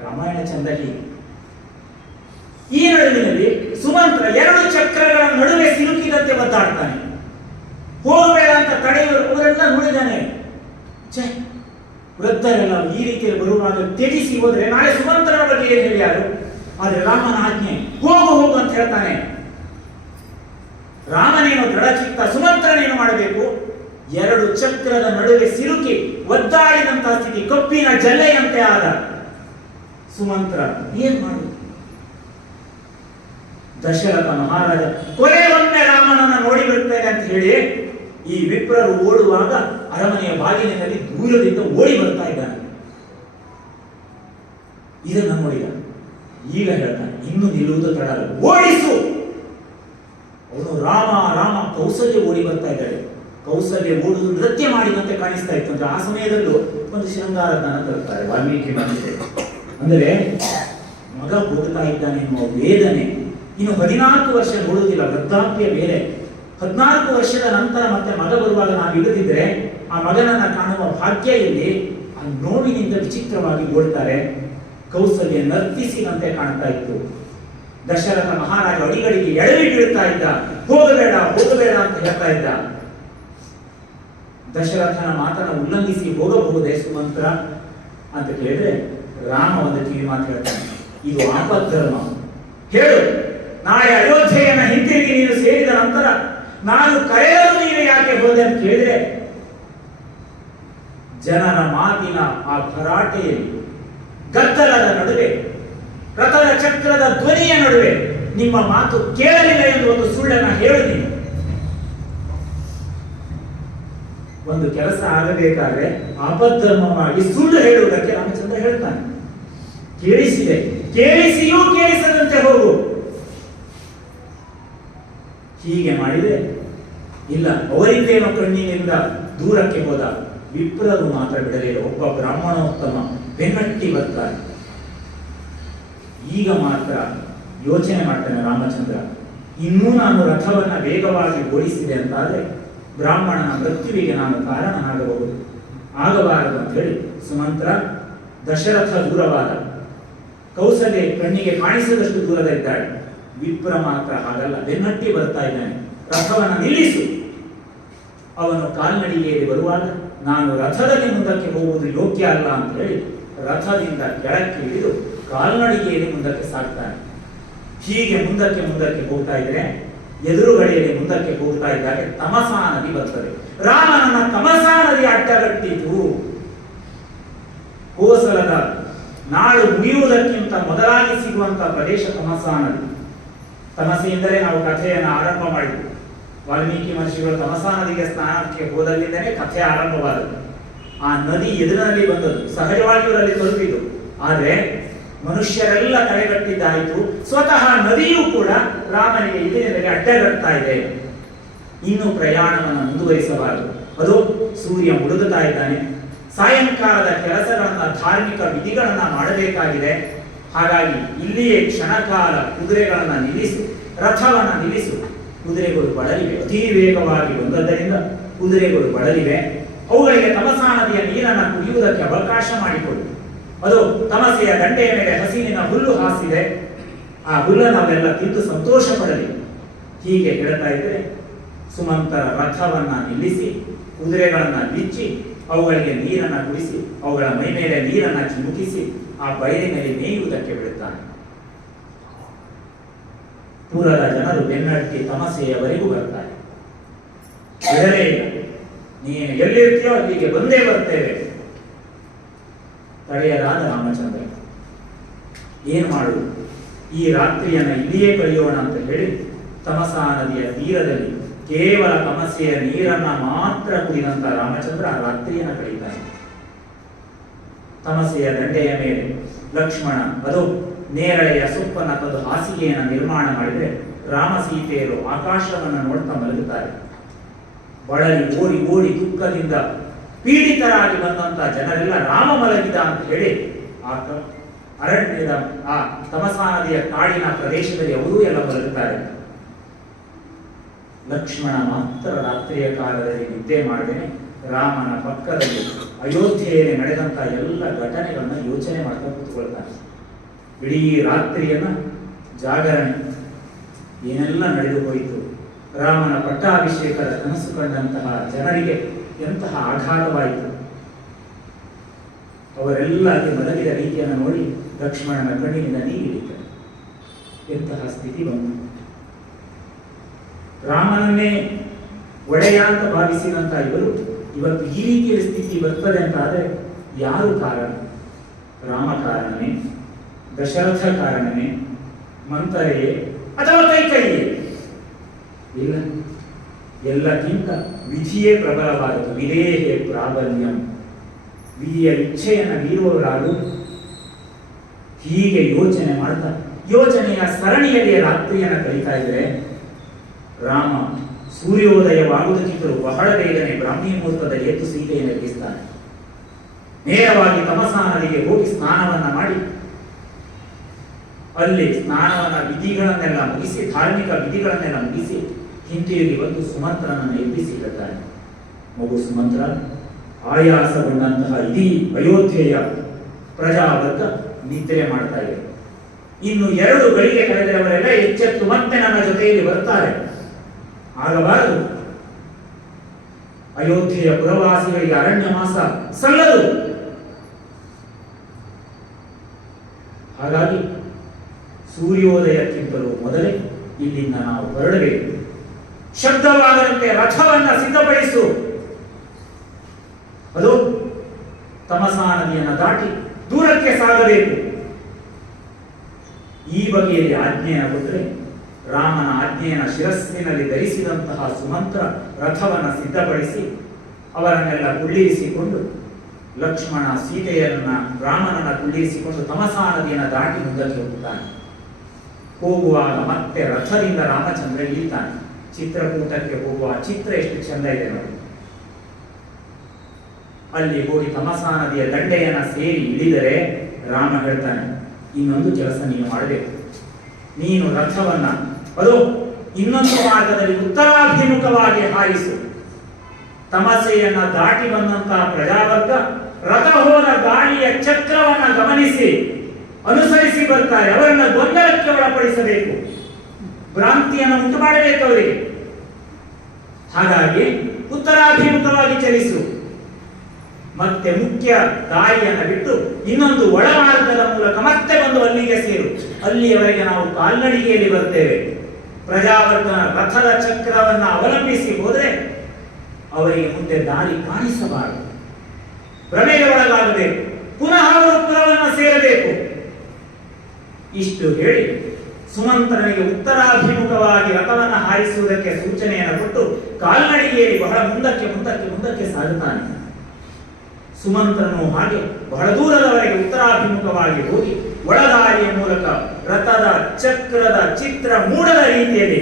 ರಾಮಾಯಣ ಚಂದ ಹೀಗೆ. ಈ ನಡುವಿನಲ್ಲಿ ಸುಮಂತ್ರ ಎರಡು ಚಕ್ರಗಳ ನಡುವೆ ಸಿಲುಕಿದಂತೆ ಒದ್ದಾಡ್ತಾನೆ. ಹೋಗಬೇಡ ಅಂತ ತಡೆಯುವವರೆಲ್ಲ ನೋಡಿದಾನೆ. ವೃದ್ಧರೆಲ್ಲ ಈ ರೀತಿಯಲ್ಲಿ ಬರುವಾಗ ತ್ಯಜಿಸಿ ಹೋದ್ರೆ ನಾಳೆ ಸುಮಂತ್ರನ ಬಗ್ಗೆ ಏನು ಹೇಳಿ ಯಾರು? ಆದ್ರೆ ರಾಮನ ಆಜ್ಞೆ ಹೋಗು ಹೋಗು ಅಂತ ಹೇಳ್ತಾನೆ. ರಾಮನೇನು ದೃಢಚಿತ್ತ, ಸುಮಂತ್ರನೇನು ಮಾಡಬೇಕು? ಎರಡು ಚಕ್ರದ ನಡುವೆ ಸಿಲುಕಿ ಒದ್ದಾಡಿದಂತಹ ಸ್ಥಿತಿ, ಕಪ್ಪಿನ ಜಲ್ಲೆಯಂತೆ ಆದ ಸುಮಂತ್ರ ಏನ್ ಮಾಡುದು? ದಶರಥ ಮಹಾರಾಜ ಕೊನೆಗೊಮ್ಮೆ ರಾಮನನ್ನ ನೋಡಿ ಬರ್ತೇನೆ ಅಂತ ಹೇಳಿ ಈ ವಿಪ್ರರು ಓಡುವಾಗ ಅರಮನೆಯ ಬಾಗಿಲಿನಲ್ಲಿ ದೂರದಿಂದ ಓಡಿ ಬರ್ತಾ ಇದ್ದಾನೆ. ಇದನ್ನು ನೋಡಿದ. ಈಗ ಹೇಳ್ತಾನೆ, ಇನ್ನು ನಿಲ್ಲುವುದು ತಡಲ್ಲ, ಓಡಿಸು. ಅವನು ರಾಮ ರಾಮ. ಕೌಸಲ್ಯ ಓಡಿ ಬರ್ತಾ ಇದ್ದಾಳೆ. ಕೌಸಲ್ಯ ಓಡುವುದು ನೃತ್ಯ ಮಾಡಿದಂತೆ ಕಾಣಿಸ್ತಾ ಇತ್ತು. ಅಂದ್ರೆ ಆ ಸಮಯದಲ್ಲೂ ಒಂದು ಶೃಂಗಾರದಾನ ತರುತ್ತಾರೆ ವಾಲ್ಮೀಕಿ ಮಹರ್ಷಿ. ಅಂದರೆ ಮಗ ಹೋಗ್ತಾ ಇದ್ದಾನೆ ಎನ್ನುವ ವೇದನೆ. ಇನ್ನು 14 ವರ್ಷ ನೋಡುವುದಿಲ್ಲ, ವೃದ್ಧಾಪ್ಯ ಬೇರೆ. 14 ವರ್ಷದ ನಂತರ ಮತ್ತೆ ಮಗ ಬರುವಾಗ ನಾವು ಇಳಿದಿದ್ರೆ ಆ ಮಗನನ್ನ ಕಾಣುವ ಭಾಗ್ಯ ಇಲ್ಲಿ ಆ ನೋವಿನಿಂದ ವಿಚಿತ್ರವಾಗಿ ಓಡ್ತಾರೆ. ಕೌಸಲ್ಯ ನರ್ತಿಸಿದಂತೆ ಕಾಣ್ತಾ ಇತ್ತು. ದಶರಥ ಮಹಾರಾಜ ಅಡಿಗಡಿಗೆ ಎಡವಿಡ್ತಾ ಇದ್ದ, ಹೋಗಬೇಡ ಹೋಗಬೇಡ ಅಂತ ಹೇಳ್ತಾ ಇದ್ದ. ದಶರಥನ ಮಾತನ್ನು ಉಲ್ಲಂಘಿಸಿ ಹೋಗಬಹುದೇ ಸುಮಂತ್ರ ಅಂತ ಕೇಳಿದ್ರೆ ರಾಮ ಒಂದು ಕಿವಿ ಮಾತು ಹೇಳ್ತಾನೆ, ಇದು ಆಪದ್ಧರ್ಮ. ಹೇಳು, ನಾಳೆ ಅಯೋಧ್ಯೆಯನ್ನ ಹಿಂತಿರುಗಿ ನೀನು ಸೇರಿದ ನಂತರ ನಾನು ಕರೆಯಲು ನೀನು ಯಾಕೆ ಹೋದೆ ಅಂತ ಕೇಳಿದ್ರೆ, ಜನರ ಮಾತಿನ ಆ ಭರಾಟೆಯಲ್ಲಿ, ಗದ್ದಲದ ನಡುವೆ, ರಥದ ಚಕ್ರದ ಧ್ವನಿಯ ನಡುವೆ ನಿಮ್ಮ ಮಾತು ಕೇಳಲಿಲ್ಲ ಎಂದು ಒಂದು ಸುಳ್ಳನ್ನ ಹೇಳು ನೀನು. ಒಂದು ಕೆಲಸ ಆಗಬೇಕಾದ್ರೆ ಆಪದ್ಧರ್ಮವಾಗಿ ಸುಳ್ಳು ಹೇಳುವುದಕ್ಕೆ ರಾಮಚಂದ್ರ ಹೇಳ್ತಾನೆ. ಕೇಳಿಸಿದೆ, ಕೇಳಿಸಿಯೂ ಕೇಳಿಸದಂತೆ ಹೋಗು. ಹೀಗೆ ಮಾಡಿದರೆ ಇಲ್ಲ, ಅವರಿಂದೇನೋ ಕಣ್ಣಿನಿಂದ ದೂರಕ್ಕೆ ಹೋದ. ವಿಪ್ರರು ಮಾತ್ರ ಬಿಡಲಿಲ್ಲ. ಒಬ್ಬ ಬ್ರಾಹ್ಮಣೋತ್ತಮ ಬೆನ್ನಟ್ಟಿ ಬರ್ತಾರೆ. ಈಗ ಮಾತ್ರ ಯೋಚನೆ ಮಾಡ್ತಾನೆ ರಾಮಚಂದ್ರ, ಇನ್ನೂ ನಾನು ರಥವನ್ನ ವೇಗವಾಗಿ ಓಡಿಸಿದೆ ಅಂತಾದ್ರೆ ಬ್ರಾಹ್ಮಣನ ಮೃತ್ಯುವಿಗೆ ನಾನು ಕಾರಣನಾಗಬಹುದು, ಆಗಬಾರದು ಅಂತ ಹೇಳಿ ಸುಮಂತ್ರ ದಶರಥ ದೂರವಾದ, ಕೌಸಲ್ಯ ಕಣ್ಣಿಗೆ ಕಾಣಿಸದಷ್ಟು ದೂರದಲ್ಲಿದ್ದಾಳೆ. ವಿಪ್ರ ಮಾತ್ರ ಹಾಗಲ್ಲ, ಬೆನ್ನಟ್ಟಿ ಬರ್ತಾ ಇದ್ದಾನೆ. ರಥವನ್ನ ನಿಲ್ಲಿಸು. ಅವನು ಕಾಲ್ನಡಿಗೆಯಲ್ಲಿ ಬರುವಾಗ ನಾನು ರಥದಲ್ಲಿ ಮುಂದಕ್ಕೆ ಹೋಗುವುದು ಯೋಗ್ಯ ಅಲ್ಲ ಅಂತ ಹೇಳಿ ರಥದಿಂದ ಕೆಳಕ್ಕೆ ಇಳಿದು ಕಾಲ್ನಡಿಗೆಯಲ್ಲಿ ಮುಂದಕ್ಕೆ ಸಾಗ್ತಾನೆ. ಹೀಗೆ ಮುಂದಕ್ಕೆ ಮುಂದಕ್ಕೆ ಹೋಗ್ತಾ ಇದ್ರೆ ಎದುರುಗಡೆಯಲ್ಲಿ ಮುಂದಕ್ಕೆ ಹೋಗ್ತಾ ಇದ್ದಾಗ ತಮಸಾ ನದಿ ಬರ್ತದೆ. ರಾಮನನ್ನ ತಮಸಾ ನದಿ ಅಡ್ಡಗಟ್ಟಿತು. ಕೋಸಲದ ನಾಡು ಮುಗಿಯುವುದಕ್ಕಿಂತ ಮೊದಲಾಗಿ ಸಿಗುವಂತಹ ಪ್ರದೇಶ ತಮಸಾ ನದಿ. ತಮಸೆಯಿಂದಲೇ ನಾವು ಕಥೆಯನ್ನು ಆರಂಭ ಮಾಡಿದ್ವಿ. ವಾಲ್ಮೀಕಿ ಮಹರ್ಷಿಗಳು ತಮಸಾ ನದಿಗೆ ಸ್ನಾನಕ್ಕೆ ಹೋದಲ್ಲಿಂದಲೇ ಕಥೆ ಆರಂಭವಾದದ್ದು. ಆ ನದಿ ಎದುರಿನಲ್ಲಿ ಬಂದದ್ದು, ಸಹಜವಾಗಿ ಅವರಲ್ಲಿ ತಲುಪಿತು. ಆದರೆ ಮನುಷ್ಯರೆಲ್ಲ ತಡೆಗಟ್ಟಿದ್ದಾಯಿತು. ಸ್ವತಃ ನದಿಯೂ ಕೂಡ ರಾಮನಿಗೆ ಇದರಿಂದಲೇ ಅಡ್ಡಗಡ್ತಾ ಇದೆ. ಇನ್ನು ಪ್ರಯಾಣವನ್ನು ಮುಂದುವರಿಸಬಾರದು. ಅದು ಸೂರ್ಯ ಮುಳುಗುತ್ತಾ ಇದ್ದಾನೆ. ಸಾಯಂಕಾಲದ ಕೆಲಸಗಳನ್ನ, ಧಾರ್ಮಿಕ ವಿಧಿಗಳನ್ನ ಮಾಡಬೇಕಾಗಿದೆ. ಹಾಗಾಗಿ ಇಲ್ಲಿಯೇ ಕ್ಷಣಕಾಲ ಕುದುರೆಗಳನ್ನ ನಿಲ್ಲಿಸು, ರಥವನ್ನ ನಿಲ್ಲಿಸು. ಕುದುರೆಗಳು ಬಳಲಿವೆ, ಅತಿ ವೇಗವಾಗಿ ಬಂದದ್ದರಿಂದ ಕುದುರೆಗಳು ಬಳಲಿವೆ. ಅವುಗಳಿಗೆ ತಮಸಾ ನದಿಯ ನೀರನ್ನು ಕುಡಿಯುವುದಕ್ಕೆ ಅವಕಾಶ ಮಾಡಿಕೊಡು. ಅದು ತಮಸೆಯ ದಂಡೆಯ ಮೇಲೆ ಹಸಿರಿನ ಹುಲ್ಲು ಹಾಸಿದೆ. ಆ ಹುಲ್ಲನ್ನು ಅವೆಲ್ಲ ತಿಂದು ಸಂತೋಷ ಪಡಲಿ. ಹೀಗೆ ಹೇಳ್ತಾ ಇದ್ರೆ ಸುಮಂತರ ರಥವನ್ನ ನಿಲ್ಲಿಸಿ, ಕುದುರೆಗಳನ್ನ ಬಿಚ್ಚಿ, ಅವುಗಳಿಗೆ ನೀರನ್ನ ಕುಡಿಸಿ, ಅವುಗಳ ಮೈ ಮೇಲೆ ನೀರನ್ನ ಚಿಮುಕಿಸಿ ಆ ಬಯಲಿನಲ್ಲಿ ಮೇಯುವುದಕ್ಕೆ ಬಿಡುತ್ತಾನೆ. ಪುರದ ಜನರು ಬೆನ್ನಟ್ಟಿ ತಮಸೆಯವರೆಗೂ ಬರ್ತಾರೆ. ಬಿಡಲೇ ಇಲ್ಲ. ನೀನು ಎಲ್ಲಿರ್ತೀಯೋ ಅಲ್ಲಿಗೆ ಬಂದೇ ಬರ್ತೇವೆ. ತಡೆಯಲಾದ ರಾಮಚಂದ್ರ ಏನ್ ಮಾಡುವುದು, ಈ ರಾತ್ರಿಯನ್ನ ಇಲ್ಲಿಯೇ ಕಳೆಯೋಣ ಅಂತ ಹೇಳಿ ತಮಸಾ ನದಿಯ ತೀರದಲ್ಲಿ ಕೇವಲ ತಮಸೆಯ ನೀರನ್ನ ಮಾತ್ರ ಕುಡಿದಂತ ರಾಮಚಂದ್ರ ಆ ರಾತ್ರಿಯನ್ನ ಕಳೆಯುತ್ತಾನೆ. ತಮಸೆಯ ದಂಡೆಯ ಮೇಲೆ ಲಕ್ಷ್ಮಣ ಅದು ನೇರಳೆಯ ಸೊಪ್ಪನ್ನ ತಂದು ಹಾಸಿಗೆಯನ್ನು ನಿರ್ಮಾಣ ಮಾಡಿದರೆ ರಾಮ ಸೀತೆಯರು ಆಕಾಶವನ್ನು ನೋಡ್ತಾ ಮಲಗುತ್ತಾರೆ. ಬಳಲಿ ಓಡಿ ಓಡಿ ದುಃಖದಿಂದ ಪೀಡಿತರಾಗಿ ಬಂದಂತ ಜನರೆಲ್ಲ ರಾಮ ಮಲಗಿದ ಅಂತ ಹೇಳಿ ಆ ಅರಣ್ಯದ ಆ ತಮಸಾ ನದಿಯ ಕಾಡಿನ ಪ್ರದೇಶದಲ್ಲಿ ಅವರೂ ಎಲ್ಲ ಮಲಗುತ್ತಾರೆ. ಲಕ್ಷ್ಮಣ ಮಾತ್ರ ರಾತ್ರಿಯ ಕಾಲದಲ್ಲಿ ನಿದ್ದೆ ಮಾಡದೇನೆ ರಾಮನ ಪಕ್ಕದಲ್ಲಿ ಅಯೋಧ್ಯೆಯಲ್ಲಿ ನಡೆದಂತ ಎಲ್ಲ ಘಟನೆಗಳನ್ನ ಯೋಚನೆ ಮಾಡ್ತಾ ಕೂತ್ಕೊಳ್ತಾನೆ. ಇಡೀ ರಾತ್ರಿಯನ್ನ ಜಾಗರಣೆ, ಏನೆಲ್ಲ ನಡೆದು ಹೋಯಿತು. ರಾಮನ ಪಟ್ಟಾಭಿಷೇಕದ ಕನಸು ಕಂಡಂತಹ ಜನರಿಗೆ ಎಂತಹ ಆಘಾತವಾಯಿತು. ಅವರೆಲ್ಲ ಅಲ್ಲಿ ಮಲಗಿದ ರೀತಿಯನ್ನು ನೋಡಿ ಲಕ್ಷ್ಮಣನ ಕಣ್ಣಿನಿಂದ ನೀರಿಳಿತಾರೆ. ಎಂತಹ ಸ್ಥಿತಿ ಬಂತು. ರಾಮನನ್ನೇ ಒಡೆಯ ಅಂತ ಭಾವಿಸಿದಂತ ಇವರು ಇವತ್ತು ಈ ರೀತಿಯ ಸ್ಥಿತಿ ಬರ್ತದೆ ಅಂತ ಆದರೆ ಯಾರು ಕಾರಣ? ರಾಮ ಕಾರಣನೇ? ದಶರಥ ಕಾರಣನೇ? ಮಂತರೆಯೇ ಅಥವಾ ಕೈಕೈಯೇ? ಇಲ್ಲ, ಎಲ್ಲಕ್ಕಿಂತ ವಿಧಿಯೇ ಪ್ರಬಲವಾದದ್ದು. ವಿಧೇಹೇ ಪ್ರಾಬಲ್ಯಂ. ವಿಧಿಯ ಇಚ್ಛೆಯನ್ನು ಮೀರುವವರಾರು. ಹೀಗೆ ಯೋಚನೆ ಮಾಡ್ತಾ ಯೋಚನೆಯ ಸರಣಿಯಲ್ಲಿ ರಾತ್ರಿಯನ್ನು ಕಳೀತಾ ಇದ್ರೆ ರಾಮ ಸೂರ್ಯೋದಯವಾಗುವುದಕ್ಕಿಂತಲೂ ಬಹಳ ಬೇಗನೆ ಬ್ರಾಹ್ಮಿ ಮುಹೂರ್ತದಲ್ಲಿ ಎದ್ದು ಸೀತೆಯನ್ನು ಎಬ್ಬಿಸ್ತಾನೆ. ನೇರವಾಗಿ ತಮಸಾ ನದಿಗೆ ಹೋಗಿ ಸ್ನಾನವನ್ನ ಮಾಡಿ ಅಲ್ಲಿ ಸ್ನಾನವನ್ನ ವಿಧಿಗಳನ್ನೆಲ್ಲ ಮುಗಿಸಿ, ಧಾರ್ಮಿಕ ವಿಧಿಗಳನ್ನೆಲ್ಲ ಮುಗಿಸಿ ಹಿಂತಿರುಗಿ ಬಂದು ಸುಮಂತ್ರನನ್ನು ಎಬ್ಬಿಸಿರುತ್ತಾನೆ. ಮಗು ಸುಮಂತ್ರ, ಆಯಾಸಗೊಂಡಂತಹ ಇಡೀ ಅಯೋಧ್ಯೆಯ ಪ್ರಜಾವರ್ಗ ನಿದ್ರೆ ಮಾಡ್ತಾ ಇದೆ. ಇನ್ನು 2 ಗಳಿಗೆ ಕಳೆದವರೆಲ್ಲ ಎಚ್ಚೆತ್ತು ಮತ್ತೆ ನನ್ನ ಜೊತೆಯಲ್ಲಿ ಬರ್ತಾರೆ. ಆಗಬಾರದು. ಅಯೋಧ್ಯೆಯ ಪುರವಾಸಿಗಳಿಗೆ ಅರಣ್ಯವಾಸ ಸಲ್ಲದು. ಹಾಗಾಗಿ ಸೂರ್ಯೋದಯಕ್ಕಿಂತಲೂ ಮೊದಲೇ ಇಲ್ಲಿಂದ ನಾವು ಹೊರಡಬೇಕು. ಶಬ್ದವಾಗದಂತೆ ರಥವನ್ನ ಸಿದ್ಧಪಡಿಸು. ಅದು ತಮಸಾ ನದಿಯನ್ನು ದಾಟಿ ದೂರಕ್ಕೆ ಸಾಗಬೇಕು. ಈ ಬಗೆಯಲ್ಲಿ ಆಜ್ಞೆಯನ್ನು ಕೊಟ್ಟರೆ ರಾಮನ ಆಜ್ಞೆಯನ್ನು ಶಿರಸ್ಸಿನಲ್ಲಿ ಧರಿಸಿದಂತಹ ಸುಮಂತ್ರ ರಥವನ್ನು ಸಿದ್ಧಪಡಿಸಿ ಅವರನ್ನೆಲ್ಲ ಕುಳ್ಳಿರಿಸಿಕೊಂಡು ಲಕ್ಷ್ಮಣ ಸೀತೆಯನ್ನ ರಾಮನನ್ನ ಕುಳ್ಳಿರಿಸಿಕೊಂಡು ತಮಸಾ ನದಿಯನ್ನು ದಾಟಿ ಮುಂದಕ್ಕೆ ಹೋಗುತ್ತಾನೆ. ಹೋಗುವಾಗ ಮತ್ತೆ ರಥದಿಂದ ರಾಮಚಂದ್ರ ಇಳಿತಾನೆ. ಚಿತ್ರಕೂಟಕ್ಕೆ ಹೋಗುವ ಚಿತ್ರ ಎಷ್ಟು ಚೆಂದ ಇದೆ ನೋಡಿ. ಅಲ್ಲಿ ಹೋಗಿ ತಮಸಾ ನದಿಯ ದಂಡೆಯನ್ನ ಸೇರಿ ಇಳಿದರೆ ರಾಮ ಹೇಳ್ತಾನೆ, ಇನ್ನೊಂದು ಕೆಲಸ ನೀನು ಮಾಡಬೇಕು. ನೀನು ರಥವನ್ನ ಅದು ಇನ್ನೊಂದು ಮಾರ್ಗದಲ್ಲಿ ಉತ್ತರಾಭಿಮುಖವಾಗಿ ಹಾರಿಸು. ತಮಸೆಯನ್ನ ದಾಟಿ ಬಂದಂತಹ ಪ್ರಜಾವರ್ಗ ರಥ ಹೋದ ಗಾಳಿಯ ಚಕ್ರವನ್ನ ಗಮನಿಸಿ ಅನುಸರಿಸಿ ಬರ್ತಾರೆ. ಅವರನ್ನ ಗೊಂದಲಕ್ಕೆ ಒಳಪಡಿಸಬೇಕು, ಭ್ರಾಂತಿಯನ್ನು ಉಂಟು ಮಾಡಬೇಕು ಅವರಿಗೆ. ಹಾಗಾಗಿ ಉತ್ತರಾಭಿಮುಖವಾಗಿ ಚಲಿಸು. ಮತ್ತೆ ಮುಖ್ಯ ದಾರಿಯನ್ನು ಬಿಟ್ಟು ಇನ್ನೊಂದು ಒಳಮಾರ್ಗದ ಮೂಲಕ ಮತ್ತೆ ಬಂದು ಅಲ್ಲಿಗೆ ಸೇರು. ಅಲ್ಲಿಯವರೆಗೆ ನಾವು ಕಾಲ್ನಡಿಗೆಯಲ್ಲಿ ಬರ್ತೇವೆ. ಪ್ರಜಾವರ್ಗ ರಥದ ಚಕ್ರವನ್ನ ಅವಲಂಬಿಸಿ ಹೋದರೆ ಅವರಿಗೆ ಮುಂದೆ ದಾರಿ ಕಾಣಿಸಬಾರದು, ಭ್ರಮೆಗೆ ಒಳಗಾಗಬೇಕು. ಪುನಃ ಅವರು ಪುರವನ್ನು ಸೇರಬೇಕು. ಇಷ್ಟು ಹೇಳಿ ಸುಮಂತ್ರನಿಗೆ ಉತ್ತರಾಭಿಮುಖವಾಗಿ ರಥವನ್ನು ಹಾರಿಸುವುದಕ್ಕೆ ಸೂಚನೆಯನ್ನು ಕೊಟ್ಟು ಕಾಲ್ನಡಿಗೆಯಲ್ಲಿ ಬಹಳ ಮುಂದಕ್ಕೆ ಸಾಗುತ್ತಾನೆ. ಸುಮಂತ್ರನು ಹಾಗೆ ಬಹಳ ದೂರದವರೆಗೆ ಉತ್ತರಾಭಿಮುಖವಾಗಿ ಹೋಗಿ ಒಳದಾರಿಯ ಮೂಲಕ ರಥದ ಚಕ್ರದ ಚಿತ್ರ ಮೂಡದ ರೀತಿಯಲ್ಲಿ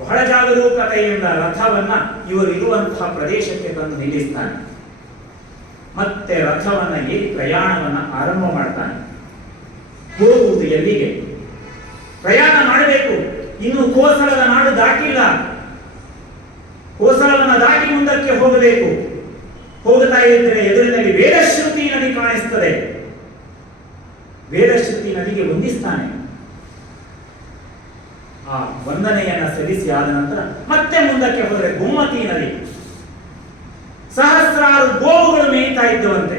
ಬಹಳ ಜಾಗರೂಕತೆಯಿಂದ ರಥವನ್ನ ಇವರು ಇರುವಂತಹ ಪ್ರದೇಶಕ್ಕೆ ತಂದು ನಿಲ್ಲಿಸ್ತಾನೆ. ಮತ್ತೆ ರಥವನ್ನ ಏರಿ ಪ್ರಯಾಣವನ್ನ ಆರಂಭ ಮಾಡ್ತಾನೆ. ಹೋಗುವುದು ಎಲ್ಲಿಗೆ? ಪ್ರಯಾಣ ಮಾಡಬೇಕು. ಇನ್ನು ಕೋಸಲದ ನಾಡು ದಾಟಿಲ್ಲ. ಕೋಸಲವನ್ನ ದಾಟಿ ಮುಂದಕ್ಕೆ ಹೋಗಬೇಕು. ಹೋಗುತ್ತಾ ಇದ್ದರೆ ಎದುರಿನಲ್ಲಿ ವೇದಶ್ರುತಿ ನದಿ ಕಾಣಿಸ್ತದೆ. ವೇದಶ್ರುತಿ ನದಿಗೆ ವಂದಿಸ್ತಾನೆ. ಆ ವಂದನೆಯನ್ನ ಸಲ್ಲಿಸಿ ಆದ ನಂತರ ಮತ್ತೆ ಮುಂದಕ್ಕೆ ಹೋದರೆ ಗೋಮತಿ ನದಿ. ಸಹಸ್ರಾರು ಗೋವುಗಳು ಮೇಯ್ತಾ ಇದ್ದವಂತೆ.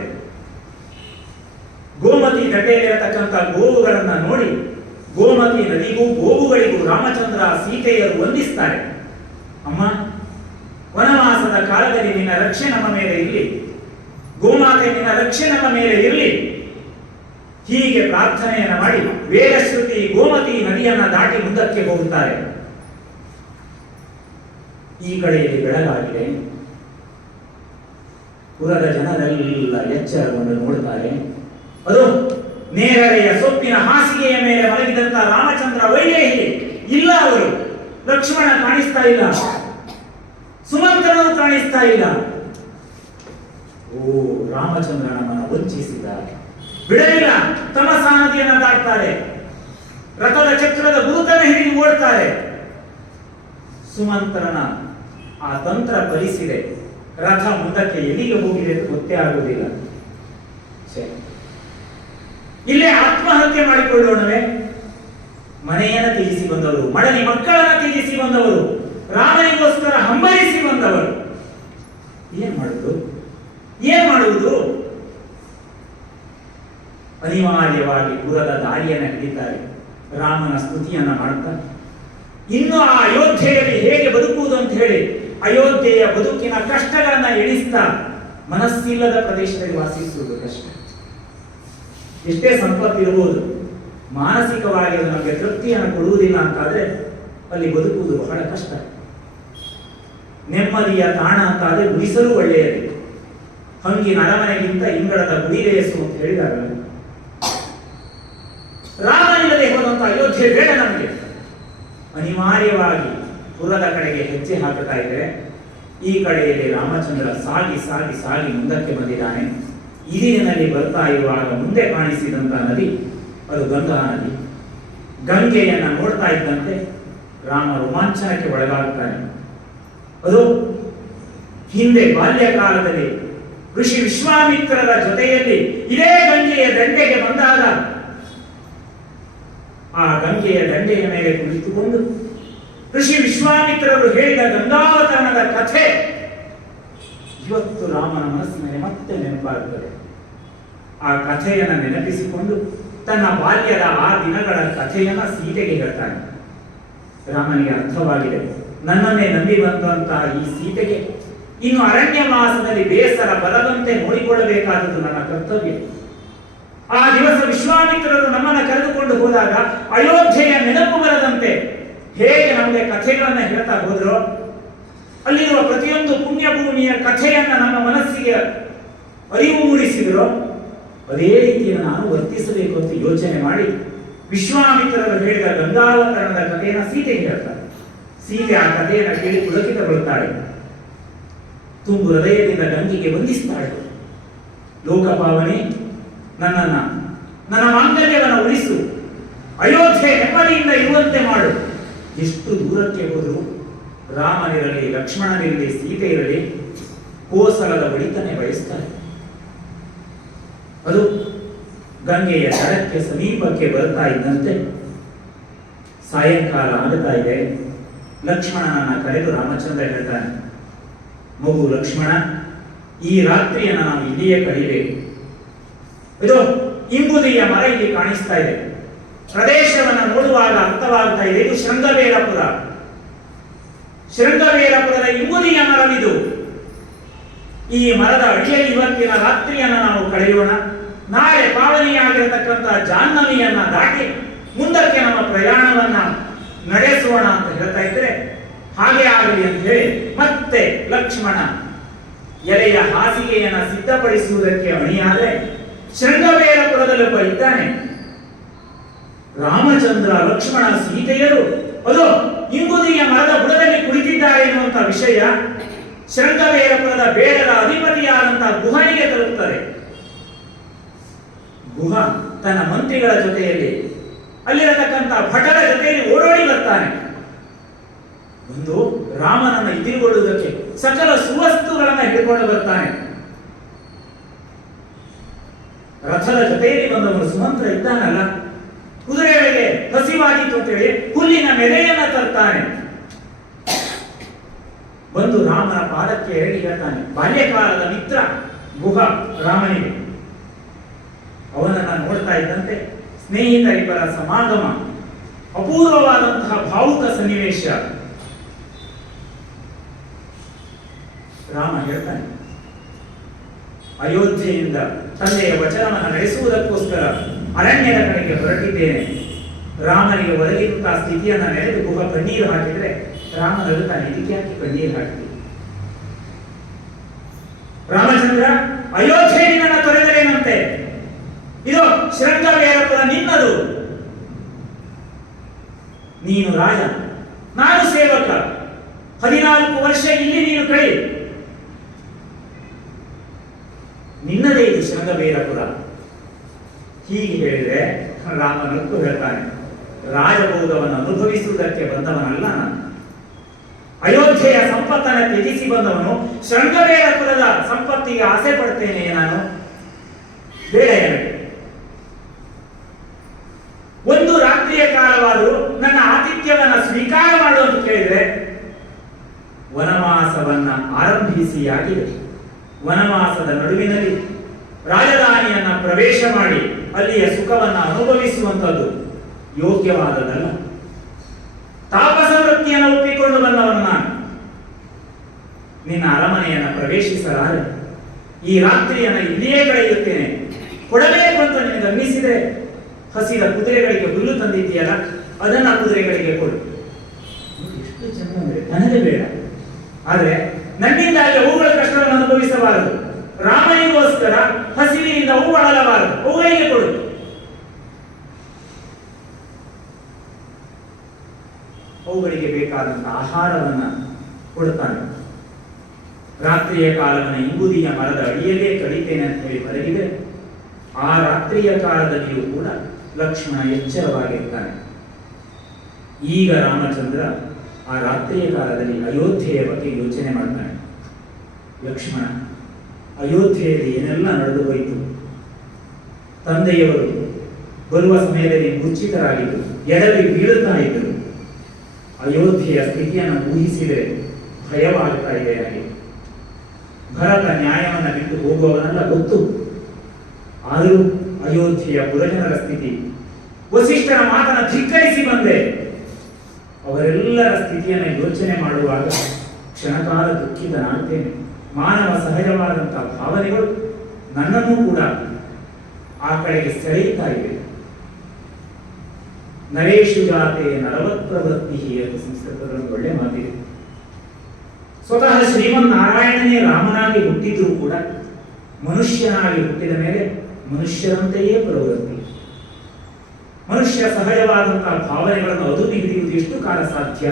ಗೋಮತಿ ದಂಡೆಯಲ್ಲಿರತಕ್ಕಂಥ ಗೋವುಗಳನ್ನ ನೋಡಿ ಗೋಮತಿ ನದಿಗೂ ಗೋವುಗಳಿಗೂ ರಾಮಚಂದ್ರ ಸೀತೆಯರು ವಂದಿಸ್ತಾರೆ. ಅಮ್ಮ, ವನವಾಸದ ಕಾಲದಲ್ಲಿ ನಿನ್ನ ರಕ್ಷೆ ನಮ್ಮ ಮೇಲೆ ಇರಲಿ, ಗೋಮಾತೆ ನಿನ್ನ ರಕ್ಷೆ ನಮ್ಮ ಮೇಲೆ ಇರಲಿ, ಹೀಗೆ ಪ್ರಾರ್ಥನೆಯನ್ನ ಮಾಡಿ ವೇದಶ್ರುತಿ ಗೋಮತಿ ನದಿಯನ್ನ ದಾಟಿ ಮುಂದಕ್ಕೆ ಹೋಗುತ್ತಾರೆ. ಈ ಕಡೆಯಲ್ಲಿ ಬೆಳಗಾಗಿದೆ. ಪುರದ ಜನರೆಲ್ಲ ಎಚ್ಚರಗೊಂಡು ನೋಡುತ್ತಾರೆ. ಅದು ನೇರಳೆಯ ಸೊಪ್ಪಿನ ಹಾಸಿಗೆಯ ಮೇಲೆ ಮಲಗಿದಂತ ರಾಮಚಂದ್ರ ವೈದೇಹಿ ಇಲ್ಲ. ಅವರು ಲಕ್ಷ್ಮಣ ಕಾಣಿಸ್ತಾ ಇಲ್ಲ, ಸುಮಂತ್ರನು ಕಾಣಿಸ್ತಾ ಇಲ್ಲ. ಓ, ರಾಮಚಂದ್ರ ನಮ್ಮನ್ನು ವಂಚಿಸಿದ. ಬಿಡಲಿಲ್ಲ. ತಮಸಾ ನದಿಯನ್ನು ದಾಟ್ತಾರೆ. ರಥದ ಚಕ್ರದ ಗುರುತನ್ನು ಹಿಡಿದು ಓಡ್ತಾರೆ. ಸುಮಂತ್ರನ ಆ ತಂತ್ರ ಫಲಿಸಿದೆ. ರಥ ಮುಂದಕ್ಕೆ ಎಲ್ಲಿಗೆ ಹೋಗಿದೆ ಅಂತ ಗೊತ್ತೇ ಆಗುವುದಿಲ್ಲ. ಇಲ್ಲೇ ಆತ್ಮಹತ್ಯೆ ಮಾಡಿಕೊಳ್ಳೋಣವೇ? ಮನೆಯನ್ನು ತ್ಯಜಿಸಿ ಬಂದವರು, ಮಡಲಿ ಮಕ್ಕಳನ್ನು ತ್ಯಜಿಸಿ ಬಂದವರು, ರಾಮನಿಗೋಸ್ಕರ ಹಂಬಲಿಸಿ ಬಂದವರು. ಏನ್ ಮಾಡುವುದು? ಅನಿವಾರ್ಯವಾಗಿ ಪುರದ ದಾರಿಯನ್ನು ಹಿಡಿತಾರೆ. ರಾಮನ ಸ್ತುತಿಯನ್ನ ಮಾಡುತ್ತಾರೆ. ಇನ್ನು ಆ ಅಯೋಧ್ಯೆಯಲ್ಲಿ ಹೇಗೆ ಬದುಕುವುದು ಅಂತ ಹೇಳಿ ಅಯೋಧ್ಯೆಯ ಬದುಕಿನ ಕಷ್ಟಗಳನ್ನ ಎಣಿಸ್ತಾ ಮನಸ್ಸಿಲ್ಲದ ಪ್ರದೇಶದಲ್ಲಿ ವಾಸಿಸುವುದು ಕಷ್ಟ. ಎಷ್ಟೇ ಸಂಪತ್ತಿರಬಹುದು, ಮಾನಸಿಕವಾಗಿ ಅದು ನಮಗೆ ತೃಪ್ತಿಯನ್ನು ಕೊಡುವುದಿಲ್ಲ ಅಂತಾದ್ರೆ ಅಲ್ಲಿ ಬದುಕುವುದು ಬಹಳ ಕಷ್ಟ. ನೆಮ್ಮದಿಯ ತಾಣ ಅಂತಾದ್ರೆ ಗುಡಿಸಲು ಒಳ್ಳೆಯದು. ಹಂಗಿನ ಅರಮನೆಗಿಂತ ಇಂಗಳದ ಗುಡಿರೇಸು ಅಂತ ಹೇಳಿದಾಗ ರಾಮನಿಲ್ಲದೆ ಹೋದಂತ ಅಯೋಧ್ಯೆ ಬೇಡ ನಮಗೆ. ಅನಿವಾರ್ಯವಾಗಿ ಪುರದ ಕಡೆಗೆ ಹೆಜ್ಜೆ ಹಾಕುತ್ತಾ ಇದ್ರೆ ಈ ಕಡೆಯಲ್ಲಿ ರಾಮಚಂದ್ರ ಸಾಗಿ ಮುಂದಕ್ಕೆ ಬಂದಿದ್ದಾನೆ. ಇದಿನಲ್ಲಿ ಬರ್ತಾ ಇರುವಾಗ ಮುಂದೆ ಕಾಣಿಸಿದಂತ ನದಿ ಅದು ಗಂಗಾ ನದಿ. ಗಂಗೆಯನ್ನ ನೋಡ್ತಾ ಇದ್ದಂತೆ ರಾಮ ರೋಮಾಂಚನಕ್ಕೆ ಒಳಗಾಗುತ್ತಾನೆ. ಅದು ಹಿಂದೆ ಬಾಲ್ಯಕಾಲದಲ್ಲಿ ಋಷಿ ವಿಶ್ವಾಮಿತ್ರರ ಜೊತೆಯಲ್ಲಿ ಇದೇ ಗಂಗೆಯ ದಂಡೆಗೆ ಬಂದಾಗ ಆ ಗಂಗೆಯ ದಂಡೆಯ ಮೇಲೆ ಕುಳಿತುಕೊಂಡು ಋಷಿ ವಿಶ್ವಾಮಿತ್ರರು ಹೇಳಿದ ಗಂಗಾವತರಣದ ಕಥೆ ಇವತ್ತು ರಾಮನ ಮನಸ್ಸಿನಲ್ಲಿ ಮತ್ತೆ ನೆನಪಾಗುತ್ತದೆ. ಆ ಕಥೆಯನ್ನು ನೆನಪಿಸಿಕೊಂಡು ತನ್ನ ಬಾಲ್ಯದ ಆ ದಿನಗಳ ಕಥೆಯನ್ನ ಸೀತೆಗೆ ಹೇಳ್ತಾನೆ. ರಾಮನಿಗೆ ಅರ್ಥವಾಗಿದೆ, ನನ್ನನ್ನೇ ನಂಬಿ ಬಂದಂತಹ ಈ ಸೀತೆಗೆ ಇನ್ನು ಅರಣ್ಯ ಮಾಸದಲ್ಲಿ ಬೇಸರ ಬರದಂತೆ ನೋಡಿಕೊಳ್ಳಬೇಕಾದದ್ದು ನನ್ನ ಕರ್ತವ್ಯ. ಆ ದಿವಸ ವಿಶ್ವಾಮಿತ್ರರು ನಮ್ಮನ್ನು ಕರೆದುಕೊಂಡು ಹೋದಾಗ ಅಯೋಧ್ಯೆಯ ನೆನಪು ಬರದಂತೆ ಹೇಗೆ ನಮಗೆ ಕಥೆಗಳನ್ನ ಹೇಳ್ತಾ ಹೋದ್ರು, ಅಲ್ಲಿರುವ ಪ್ರತಿಯೊಂದು ಪುಣ್ಯಭೂಮಿಯ ಕಥೆಯನ್ನ ನಮ್ಮ ಮನಸ್ಸಿಗೆ ಅರಿವು ಮೂಡಿಸಿದ್ರು, ಅದೇ ರೀತಿಯನ್ನು ನಾನು ವರ್ತಿಸಬೇಕು ಅಂತ ಯೋಚನೆ ಮಾಡಿ ವಿಶ್ವಾಮಿತ್ರರು ಹೇಳಿದ ಗಂಗಾವತರಣದ ಕಥೆಯನ್ನು ಸೀತೆಗೆ ಹೇಳ್ತಾರೆ. ಸೀತೆ ಆ ಕಥೆಯನ್ನು ಕೇಳಿ ಪುಳಕಿತಗೊಳ್ಳುತ್ತಾಳೆ. ತುಂಬು ಹೃದಯದಿಂದ ಗಂಗೆಗೆ ವಂದಿಸ್ತಾಳೆ. ಲೋಕಪಾವನೆ, ನನ್ನ ಮಾಂಗಲ್ಯವನ್ನು ಉಳಿಸು, ಅಯೋಧ್ಯೆ ನೆಮ್ಮದಿಯಿಂದ ಇರುವಂತೆ ಮಾಡು. ಎಷ್ಟು ದೂರಕ್ಕೆ ಹೋದರೂ ರಾಮನಿರಲಿ, ಲಕ್ಷ್ಮಣನಿರಲಿ, ಸೀತೆ ಇರಲಿ, ಕೋಸಲದ ಬಳಿತನೆ ಬಯಸ್ತಾರೆ. ಅದು ಗಂಗೆಯ ದಡಕ್ಕೆ ಸಮೀಪಕ್ಕೆ ಬರ್ತಾ ಇದ್ದಂತೆ ಸಾಯಂಕಾಲ ಆಗುತ್ತಾ ಇದೆ. ಲಕ್ಷ್ಮಣನನ್ನ ಕರೆದು ರಾಮಚಂದ್ರ ಹೇಳ್ತಾನೆ, ಮಗು ಲಕ್ಷ್ಮಣ, ಈ ರಾತ್ರಿಯನ್ನು ನಾವು ಇಲ್ಲಿಯೇ ಕಳೆಯಬೇಕು. ಇದು ಇಂಬುದಿಯ ಮರ ಇಲ್ಲಿ ಕಾಣಿಸ್ತಾ ಇದೆ. ಪ್ರದೇಶವನ್ನು ನೋಡುವಾಗ ಅರ್ಥವಾಗ್ತಾ ಇದೆ, ಇದು ಶೃಂಗವೇರಪುರ. ಶೃಂಗವೇರಪುರದ ಇಂಬುದಿಯ ಮರವಿದು. ಈ ಮರದ ಅಡಿಯಲ್ಲಿ ಇವತ್ತಿನ ರಾತ್ರಿಯನ್ನು ನಾವು ಕಳೆಯೋಣ. ನಾಳೆ ಪಾವನಿಯಾಗಿರತಕ್ಕಂತಹ ಜಾಹ್ನವಿಯನ್ನ ದಾಟಿ ಮುಂದಕ್ಕೆ ನಮ್ಮ ಪ್ರಯಾಣವನ್ನ ನಡೆಸೋಣ ಅಂತ ಹೇಳ್ತಾ ಇದ್ರೆ, ಹಾಗೆ ಆಗಲಿ ಅಂತ ಹೇಳಿ ಮತ್ತೆ ಲಕ್ಷ್ಮಣ ಎಲೆಯ ಹಾಸಿಗೆಯನ್ನು ಸಿದ್ಧಪಡಿಸುವುದಕ್ಕೆ ಅಣಿಯಾದರೆ ಶೃಂಗವೇರಪುರದಲ್ಲಿ ಒಬ್ಬ ಇದ್ದಾನೆ. ರಾಮಚಂದ್ರ, ಲಕ್ಷ್ಮಣ, ಸೀತೆಯರು ಅದು ಇಂಗುದಿಯ ಮರದ ಬುಡದಲ್ಲಿ ಕುಳಿತಿದ್ದಾರೆ ಎನ್ನುವಂತಹ ವಿಷಯ ಶೃಂಗವೇರಪುರದ ಬೇಡದ ಅಧಿಪತಿಯಾದಂತಹ ಗುಹನಿಗೆ ತಲುಪುತ್ತದೆ. ಗುಹ ತನ್ನ ಮಂತ್ರಿಗಳ ಜೊತೆಯಲ್ಲಿ ಅಲ್ಲಿರತಕ್ಕಂತಹ ಭಟರ ಜೊತೆಯಲ್ಲಿ ಓಡೋಡಿ ಬರ್ತಾನೆ. ಒಂದು ರಾಮನನ್ನು ಎದುರುಗೊಳ್ಳುವುದಕ್ಕೆ ಸಕಲ ಸುವಸ್ತುಗಳನ್ನ ಹಿಡ್ಕೊಂಡು ಬರ್ತಾನೆ. ರಥದ ಜೊತೆಯಲ್ಲಿ ಬಂದವನು ಸುಮಂತ್ರ ಇದ್ದಾನಲ್ಲ, ಕುದುರೆಗಳಿಗೆ ಹಸಿವಾಗಿತ್ತು ಅಂತ ಹೇಳಿ ಹುಲ್ಲಿನ ಮೆದೆಯನ್ನ ತರ್ತಾನೆ. ಬಂದು ರಾಮನ ಪಾದಕ್ಕೆ ಎರಗಿ ಹೇಳ್ತಾನೆ. ಬಾಲ್ಯಕಾಲದ ಮಿತ್ರ ಗುಹ ರಾಮನಿಗೆ. ಅವನನ್ನ ನೋಡ್ತಾ ಇದ್ದಂತೆ ಸ್ನೇಹಿತರಿಬ್ಬರ ಸಮಾಗಮ, ಅಪೂರ್ವವಾದಂತಹ ಭಾವುಕ ಸನ್ನಿವೇಶ. ರಾಮ ಹೇಳ್ತಾನೆ, ಅಯೋಧ್ಯೆಯಿಂದ ತಂದೆಯ ವಚನವನ್ನು ನಡೆಸುವುದಕ್ಕೋಸ್ಕರ ಅರಣ್ಯದ ಕಡೆಗೆ ಹೊರಟಿದ್ದೇನೆ. ರಾಮನಿಗೆ ಒದಗಿರುವಂತಹ ಸ್ಥಿತಿಯನ್ನ ನೆನೆದು ಗುಹ ಕಣ್ಣೀರು ಹಾಕಿದ್ರೆ ರಾಮ ನಗುತ್ತಾನೆ, ಇದಕ್ಕೆ ಯಾಕೆ ಕಣ್ಣೀರು ಹಾಕಿದೆ? ರಾಮಚಂದ್ರ, ಅಯೋಧ್ಯೆ ನಿನ್ನನ್ನು ತೊರೆದರೇನಂತೆ? ಇದು ಶೃಂಗವೇರಪುರ ನಿನ್ನದು. ನೀನು ರಾಜ, ನಾನು ಸೇವಕ. 14 ವರ್ಷ ಇಲ್ಲಿ ನೀನು ಕಳಿ. ನಿನ್ನದೇ ಇದು ಶೃಂಗವೇರಪುರ. ಹೀಗೆ ಹೇಳಿದ್ರೆ ರಾಮನಂತೂ ಹೇಳ್ತಾನೆ, ರಾಜಭೋಗವನ್ನು ಅನುಭವಿಸುವುದಕ್ಕೆ ಬಂದವನಲ್ಲ ನಾನು. ಅಯೋಧ್ಯೆಯ ಸಂಪತ್ತನ್ನು ತ್ಯಜಿಸಿ ಬಂದವನು. ಶೃಂಗವೇರಪುರದ ಸಂಪತ್ತಿಗೆ ಆಸೆ ಪಡ್ತೇನೆ ನಾನು? ಬೇಡ. ಒಂದು ರಾತ್ರಿಯ ಕಾಲವಾದರೂ ನನ್ನ ಆತಿಥ್ಯವನ್ನ ಸ್ವೀಕಾರ ಮಾಡು ಅಂತ ಕೇಳಿದ್ರೆ ವನವಾಸವನ್ನ ಆರಂಭಿಸಿಯಾಗಿದೆ. ವನವಾಸದ ನಡುವಿನಲ್ಲಿ ರಾಜಧಾನಿಯನ್ನ ಪ್ರವೇಶ ಮಾಡಿ ಅಲ್ಲಿಯ ಸುಖವನ್ನ ಅನುಭವಿಸುವಂಥದ್ದು ಯೋಗ್ಯವಾದದಲ್ಲ. ತಾಪಸ ವೃತ್ತಿಯನ್ನು ಒಪ್ಪಿಕೊಂಡು ಬಂದವನು ನಾನು. ನಿನ್ನ ಅರಮನೆಯನ್ನು ಪ್ರವೇಶಿಸಲಾರೆ. ಈ ರಾತ್ರಿಯನ್ನು ಇಲ್ಲಿಯೇ ಕಳೆಯುತ್ತೇನೆ. ಕೊಡಬೇಕು ಅಂತ ನಿನಗೆ ಅನ್ನಿಸಿದ್ರೆ ಹಸಿದ ಕುದುರೆಗಳಿಗೆ ಹುಲ್ಲು ತಂದಿದ್ದೀಯಲ್ಲ, ಅದನ್ನ ಕುದುರೆಗಳಿಗೆ ಕೊಡು. ಎಷ್ಟು ಜನ ಅಂದ್ರೆ ನನಗೆ ಬೇಡ, ಆದ್ರೆ ನನ್ನಿಂದಾಗಿ ಅವುಗಳ ಕಷ್ಟವನ್ನು ಅನುಭವಿಸಬಾರದು. ರಾಮನಿಗೋಸ್ಕರ ಹಸಿವಿನಿಂದ ಅವು ಬಳಲಬಾರದು, ಅವುಗಳಿಗೆ ಕೊಡು. ಅವುಗಳಿಗೆ ಬೇಕಾದಂತಹ ಆಹಾರವನ್ನ ಕೊಡುತ್ತಾನೆ. ರಾತ್ರಿಯ ಕಾಲವನ್ನು ಇಂಗುದಿಯ ಮರದ ಅಡಿಯಲ್ಲೇ ಕಳೀತೇನೆ ಅಂತ ಹೇಳಿ ಮಲಗಿದೆ. ಆ ರಾತ್ರಿಯ ಕಾಲದಲ್ಲಿಯೂ ಕೂಡ ಲಕ್ಷ್ಮಣ ಎಚ್ಚರವಾಗಿರ್ತಾನೆ. ಈಗ ರಾಮಚಂದ್ರ ಆ ರಾತ್ರಿಯ ಕಾಲದಲ್ಲಿ ಅಯೋಧ್ಯೆಯ ಬಗ್ಗೆ ಯೋಚನೆ ಮಾಡ್ತಾನೆ. ಲಕ್ಷ್ಮಣ, ಅಯೋಧ್ಯೆಯಲ್ಲಿ ಏನೆಲ್ಲ ನಡೆದು ಹೋಯಿತು. ತಂದೆಯವರು ಬರುವ ಸಮಯದಲ್ಲಿ ಮೂರ್ಛಿತರಾಗಿದ್ದರು, ಎಡವಿ ಬೀಳುತ್ತಾ ಇದ್ದರು. ಅಯೋಧ್ಯೆಯ ಸ್ಥಿತಿಯನ್ನು ಊಹಿಸಿದರೆ ಭಯವಾಗುತ್ತಾ ಇದೆ ನನಗೆ. ಭರತ ನ್ಯಾಯವನ್ನು ಬಿಟ್ಟು ಹೋಗುವವನೆಲ್ಲ ಗೊತ್ತು. ಆದರೂ ಅಯೋಧ್ಯೆಯ ಪುರಜನರ ಸ್ಥಿತಿ, ವಸಿಷ್ಠರ ಮಾತನ್ನು ಧಿಕ್ಕರಿಸಿ ಬಂದೆ. ಅವರೆಲ್ಲರ ಸ್ಥಿತಿಯನ್ನು ಯೋಚನೆ ಮಾಡುವಾಗ ಕ್ಷಣಕಾಲ ದುಃಖಿತನಾಗ್ತೇನೆ. ಮಾನವ ಸಹಜವಾದಂತಹ ಭಾವನೆಗಳು ನನ್ನನ್ನು ಕೂಡ ಆ ಕಡೆಗೆ ಸೆಳೆಯುತ್ತಾ ಇವೆ. ನರೇಶು ಜಾತೆ ನರವತ್ ಪ್ರವೃತ್ತಿ ಎಂದು ಸಂಸ್ಕೃತದಲ್ಲಿ ಒಳ್ಳೆ ಮಾತಿದೆ. ಸ್ವತಃ ಶ್ರೀಮನ್ನಾರಾಯಣನೇ ರಾಮನಾಗಿ ಹುಟ್ಟಿದ್ರೂ ಕೂಡ ಮನುಷ್ಯನಾಗಿ ಹುಟ್ಟಿದ ಮೇಲೆ ಮನುಷ್ಯರಂತೆಯೇ ಪ್ರವೃತ್ತಿ. ಮನುಷ್ಯ ಸಹಜವಾದಂತಹ ಭಾವನೆಗಳನ್ನು ಅದುಮಿ ಹಿಡಿಯುವುದು ಎಷ್ಟು ಕಾಲ ಸಾಧ್ಯ?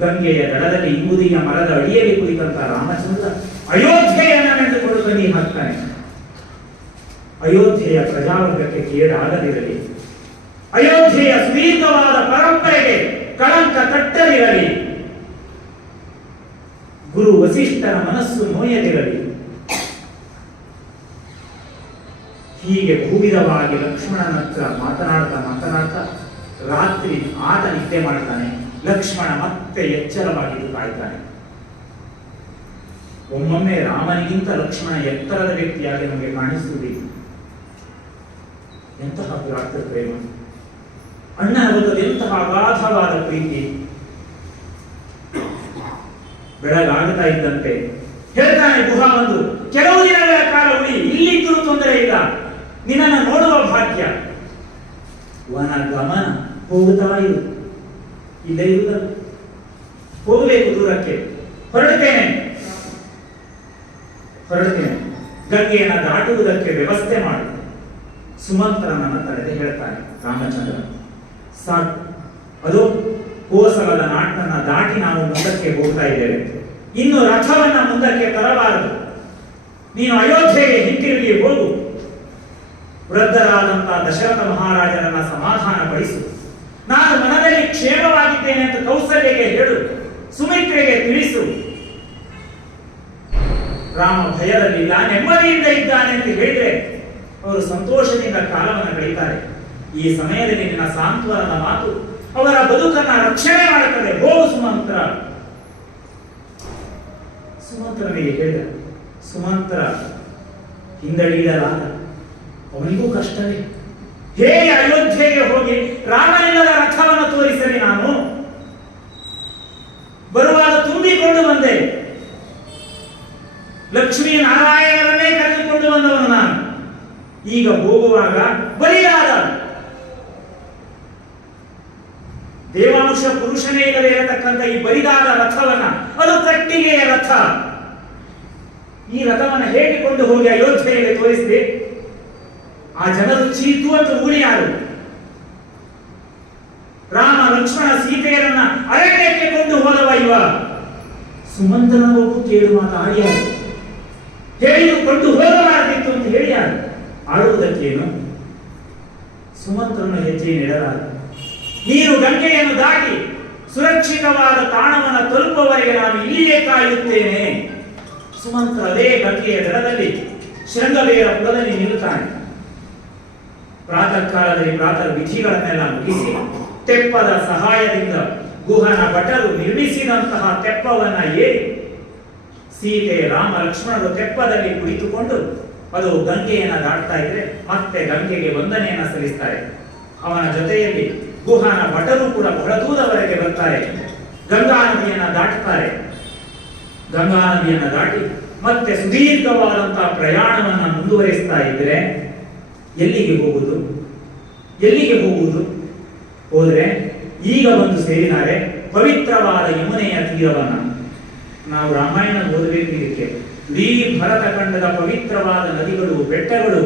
ಗಂಗೆಯ ದಡದಲ್ಲಿ ಇಂಗುದಿಯ ಮರದ ಅಡಿಯಲ್ಲಿ ಕುಳಿತಂತ ರಾಮಚಂದ್ರ ಅಯೋಧ್ಯೆಯನ್ನು ನೆನೆದುಕೊಂಡು ಕಣ್ಣೀರು ಹಾಕ್ತಾನೆ. ಅಯೋಧ್ಯೆಯ ಪ್ರಜಾವರ್ಗಕ್ಕೆ ಕೇಡಾಗದಿರಲಿ, ಅಯೋಧ್ಯೆಯ ಸುದೀರ್ಘವಾದ ಪರಂಪರೆಗೆ ಕಳಂಕ ತಟ್ಟದಿರಲಿ, ಗುರು ವಸಿಷ್ಠರ ಮನಸ್ಸು ನೋಯದಿರಲಿ. ಹೀಗೆ ಭೂವಿಧವಾಗಿ ಲಕ್ಷ್ಮಣನ ಹತ್ರ ಮಾತನಾಡ್ತಾ ರಾತ್ರಿ ಆತ ನಿದ್ದೆ ಮಾಡ್ತಾನೆ. ಲಕ್ಷ್ಮಣ ಮತ್ತೆ ಎಚ್ಚರವಾಗಿದ್ದು ಕಾಯ್ತಾನೆ. ಒಮ್ಮೊಮ್ಮೆ ರಾಮನಿಗಿಂತ ಲಕ್ಷ್ಮಣ ಎತ್ತರದ ವ್ಯಕ್ತಿಯಾಗಿ ನಮಗೆ ಕಾಣಿಸುವುದಿಲ್ಲ. ಎಂತಹ ಭ್ರಾತೃ ಪ್ರೇಮ, ಅಣ್ಣನ ಬದಲು ಎಂತಹ ಅಗಾಧವಾದ ಪ್ರೀತಿ. ಬೆಳಗಾಗುತ್ತಾ ಇದ್ದಂತೆ ಹೇಳ್ತಾನೆ ಗುಹ ಒಂದು, ಕೆಲವು ದಿನಗಳ ಕಾಲ ಉಳಿ, ಇಲ್ಲಿದ್ದರೂ ತೊಂದರೆ ಇಲ್ಲ, ನಿನ್ನನ್ನು ನೋಡುವ ಭಾಗ್ಯ. ವನ ಗಮನ, ಹೋಗುತ್ತಾ ಇರು, ಇಲ್ಲೇ ಇರುವುದಲ್ಲ, ಹೋಗಬೇಕು ದೂರಕ್ಕೆ, ಹೊರಡುತ್ತೇನೆ. ಗಂಗೆಯನ್ನು ದಾಟುವುದಕ್ಕೆ ವ್ಯವಸ್ಥೆ ಮಾಡು. ಸುಮಂತ್ರನನ್ನು ತಡೆದು ಹೇಳ್ತಾನೆ ರಾಮಚಂದ್ರ, ಸಾಕು, ಅದು ಕೋಸಲದ ನಾಟನ್ನ ದಾಟಿ ನಾವು ಮುಂದಕ್ಕೆ ಹೋಗ್ತಾ ಇದ್ದೇವೆ. ಇನ್ನು ರಥವನ್ನ ಮುಂದಕ್ಕೆ ತರಬಾರದು. ನೀನು ಅಯೋಧ್ಯೆಗೆ ಹಿಂತಿರುಗಿ ಹೋಗು. ವೃದ್ಧರಾದಂತಹ ದಶರಥ ಮಹಾರಾಜರನ್ನ ಸಮಾಧಾನ ಪಡಿಸು. ನಾನು ಮನದಲ್ಲಿ ಕ್ಷೇಮವಾಗಿದ್ದೇನೆ ಅಂತ ಕೌಸಲ್ಯಗೆ ಹೇಳು, ಸುಮಿತ್ರೆಗೆ ತಿಳಿಸು. ರಾಮ ಭಯದಲ್ಲಿಲ್ಲ, ನೆಮ್ಮದಿಯಿಂದ ಇದ್ದಾನೆ ಅಂತ ಹೇಳಿದ್ರೆ ಅವರು ಸಂತೋಷದಿಂದ ಕಾಲವನ್ನು ಕಳೀತಾರೆ. ಈ ಸಮಯದಲ್ಲಿ ನಿನ್ನ ಸಾಂತ್ವನದ ಮಾತು ಅವರ ಬದುಕನ್ನ ರಕ್ಷಣೆ ಮಾಡುತ್ತದೆ. ಹೋಗು ಸುಮಂತ್ರ. ಸುಮಂತ್ರನಿಗೆ ಹೇಳಿದ. ಸುಮಂತ್ರ ಹಿಂದಡಿಯಲಾದ. ಅವನಿಗೂ ಕಷ್ಟವೇ. ಹೇಗೆ ಅಯೋಧ್ಯೆಗೆ ಹೋಗಿ ರಾಮನಿಲ್ಲದ ರಥವನ್ನು ತೋರಿಸಲಿ? ನಾನು ಬರುವಾಗ ತುಂಬಿಕೊಂಡು ಬಂದೆ. ಲಕ್ಷ್ಮೀ ನಾರಾಯಣರನ್ನೇ ಕರೆದುಕೊಂಡು ಬಂದವನು ನಾನು. ಈಗ ಹೋಗುವಾಗ ಬಲಿಯಾದ ದೇವಾಂಶ ಪುರುಷನೇ ಇಲ್ಲದೆ ಇರತಕ್ಕಂಥ ಈ ಬರಿದಾದ ರಥವನ್ನ, ಅದು ಕಟ್ಟಿಗೆಯ ರಥ, ಈ ರಥವನ್ನು ಹೇಗೆ ಕೊಂಡು ಹೋಗಿ ಅಯೋಧ್ಯೆಯಲ್ಲಿ ತೋರಿಸಿದೆ? ಆ ಜನರು ಚೀತು ಅಂತ ಉಳಿಯಾರು. ರಾಮ ಲಕ್ಷ್ಮಣ ಸೀತೆಯರನ್ನ ಅರಣ್ಯಕ್ಕೆ ಕೊಂಡು ಹೋದವ ಇವ. ಸುಮಂತ್ರನ ಒಬ್ಬು ಕೇಳು ಮಾತಾಡಿಯಾರು, ಹೇಳಿದುಕೊಂಡು ಹೋಗಬಾರದಿತ್ತು ಅಂತ ಹೇಳಿಯಾರು. ಆಡುವುದಕ್ಕೇನು? ಸುಮಂತ್ರನ ಹೆಜ್ಜೆ ನೆಡಲಾರ. ನೀನು ಗಂಗೆಯನ್ನು ದಾಟಿ ಸುರಕ್ಷಿತವಾದ ತಾಣವನ್ನು ತಲುಪುವವರೆಗೆ ನಾನು ಇಲ್ಲಿಯೇ ಕಾಯುತ್ತೇನೆ. ಸುಮಂತ್ರ ಅದೇ ಗಂಗೆಯ ದಡದಲ್ಲಿ ಶೃಂಗಬೇರ ಪುರದಲ್ಲಿ ನಿಲ್ಲುತ್ತಾನೆ. ಪ್ರಾತಃ ಕಾಲದಲ್ಲಿ ಪ್ರಾತಃ ವಿಧಿಗಳನ್ನೆಲ್ಲ ಮುಗಿಸಿ ತೆಪ್ಪದ ಸಹಾಯದಿಂದ ಗುಹನ ಭಟರು ನಿರ್ಮಿಸಿದಂತಹ ತೆಪ್ಪವನ್ನ ಏರಿ ಸೀತೆ ರಾಮ ಲಕ್ಷ್ಮಣರು ತೆಪ್ಪದಲ್ಲಿ ಕುಳಿತುಕೊಂಡು ಅದು ಗಂಗೆಯನ್ನ ದಾಟ್ತಾ ಇದ್ರೆ ಮತ್ತೆ ಗಂಗೆಗೆ ವಂದನೆಯನ್ನ ಸಲ್ಲಿಸ್ತಾರೆ. ಅವನ ಜೊತೆಯಲ್ಲಿ ಗುಹನ ಭಟರು ಕೂಡ ಬಹಳ ದೂರವರೆಗೆ ಬರ್ತಾರೆ. ಗಂಗಾ ನದಿಯನ್ನ ದಾಟುತ್ತಾರೆ. ಗಂಗಾ ನದಿಯನ್ನ ದಾಟಿ ಮತ್ತೆ ಸುದೀರ್ಘವಾದಂತಹ ಪ್ರಯಾಣವನ್ನ ಮುಂದುವರಿಸ್ತಾ ಇದ್ರೆ ಎಲ್ಲಿಗೆ ಹೋಗುವುದು? ಹೋದ್ರೆ ಈಗ ಬಂದು ಸೇರಿದ್ದಾರೆ ಪವಿತ್ರವಾದ ಯಮುನೆಯ ತೀರವನ್ನ. ನಾವು ರಾಮಾಯಣ ಓದಬೇಕು ಇದಕ್ಕೆ. ಇಡೀ ಭರತ ಖಂಡದ ಪವಿತ್ರವಾದ ನದಿಗಳು, ಬೆಟ್ಟಗಳು,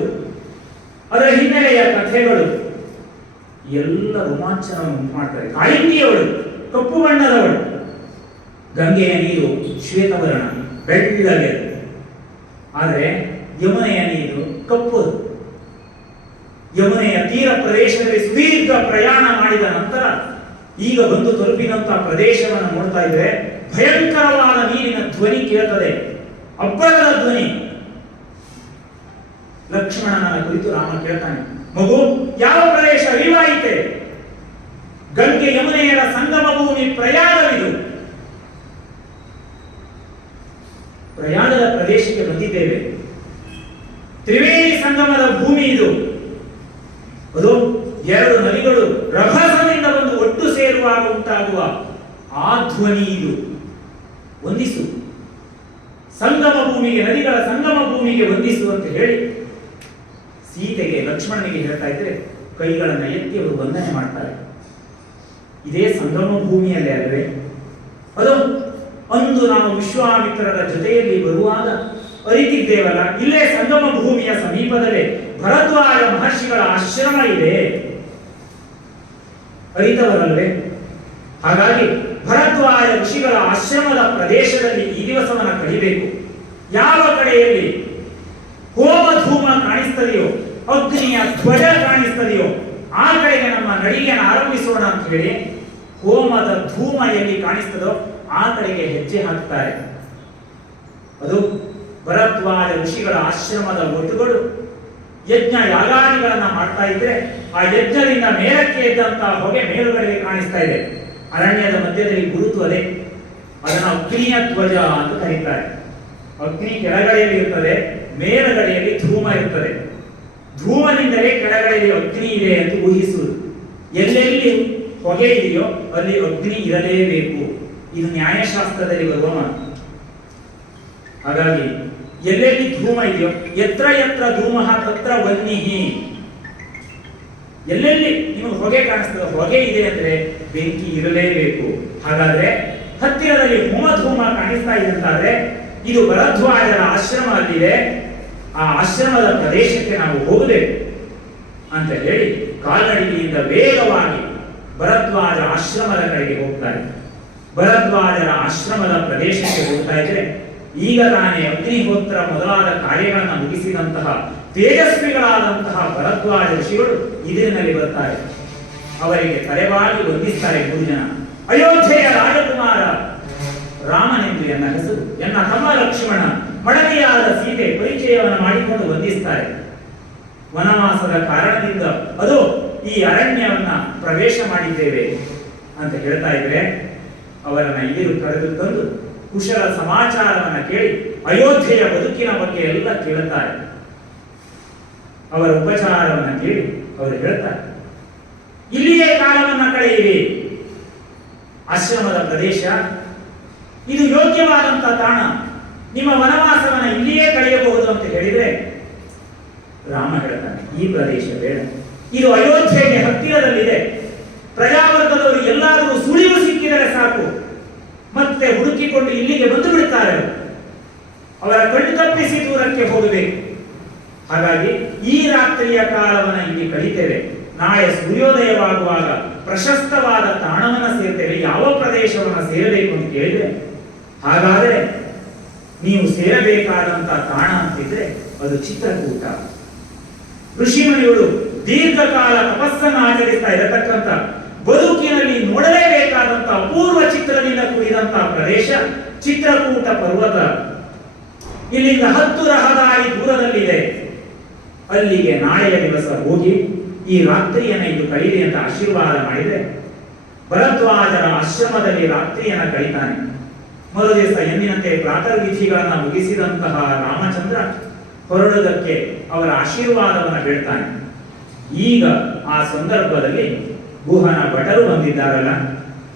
ಅದರ ಹಿನ್ನೆಲೆಯ ಕಥೆಗಳು ಎಲ್ಲ ರೋಮಾಂಚನವನ್ನು ಉಂಟು ಮಾಡ್ತಾರೆ. ಕಾಳಿಂದಿಯವಳು ಕಪ್ಪು ಬಣ್ಣದವಳು, ಗಂಗೆಯ ನೀರು ಶ್ವೇತವರ್ಣ ಬೆಳ್ಳಗೆ, ಆದರೆ ಯಮುನೆಯ ನೀರು ಕಪ್ಪು. ಯಮುನೆಯ ತೀರ ಪ್ರದೇಶದಲ್ಲಿ ಸುದೀರ್ಘ ಪ್ರಯಾಣ ಮಾಡಿದ ನಂತರ ಈಗ ಬಂದು ತಲುಪಿದಂತಹ ಪ್ರದೇಶವನ್ನು ನೋಡ್ತಾ ಇದ್ರೆ ಭಯಂಕರವಾದ ನೀರಿನ ಧ್ವನಿ ಕೇಳ್ತದೆ, ಅಬ್ಬರದ ಧ್ವನಿ. ಲಕ್ಷ್ಮಣನ ಕುರಿತು ರಾಮ ಕೇಳ್ತಾನೆ, ಮಗು ಯಾವ ಪ್ರದೇಶ ಅರಿವಾಯಿತೆ? ಗಂಗೆ ಯಮುನೆಯರ ಸಂಗಮ ಭೂಮಿ ಪ್ರಯಾಗವಿದು. ಪ್ರಯಾಗದ ಪ್ರದೇಶಕ್ಕೆ ಬಂದಿದ್ದೇವೆ. ತ್ರಿವೇಣಿ ಸಂಗಮದ ಭೂಮಿ ಇದು. ಅದು ಎರಡು ನದಿಗಳು ರಭಸದಿಂದ ಬಂದು ಒಟ್ಟು ಸೇರುವಾಗ ಉಂಟಾಗುವ ಆ ಧ್ವನಿ ಇದು. ವಂದಿಸು, ಸಂಗಮ ಭೂಮಿಗೆ, ನದಿಗಳ ಸಂಗಮ ಭೂಮಿಗೆ ವಂದಿಸು ಅಂತ ಹೇಳಿ ಸೀತೆಗೆ, ಲಕ್ಷ್ಮಣನಿಗೆ ಹೇಳ್ತಾ ಇದ್ರೆ ಕೈಗಳನ್ನು ಎತ್ತಿ ಅವರು ವಂದನೆ ಮಾಡ್ತಾರೆ. ಇದೇ ಸಂಗಮ ಭೂಮಿಯಲ್ಲೇ ಅಲ್ಲವೇ? ಅದು ಅಂದು ನಾವು ವಿಶ್ವಾಮಿತ್ರರ ಜೊತೆಯಲ್ಲಿ ಬರುವಾಗ ಅರಿತಿದ್ದೇವಲ್ಲ, ಇಲ್ಲೇ ಸಂಗಮ ಭೂಮಿಯ ಸಮೀಪದಲ್ಲೇ ಭರದ್ವಾಜ ಮಹರ್ಷಿಗಳ ಆಶ್ರಮ ಇದೆ, ಅರಿತವರಲ್ವೇ? ಹಾಗಾಗಿ ಭರದ್ವಾಜ ಋಷಿಗಳ ಆಶ್ರಮದ ಪ್ರದೇಶದಲ್ಲಿ ಈ ದಿವಸವನ್ನು ಕಳಿಬೇಕು. ಯಾವ ಕಡೆಯಲ್ಲಿ ಹೋಮ ಧೂಮ ಕಾಣಿಸ್ತದೆಯೋ, ಅಗ್ನಿಯ ಧ್ವಜ ಕಾಣಿಸ್ತದೆಯೋ, ಆ ಕಡೆಗೆ ನಮ್ಮ ನಡಿಗೆಯನ್ನು ಆರಂಭಿಸೋಣ ಅಂತ ಹೇಳಿ ಹೋಮದ ಧೂಮ ಎಲ್ಲಿ ಕಾಣಿಸ್ತದೋ ಆ ಕಡೆಗೆ ಹೆಜ್ಜೆ ಹಾಕ್ತಾರೆ. ಅದು ಭರದ್ವಾಜ ಋಷಿಗಳ ಆಶ್ರಮದ ಒಟ್ಟುಗಳು ಯಜ್ಞ ಯಾಗಾದಿಗಳನ್ನ ಮಾಡ್ತಾ ಇದ್ರೆ ಆ ಯಜ್ಞದಿಂದ ಮೇಲಕ್ಕೆ ಎದ್ದಂತಹ ಹೊಗೆ ಮೇಲುಗಡೆಗೆ ಕಾಣಿಸ್ತಾ ಇದೆ. ಅರಣ್ಯದ ಮಧ್ಯದಲ್ಲಿ ಗುರುತು ಅದೇ, ಅದನ್ನು ಅಗ್ನಿಯ ಧ್ವಜ ಅಂತ ಕರೀತಾರೆ. ಅಗ್ನಿ ಕೆಳಗಡೆಯಲ್ಲಿ ಇರ್ತದೆ, ಮೇಲುಗಡೆಯಲ್ಲಿ ಧೂಮ ಇರ್ತದೆ. ಧೂಮದಿಂದಲೇ ಕೆಳಗಡೆಯಲ್ಲಿ ಅಗ್ನಿ ಇದೆ ಅಂತ ಊಹಿಸುವುದು. ಎಲ್ಲೆಲ್ಲಿ ಹೊಗೆ ಇದೆಯೋ ಅಲ್ಲಿ ಅಗ್ನಿ ಇರಲೇಬೇಕು. ಇದು ನ್ಯಾಯಶಾಸ್ತ್ರದಲ್ಲಿ ಬರುವ ಮಾತು. ಹಾಗಾಗಿ ಎಲ್ಲೆಲ್ಲಿ ಧೂಮ ಇದೆಯೋ, ಯತ್ರ ಯತ್ರ ಧೂಮ ತತ್ರ ವನ್ನಿಹಿ. ಎಲ್ಲೆಲ್ಲಿ ನಿಮಗೆ ಹೊಗೆ ಕಾಣಿಸ್ತದೆ, ಹೊಗೆ ಇದೆ ಅಂದ್ರೆ ಬೆಂಕಿ ಇರಲೇಬೇಕು. ಹಾಗಾದ್ರೆ ಹತ್ತಿರದಲ್ಲಿ ಹೋಮ ಧೂಮ ಕಾಣಿಸ್ತಾ ಇದೆ ಅಂತಾದ್ರೆ ಇದು ಭರದ್ವಾಜರ ಆಶ್ರಮ ಅಲ್ಲಿದೆ, ಆ ಆಶ್ರಮದ ಪ್ರದೇಶಕ್ಕೆ ನಾವು ಹೋಗಬೇಕು ಅಂತ ಹೇಳಿ ಕಾಲ್ನಡಿಗೆಯಿಂದ ವೇಗವಾಗಿ ಭರದ್ವಾಜ ಆಶ್ರಮದ ಕಡೆಗೆ ಹೋಗ್ತಾರೆ. ಭರದ್ವಾಜರ ಆಶ್ರಮದ ಪ್ರದೇಶಕ್ಕೆ ಹೋಗ್ತಾ ಇದ್ರೆ ಈಗ ತಾನೇ ಅಗ್ನಿಹೋತ್ರ ಮೊದಲಾದ ಕಾರ್ಯಗಳನ್ನು ಮುಗಿಸಿದಂತಹ ತೇಜಸ್ವಿಗಳಾದಂತಹ ಭರದ್ವಾಜ ಋಷಿಗಳು ಇದರಲ್ಲಿ ಬರ್ತಾರೆ. ಅವರಿಗೆ ತಲೆಬಾಗಿ ವಂದಿಸ್ತಾರೆ 3 ಜನ. ಅಯೋಧ್ಯೆಯ ರಾಜಕುಮಾರ ರಾಮನೆಂದು ಎನ್ನ ಹೆಸರು, ಎನ್ನ ತಮ್ಮ ಲಕ್ಷ್ಮಣ, ಮಡದಿಯಾದ ಸೀತೆ ಪರಿಚಯವನ್ನು ಮಾಡಿಕೊಂಡು ವಂದಿಸ್ತಾರೆ. ವನವಾಸದ ಕಾರಣದಿಂದ ಅದು ಈ ಅರಣ್ಯವನ್ನ ಪ್ರವೇಶ ಮಾಡಿದ್ದೇವೆ ಅಂತ ಹೇಳ್ತಾ ಇದ್ರೆ ಅವರನ್ನ ಇದಿರು ಕರೆದು ತಂದು ಕುಶಲ ಸಮಾಚಾರವನ್ನ ಕೇಳಿ ಅಯೋಧ್ಯೆಯ ಬದುಕಿನ ಬಗ್ಗೆ ಎಲ್ಲ ಕೇಳುತ್ತಾರೆ. ಅವರ ಉಪಚಾರವನ್ನ ಕೇಳಿ ಅವರು ಹೇಳ್ತಾರೆ, ಇಲ್ಲಿಯೇ ಕಾಲವನ್ನ ಕಳೆಯಿರಿ. ಆಶ್ರಮದ ಪ್ರದೇಶ ಇದು ಯೋಗ್ಯವಾದಂತಹ ತಾಣ, ನಿಮ್ಮ ವನವಾಸವನ್ನ ಇಲ್ಲಿಯೇ ಕಳೆಯಬಹುದು ಅಂತ ಹೇಳಿದ್ರೆ ರಾಮ ಹೇಳ್ತಾನೆ, ಈ ಪ್ರದೇಶ ಬೇಡ, ಇದು ಅಯೋಧ್ಯೆಗೆ ಹತ್ತಿರದಲ್ಲಿದೆ. ಪ್ರಜಾವರ್ಗದವರು ಎಲ್ಲಾದರೂ ಸುಳಿವು ಸಿಕ್ಕಿದರೆ ಸಾಕು, ಮತ್ತೆ ಹುಡುಕಿಕೊಂಡು ಇಲ್ಲಿಗೆ ಬಂದು ಬಿಡುತ್ತಾರೆ. ಅವರ ಕಣ್ಣು ತಪ್ಪಿಸಿ ದೂರಕ್ಕೆ ಹೋಗಬೇಕು. ಹಾಗಾಗಿ ಈ ರಾತ್ರಿಯ ಕಾಲವನ್ನು ಇಲ್ಲಿ ಕಳೀತೇವೆ. ನಾಳೆ ಸೂರ್ಯೋದಯವಾಗುವಾಗ ಪ್ರಶಸ್ತವಾದ ತಾಣವನ್ನು ಸೇರ್ತೇವೆ. ಯಾವ ಪ್ರದೇಶವನ್ನು ಸೇರಬೇಕು ಅಂತ ಕೇಳಿದ್ರೆ, ಹಾಗಾದರೆ ನೀವು ಸೇರಬೇಕಾದಂತಹ ತಾಣ ಅಂತಿದ್ರೆ ಅದು ಚಿತ್ರಕೂಟ. ಋಷಿಮುನಿಗಳು ದೀರ್ಘಕಾಲ ತಪಸ್ಸನ್ನು ಆಚರಿಸ್ತಾ ಇರತಕ್ಕಂಥ, ಬದುಕಿನಲ್ಲಿ ನೋಡಲೇಬೇಕಾದಂತಹ ಅಪೂರ್ವ ಚಿತ್ರದಿಂದ ಕೂಡಿದಂತಹ ಪ್ರದೇಶ ಚಿತ್ರಕೂಟ ಪರ್ವತ. ಇಲ್ಲಿಂದ 10 ರಹದಾರಿ ದೂರದಲ್ಲಿದೆ. ಅಲ್ಲಿಗೆ ನಾಳೆಯ ದಿವಸ ಹೋಗಿ ಈ ರಾತ್ರಿಯನ್ನು ಇದು ಕಳೀರಿ ಅಂತ ಆಶೀರ್ವಾದ ಮಾಡಿದ್ರೆ ಭರದ್ವಾಜರ ಆಶ್ರಮದಲ್ಲಿ ರಾತ್ರಿಯನ್ನು ಕಳೀತಾನೆ. ಮರುದಿವಸ ಎಂದಿನಂತೆ ಪ್ರಾತರ್ ವಿಧಿಗಳನ್ನು ಮುಗಿಸಿದಂತಹ ರಾಮಚಂದ್ರ ಹೊರಡುವುದಕ್ಕೆ ಅವರ ಆಶೀರ್ವಾದವನ್ನು ಬೇಡ್ತಾನೆ. ಈಗ ಆ ಸಂದರ್ಭದಲ್ಲಿ ಗುಹನ ಭಟರು ಬಂದಿದ್ದಾರಲ್ಲ,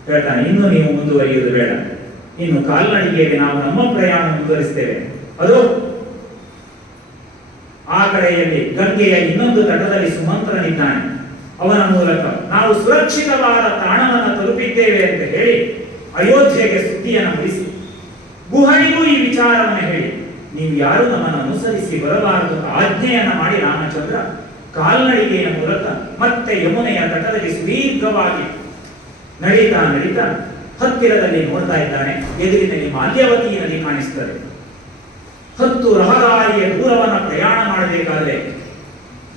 ಹೇಳ್ತಾನೆ, ಇನ್ನು ನೀವು ಮುಂದುವರಿಯುವುದು ಬೇಡ, ಇನ್ನು ಕಾಲ್ನಡಿಗೆಯಲ್ಲಿ ನಾವು ನಮ್ಮ ಪ್ರಯಾಣ ಮುಂದುವರಿಸ್ತೇವೆ. ಅದು ಆ ಕಡೆಯಲ್ಲಿ ಗಂಗೆಯ ಇನ್ನೊಂದು ತಟದಲ್ಲಿ ಸುಮಂತ್ರನಿದ್ದಾನೆ, ಅವನ ಮೂಲಕ ನಾವು ಸುರಕ್ಷಿತವಾದ ತಾಣವನ್ನು ತಲುಪಿದ್ದೇವೆ ಅಂತ ಹೇಳಿ ಅಯೋಧ್ಯೆಗೆ ಸುದ್ದಿಯನ್ನು ಮುಗಿಸಿ ಗುಹನಿಗೂ ಈ ವಿಚಾರವನ್ನು ಹೇಳಿ, ನೀವು ಯಾರು ನಮ್ಮನ್ನು ಅನುಸರಿಸಿ ಬರಬಾರದು ಆಜ್ಞೆಯನ್ನ ಮಾಡಿ ರಾಮಚಂದ್ರ ಕಾಲ್ನಡಿಗೆಯ ಮೂಲಕ ಮತ್ತೆ ಯಮುನೆಯ ತಟದಲ್ಲಿ ಸುದೀರ್ಘವಾಗಿ ನಡೀತಾ ನಡೀತಾ ಹತ್ತಿರದಲ್ಲಿ ನೋಡ್ತಾ ಇದ್ದಾನೆ. ಎದುರಿನಲ್ಲಿ ಮಾಲ್ಯವತಿ ನದಿ ಕಾಣಿಸ್ತದೆ. 10 ರಹದಾರಿಯ ದೂರವನ್ನು ಪ್ರಯಾಣ ಮಾಡಬೇಕಾದ್ರೆ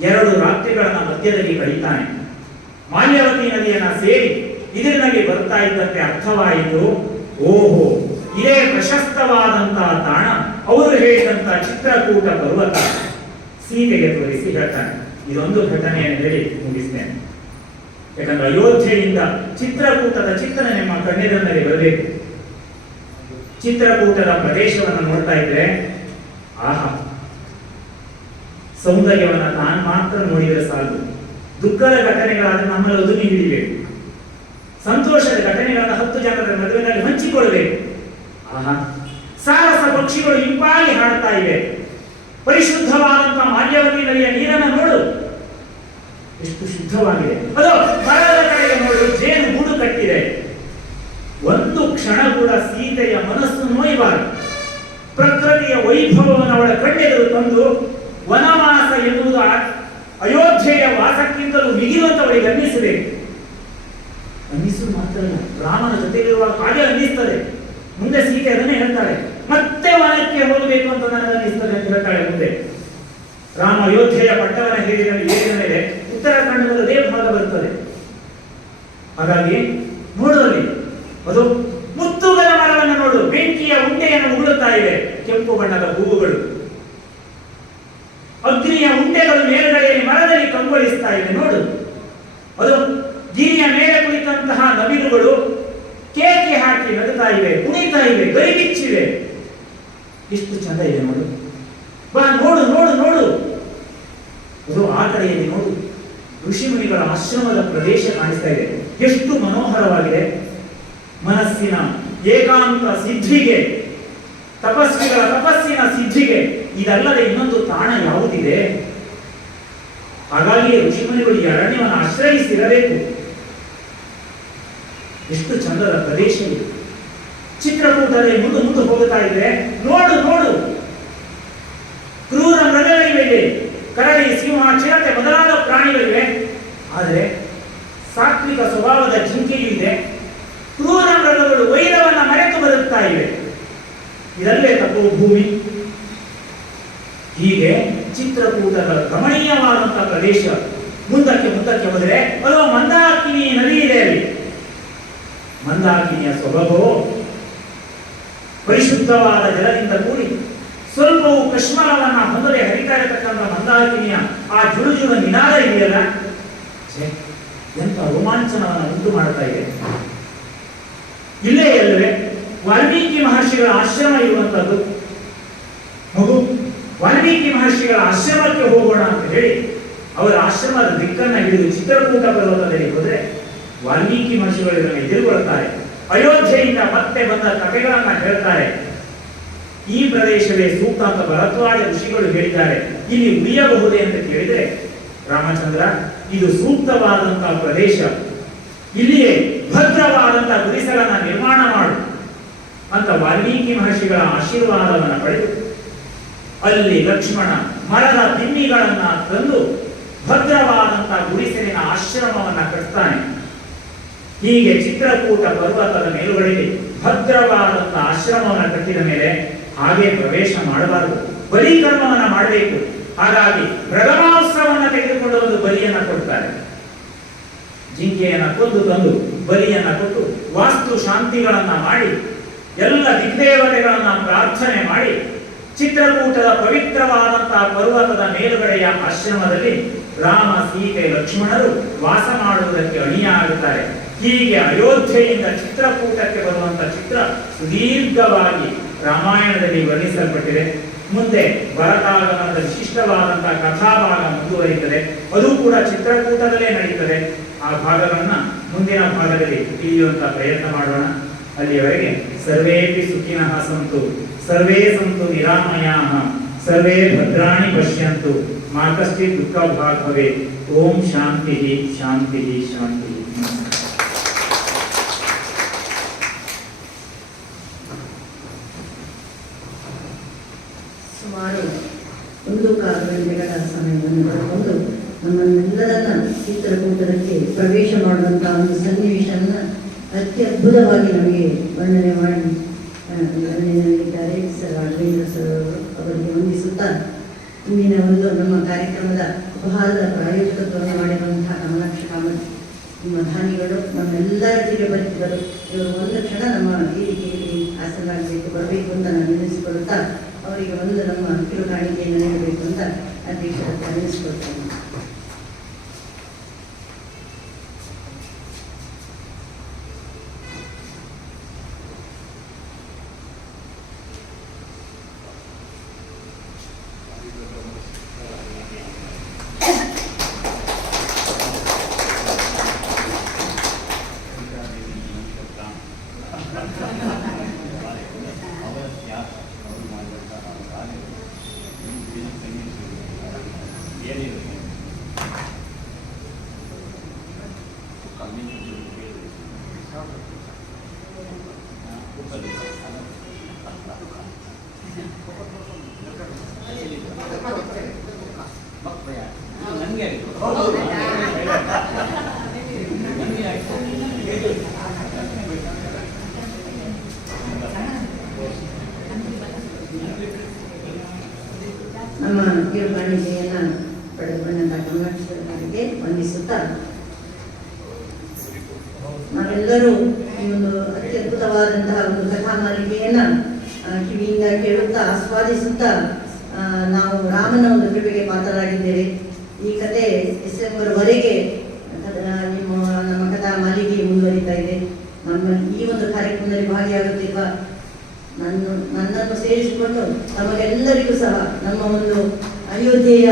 2 ರಾತ್ರಿಗಳನ್ನ ಮಧ್ಯದಲ್ಲಿ ಕಳೀತಾನೆ. ಮಾಲ್ಯವತಿ ನದಿಯನ್ನ ಸೇರಿ ಇದರಲ್ಲಿ ಬರ್ತಾ ಇದ್ದಂತೆ ಅರ್ಥವಾಯಿತು, ಓಹೋ ಇದೇ ಪ್ರಶಸ್ತವಾದಂತಹ ತಾಣ. ಅವರು ಹೇಳಿದಂತಹ ಚಿತ್ರಕೂಟ ಪರ್ವತ ಸೀತೆಗೆ ತೋರಿಸಿ ಹೇಳ್ತಾನೆ. ಇದೊಂದು ಘಟನೆಯನ್ನು ಹೇಳಿ ಮುಗಿಸ್ತೇನೆ. ಯಾಕಂದ್ರೆ ಅಯೋಧ್ಯೆಯಿಂದ ಚಿತ್ರಕೂಟದ ಚಿತ್ರಣ ನಿಮ್ಮ ಕಣ್ಣೆದುರಿನಲ್ಲಿ ಬರಬೇಕು. ಚಿತ್ರಕೂಟದ ಪ್ರದೇಶವನ್ನು ನೋಡ್ತಾ ಇದ್ರೆ ಆಹಾ, ಸೌಂದರ್ಯವನ್ನ ತಾನು ಮಾತ್ರ ನೋಡಿದರೆ ಸಾಕು. ದುಃಖದ ಘಟನೆಗಳಾದ್ರೆ ನಮ್ಮಲ್ಲಿ ಒದುಗಿ ಹಿಡಿಬೇಕು. ಸಂತೋಷದ ಘಟನೆಗಳನ್ನ 10 ಜನರ ಮದುವೆಯಲ್ಲಿ ಹಂಚಿಕೊಳ್ಬೇಕು. ಆಹಾ, ಸಾರಸ ಪಕ್ಷಿಗಳು ಇಂಪಾಗಿ ಹಾಡ್ತಾ ಇವೆ. ಪರಿಶುದ್ಧವಾದಂತಹ ಮಾಲ್ಯವತಿ ನದಿಯ ನೀರನ್ನು ನೋಡು, ಎಷ್ಟು ಶುದ್ಧವಾಗಿದೆ. ಅದು ಮರದ ಕಡೆಗೆ ನೋಡು, ಜೇನು ಗೂಡು ಕಟ್ಟಿದೆ. ಒಂದು ಕ್ಷಣ ಕೂಡ ಸೀತೆಯ ಮನಸ್ಸು ನೋಯಬಾರದು. ಪ್ರಕೃತಿಯ ವೈಭವವನ್ನು ಅವಳ ಕಣ್ಣೆದುರು ತಂದು ವನವಾಸ ಎನ್ನುವುದು ಅಯೋಧ್ಯೆಯ ವಾಸಕ್ಕಿಂತಲೂ ಮಿಗಿಲು ಅವಳಿಗೆ ಅನ್ನಿಸಬೇಕು. ಅನ್ನಿಸುವುದು ಮಾತ್ರ ಅಲ್ಲ, ರಾಮನ ಜೊತೆಗಿರುವಾಗ ಹಾಗೆ ಅನ್ನಿಸ್ತದೆ. ಮುಂದೆ ಸೀತೆ ಅದನ್ನೇ ಹೇಳ್ತಾಳೆ, ಮತ್ತೆ ವನಕ್ಕೆ ಹೋಗಬೇಕು ಅಂತ ನನಗೆ ಅನ್ನಿಸ್ತದೆ ಅಂತ ಹೇಳ್ತಾಳೆ. ಮುಂದೆ ರಾಮ ಅಯೋಧ್ಯೆಯ ಪಟ್ಟವನ ಏರಿದ ಮೇಲೆ ಉತ್ತರಾಖಂಡದಲ್ಲಿ ಅದೇ ಭಾಗ ಬರುತ್ತದೆ. ಹಾಗಾಗಿ ನೋಡುವಲ್ಲಿ ಅದು ಮುತ್ತುಗಲ ಮರವನ್ನು ನೋಡು, ಬೆಂಕಿಯ ಉಂಡೆಯನ್ನು ಉಗುಳುತ್ತಾ ಇವೆ. ಕೆಂಪು ಬಣ್ಣದ ಹೂವುಗಳು, ಅಗ್ನಿಯ ಉಂಡೆಗಳು ಮೇಲ್ಗಡೆಯಲ್ಲಿ ಮರದಲ್ಲಿ ಕಂಗೊಳಿಸ್ತಾ ಇವೆ. ನೋಡು, ಅದು ಗಿರಿಯ ಮೇಲೆ ಕುಳಿತಂತಹ ನವಿಲುಗಳು ಕೇಕೆ ಹಾಕಿ ನಗುತ್ತಾ ಇವೆ, ಕುಣಿತಾ ಇವೆ, ಗರಿಬಿಚ್ಚಿವೆ. ಎಷ್ಟು ಚಂದ ಇದೆ ನೋಡು. ಬಾ ನೋಡು ನೋಡು ನೋಡು. ಅದು ಆ ಕಡೆಯಲ್ಲಿ ನೋಡು, ಋಷಿಮುನಿಗಳ ಆಶ್ರಮದ ಪ್ರದೇಶ ಕಾಣಿಸ್ತಾ ಇದೆ. ಎಷ್ಟು ಮನೋಹರವಾಗಿದೆ. ಮನಸ್ಸಿನ ಏಕಾಂತ ಸಿದ್ಧಿಗೆ, ತಪಸ್ವಿಗಳ ತಪಸ್ಸಿನ ಸಿದ್ಧಿಗೆ ಇದಲ್ಲದೆ ಇನ್ನೊಂದು ತಾಣ ಯಾವುದಿದೆ? ಹಾಗಾಗಿ ಋಷಿಮುನಿಗಳು ಈ ಅರಣ್ಯವನ್ನು ಆಶ್ರಯಿಸಿರಬೇಕು. ಎಷ್ಟು ಚಂದದ ಪ್ರದೇಶ ಇದೆ. ಚಿತ್ರಕೂಟದಲ್ಲಿ ಮುಂದೆ ಹೋಗುತ್ತಾ ಇದ್ರೆ ನೋಡು ನೋಡು, ಕ್ರೂರ ಮೃಗಗಳಿವೆ, ಕರಡಿ, ಸಿಂಹ, ಚಿರತೆ ಮೊದಲಾದ ಪ್ರಾಣಿಗಳಿವೆ. ಆದರೆ ಸಾತ್ವಿಕ ಸ್ವಭಾವದ ಜಿಂಕೆಯೂ ಇದೆ. ಕ್ರೂರ ಮೃಗಗಳು ವೈರವನ್ನ ಮರೆತು ಬರುತ್ತಾ ಇವೆ. ಇದಲ್ಲೇ ತಪ್ಪು ಭೂಮಿ. ಹೀಗೆ ಚಿತ್ರಕೂಟದ ರಮಣೀಯವಾದಂತಹ ಪ್ರದೇಶ. ಮುಂದಕ್ಕೆ ಹೋದರೆ ಅದು ಮಂದಾಕಿನಿ ನದಿ ಇದೆ. ಅಲ್ಲಿ ಮಂದಾಕಿನಿಯ ಸೊಬಗು ಪರಿಶುದ್ಧವಾದ ಜಲದಿಂದ ಕೂಡಿ ಸ್ವಲ್ಪವೂ ಕಶ್ಮಲವನ್ನ ಹೊಂದದೆ ಹರಿತಾ ಇರತಕ್ಕಂಥ ಮಂದಾಕಿನಿಯ ಆ ಜುಳುಜುಳ ನಿನಾದ ಇದೆಯಲ್ಲ, ಎಂತ ರೋಮಾಂಚನವನ್ನು ಉಂಟು ಮಾಡ್ತಾ ಇದೆ. ಇಲ್ಲೇ ಎಲ್ಲವೇ ವಾಲ್ಮೀಕಿ ಮಹರ್ಷಿಗಳ ಆಶ್ರಮ ಇರುವಂತದ್ದು. ಮಗು, ವಾಲ್ಮೀಕಿ ಮಹರ್ಷಿಗಳ ಆಶ್ರಮಕ್ಕೆ ಹೋಗೋಣ ಅಂತ ಹೇಳಿ ಅವರ ಆಶ್ರಮದ ದಿಕ್ಕನ್ನ ಹಿಡಿದು ಚಿತ್ರಕೂಟ ಪರ್ವತದಲ್ಲಿ ಹೋದ್ರೆ ವಾಲ್ಮೀಕಿ ಮಹರ್ಷಿಗಳು ಇದನ್ನು ಎದುರುಗೊಳ್ಳುತ್ತಾರೆ. ಅಯೋಧ್ಯೆಯಿಂದ ಮತ್ತೆ ಬಂದ ಕಥೆಗಳನ್ನ ಹೇಳ್ತಾರೆ. ಈ ಪ್ರದೇಶವೇ ಸೂಕ್ತ ಅಂತ ಭರದ್ವಾಜ ಋಷಿಗಳು ಹೇಳಿದ್ದಾರೆ. ಇಲ್ಲಿ ಉಳಿಯಬಹುದೇ ಅಂತ ಕೇಳಿದ್ರೆ, ರಾಮಚಂದ್ರ ಇದು ಸೂಕ್ತವಾದಂತಹ ಪ್ರದೇಶ, ಇಲ್ಲಿಯೇ ಭದ್ರವಾದಂತಹ ಗುಡಿಸಲನ್ನ ನಿರ್ಮಾಣ ಮಾಡು ಅಂತ ವಾಲ್ಮೀಕಿ ಮಹರ್ಷಿಗಳ ಆಶೀರ್ವಾದವನ್ನು ಪಡೆದು ಅಲ್ಲಿ ಲಕ್ಷ್ಮಣ ಮರದ ದಿಮ್ಮಿಗಳನ್ನ ತಂದು ಭದ್ರವಾದಂತಹ ಗುಡಿಸಲಿನ ಆಶ್ರಮವನ್ನ ಕಟ್ತಾನೆ. ಹೀಗೆ ಚಿತ್ರಕೂಟ ಪರ್ವತದ ಮೇಲುಗಡೆಗೆ ಭದ್ರವಾದಂತಹ ಆಶ್ರಮವನ್ನು ಕಟ್ಟಿದ ಮೇಲೆ ಹಾಗೆ ಪ್ರವೇಶ ಮಾಡಬಾರದು, ಬಲಿಕರ್ಮವನ್ನ ಮಾಡಬೇಕು. ಹಾಗಾಗಿ ಮೃಗಮಾಂಸವನ್ನ ತೆಗೆದುಕೊಂಡು ಒಂದು ಬಲಿಯನ್ನ ಕೊಡ್ತಾರೆ. ಜಿಂಕೆಯನ್ನ ಕೊಂದು ತಂದು ಬಲಿಯನ್ನ ಕೊಟ್ಟು ವಾಸ್ತು ಶಾಂತಿಗಳನ್ನ ಮಾಡಿ ಎಲ್ಲ ದಿಗ್ದೇವತೆಗಳನ್ನ ಪ್ರಾರ್ಥನೆ ಮಾಡಿ ಚಿತ್ರಕೂಟದ ಪವಿತ್ರವಾದಂತಹ ಪರ್ವತದ ಮೇಲುಗಡೆಯ ಆಶ್ರಮದಲ್ಲಿ ರಾಮ, ಸೀತೆ, ಲಕ್ಷ್ಮಣರು ವಾಸ ಮಾಡುವುದಕ್ಕೆ ಅಣಿಯಾಗುತ್ತಾರೆ. ಹೀಗೆ ಅಯೋಧ್ಯೆಯಿಂದ ಚಿತ್ರಕೂಟಕ್ಕೆ ಬರುವಂತಹ ಚಿತ್ರ ಸುದೀರ್ಘವಾಗಿ ರಾಮಾಯಣದಲ್ಲಿ ವರ್ಣಿಸಲ್ಪಟ್ಟಿದೆ. ಮುಂದೆ ಭರತಾಗಮನದ ವಿಶಿಷ್ಟವಾದಂತಹ ಕಥಾಭಾಗ ಮುಂದುವರಿಯುತ್ತದೆ. ಅದು ಕೂಡ ಚಿತ್ರಕೂಟದಲ್ಲೇ ನಡೀತದೆ. ಆ ಭಾಗಗಳನ್ನ ಮುಂದಿನ ಭಾಗದಲ್ಲಿ ತಿಳಿಯುವಂತ ಪ್ರಯತ್ನ ಮಾಡೋಣ. ಅಲ್ಲಿಯವರೆಗೆ ಸರ್ವೇಪಿ ಸುಖಿನಃ ಸಂತು, ಸರ್ವೇ ಸಂತು ನಿರಾಮಯಾಃ, ಸರ್ವೇ ಭದ್ರಾಣಿ ಪಶ್ಯಂತು, ಮಾ ಕಶ್ಚಿತ್ ದುಃಖ ಭಾಗ್ ಭವೇತ್. ಓಂ ಶಾಂತಿ ಶಾಂತಿ ಶಾಂತಿ. ಸುಮಾರು 1.25 ಗಂಟೆಗಳ ಸಮಯವನ್ನು ಪಡೆದುಕೊಂಡು ನಮ್ಮನ್ನೆಲ್ಲರನ್ನ ಚಿತ್ರಕೂಟಕ್ಕೆ ಪ್ರವೇಶ ಮಾಡುವಂತಹ ಒಂದು ಸನ್ನಿವೇಶವನ್ನು ಅತ್ಯದ್ಭುತವಾಗಿ ನಮಗೆ ವರ್ಣನೆ ನೀಡಿದ್ದಾರೆ ಸರ್ ರಾಘವೇಂದ್ರ ಸರ್ ಅವರಿಗೆ ವಂದಿಸುತ್ತಾ, ಇಂದಿನ ಒಂದು ನಮ್ಮ ಕಾರ್ಯಕ್ರಮದ ಉಪಹಾರದ ಪ್ರಾಯೋಜಕತ್ವವನ್ನು ಮಾಡಿರುವಂತಹ ಕಮಲಾಕ್ಷ ಕಾಮತ್ ನಿಮ್ಮ ದಾನಿಗಳು ನಮ್ಮೆಲ್ಲರ ಜೊತೆ ಬದುಕಿದರು. ಇವರು ಒಂದು ಕ್ಷಣ ನಮ್ಮ ವೇದಿಕೆಯಲ್ಲಿ ಆಸನರಾಗಬೇಕು ಬರಬೇಕು ಅಂತ ನಾನು ನೆನೆಸಿಕೊಳ್ಳುತ್ತಾ ಅವರಿಗೆ ಒಂದು ನಮ್ಮ ಕಿರು ಕಾಣಿಕೆಯನ್ನು ನೀಡಬೇಕು ಅಂತ ಅಧ್ಯಕ್ಷರ ಹತ್ರ ನೆನೆಸಿಕೊಳ್ತೇನೆ. ನಮ್ಮ ಕಿರುಕಾಣಿಕೆಯನ್ನು ಪಡೆದುಕೊಂಡಂತಹ ಕಮಲಾಕ್ಷರಿಗೆ ವಂದಿಸುತ್ತಾ ನಾವೆಲ್ಲರೂ ಈ ಒಂದು ಅತ್ಯದ್ಭುತವಾದಂತಹ ಒಂದು ಕಥಾ ಮಾಲಿಕೆಯನ್ನು ಕಿವಿಯಿಂದ ಕೇಳುತ್ತಾ ಆಸ್ವಾದಿಸುತ್ತಾ ನಾವು ರಾಮನ ಒಂದು ಕೃಪೆಗೆ ಮಾತನಾಡಿದ್ದೇವೆ. ಈ ಕತೆ ಡಿಸೆಂಬರ್ವರೆಗೆ ನಮ್ಮ ಕಥಾ ಮಾಲಿಕೆ ಮುಂದುವರಿತಾ ಇದೆ. ನಮ್ಮ ಈ ಒಂದು ಕಾರ್ಯಕ್ರಮದಲ್ಲಿ ಭಾಗಿಯಾಗುತ್ತಿರುವ ನನ್ನನ್ನು ಸೇರಿಸಿಕೊಂಡು ನಮಗೆಲ್ಲರಿಗೂ ಸಹ ನಮ್ಮ ಒಂದು ಅಯೋಧ್ಯೆಯ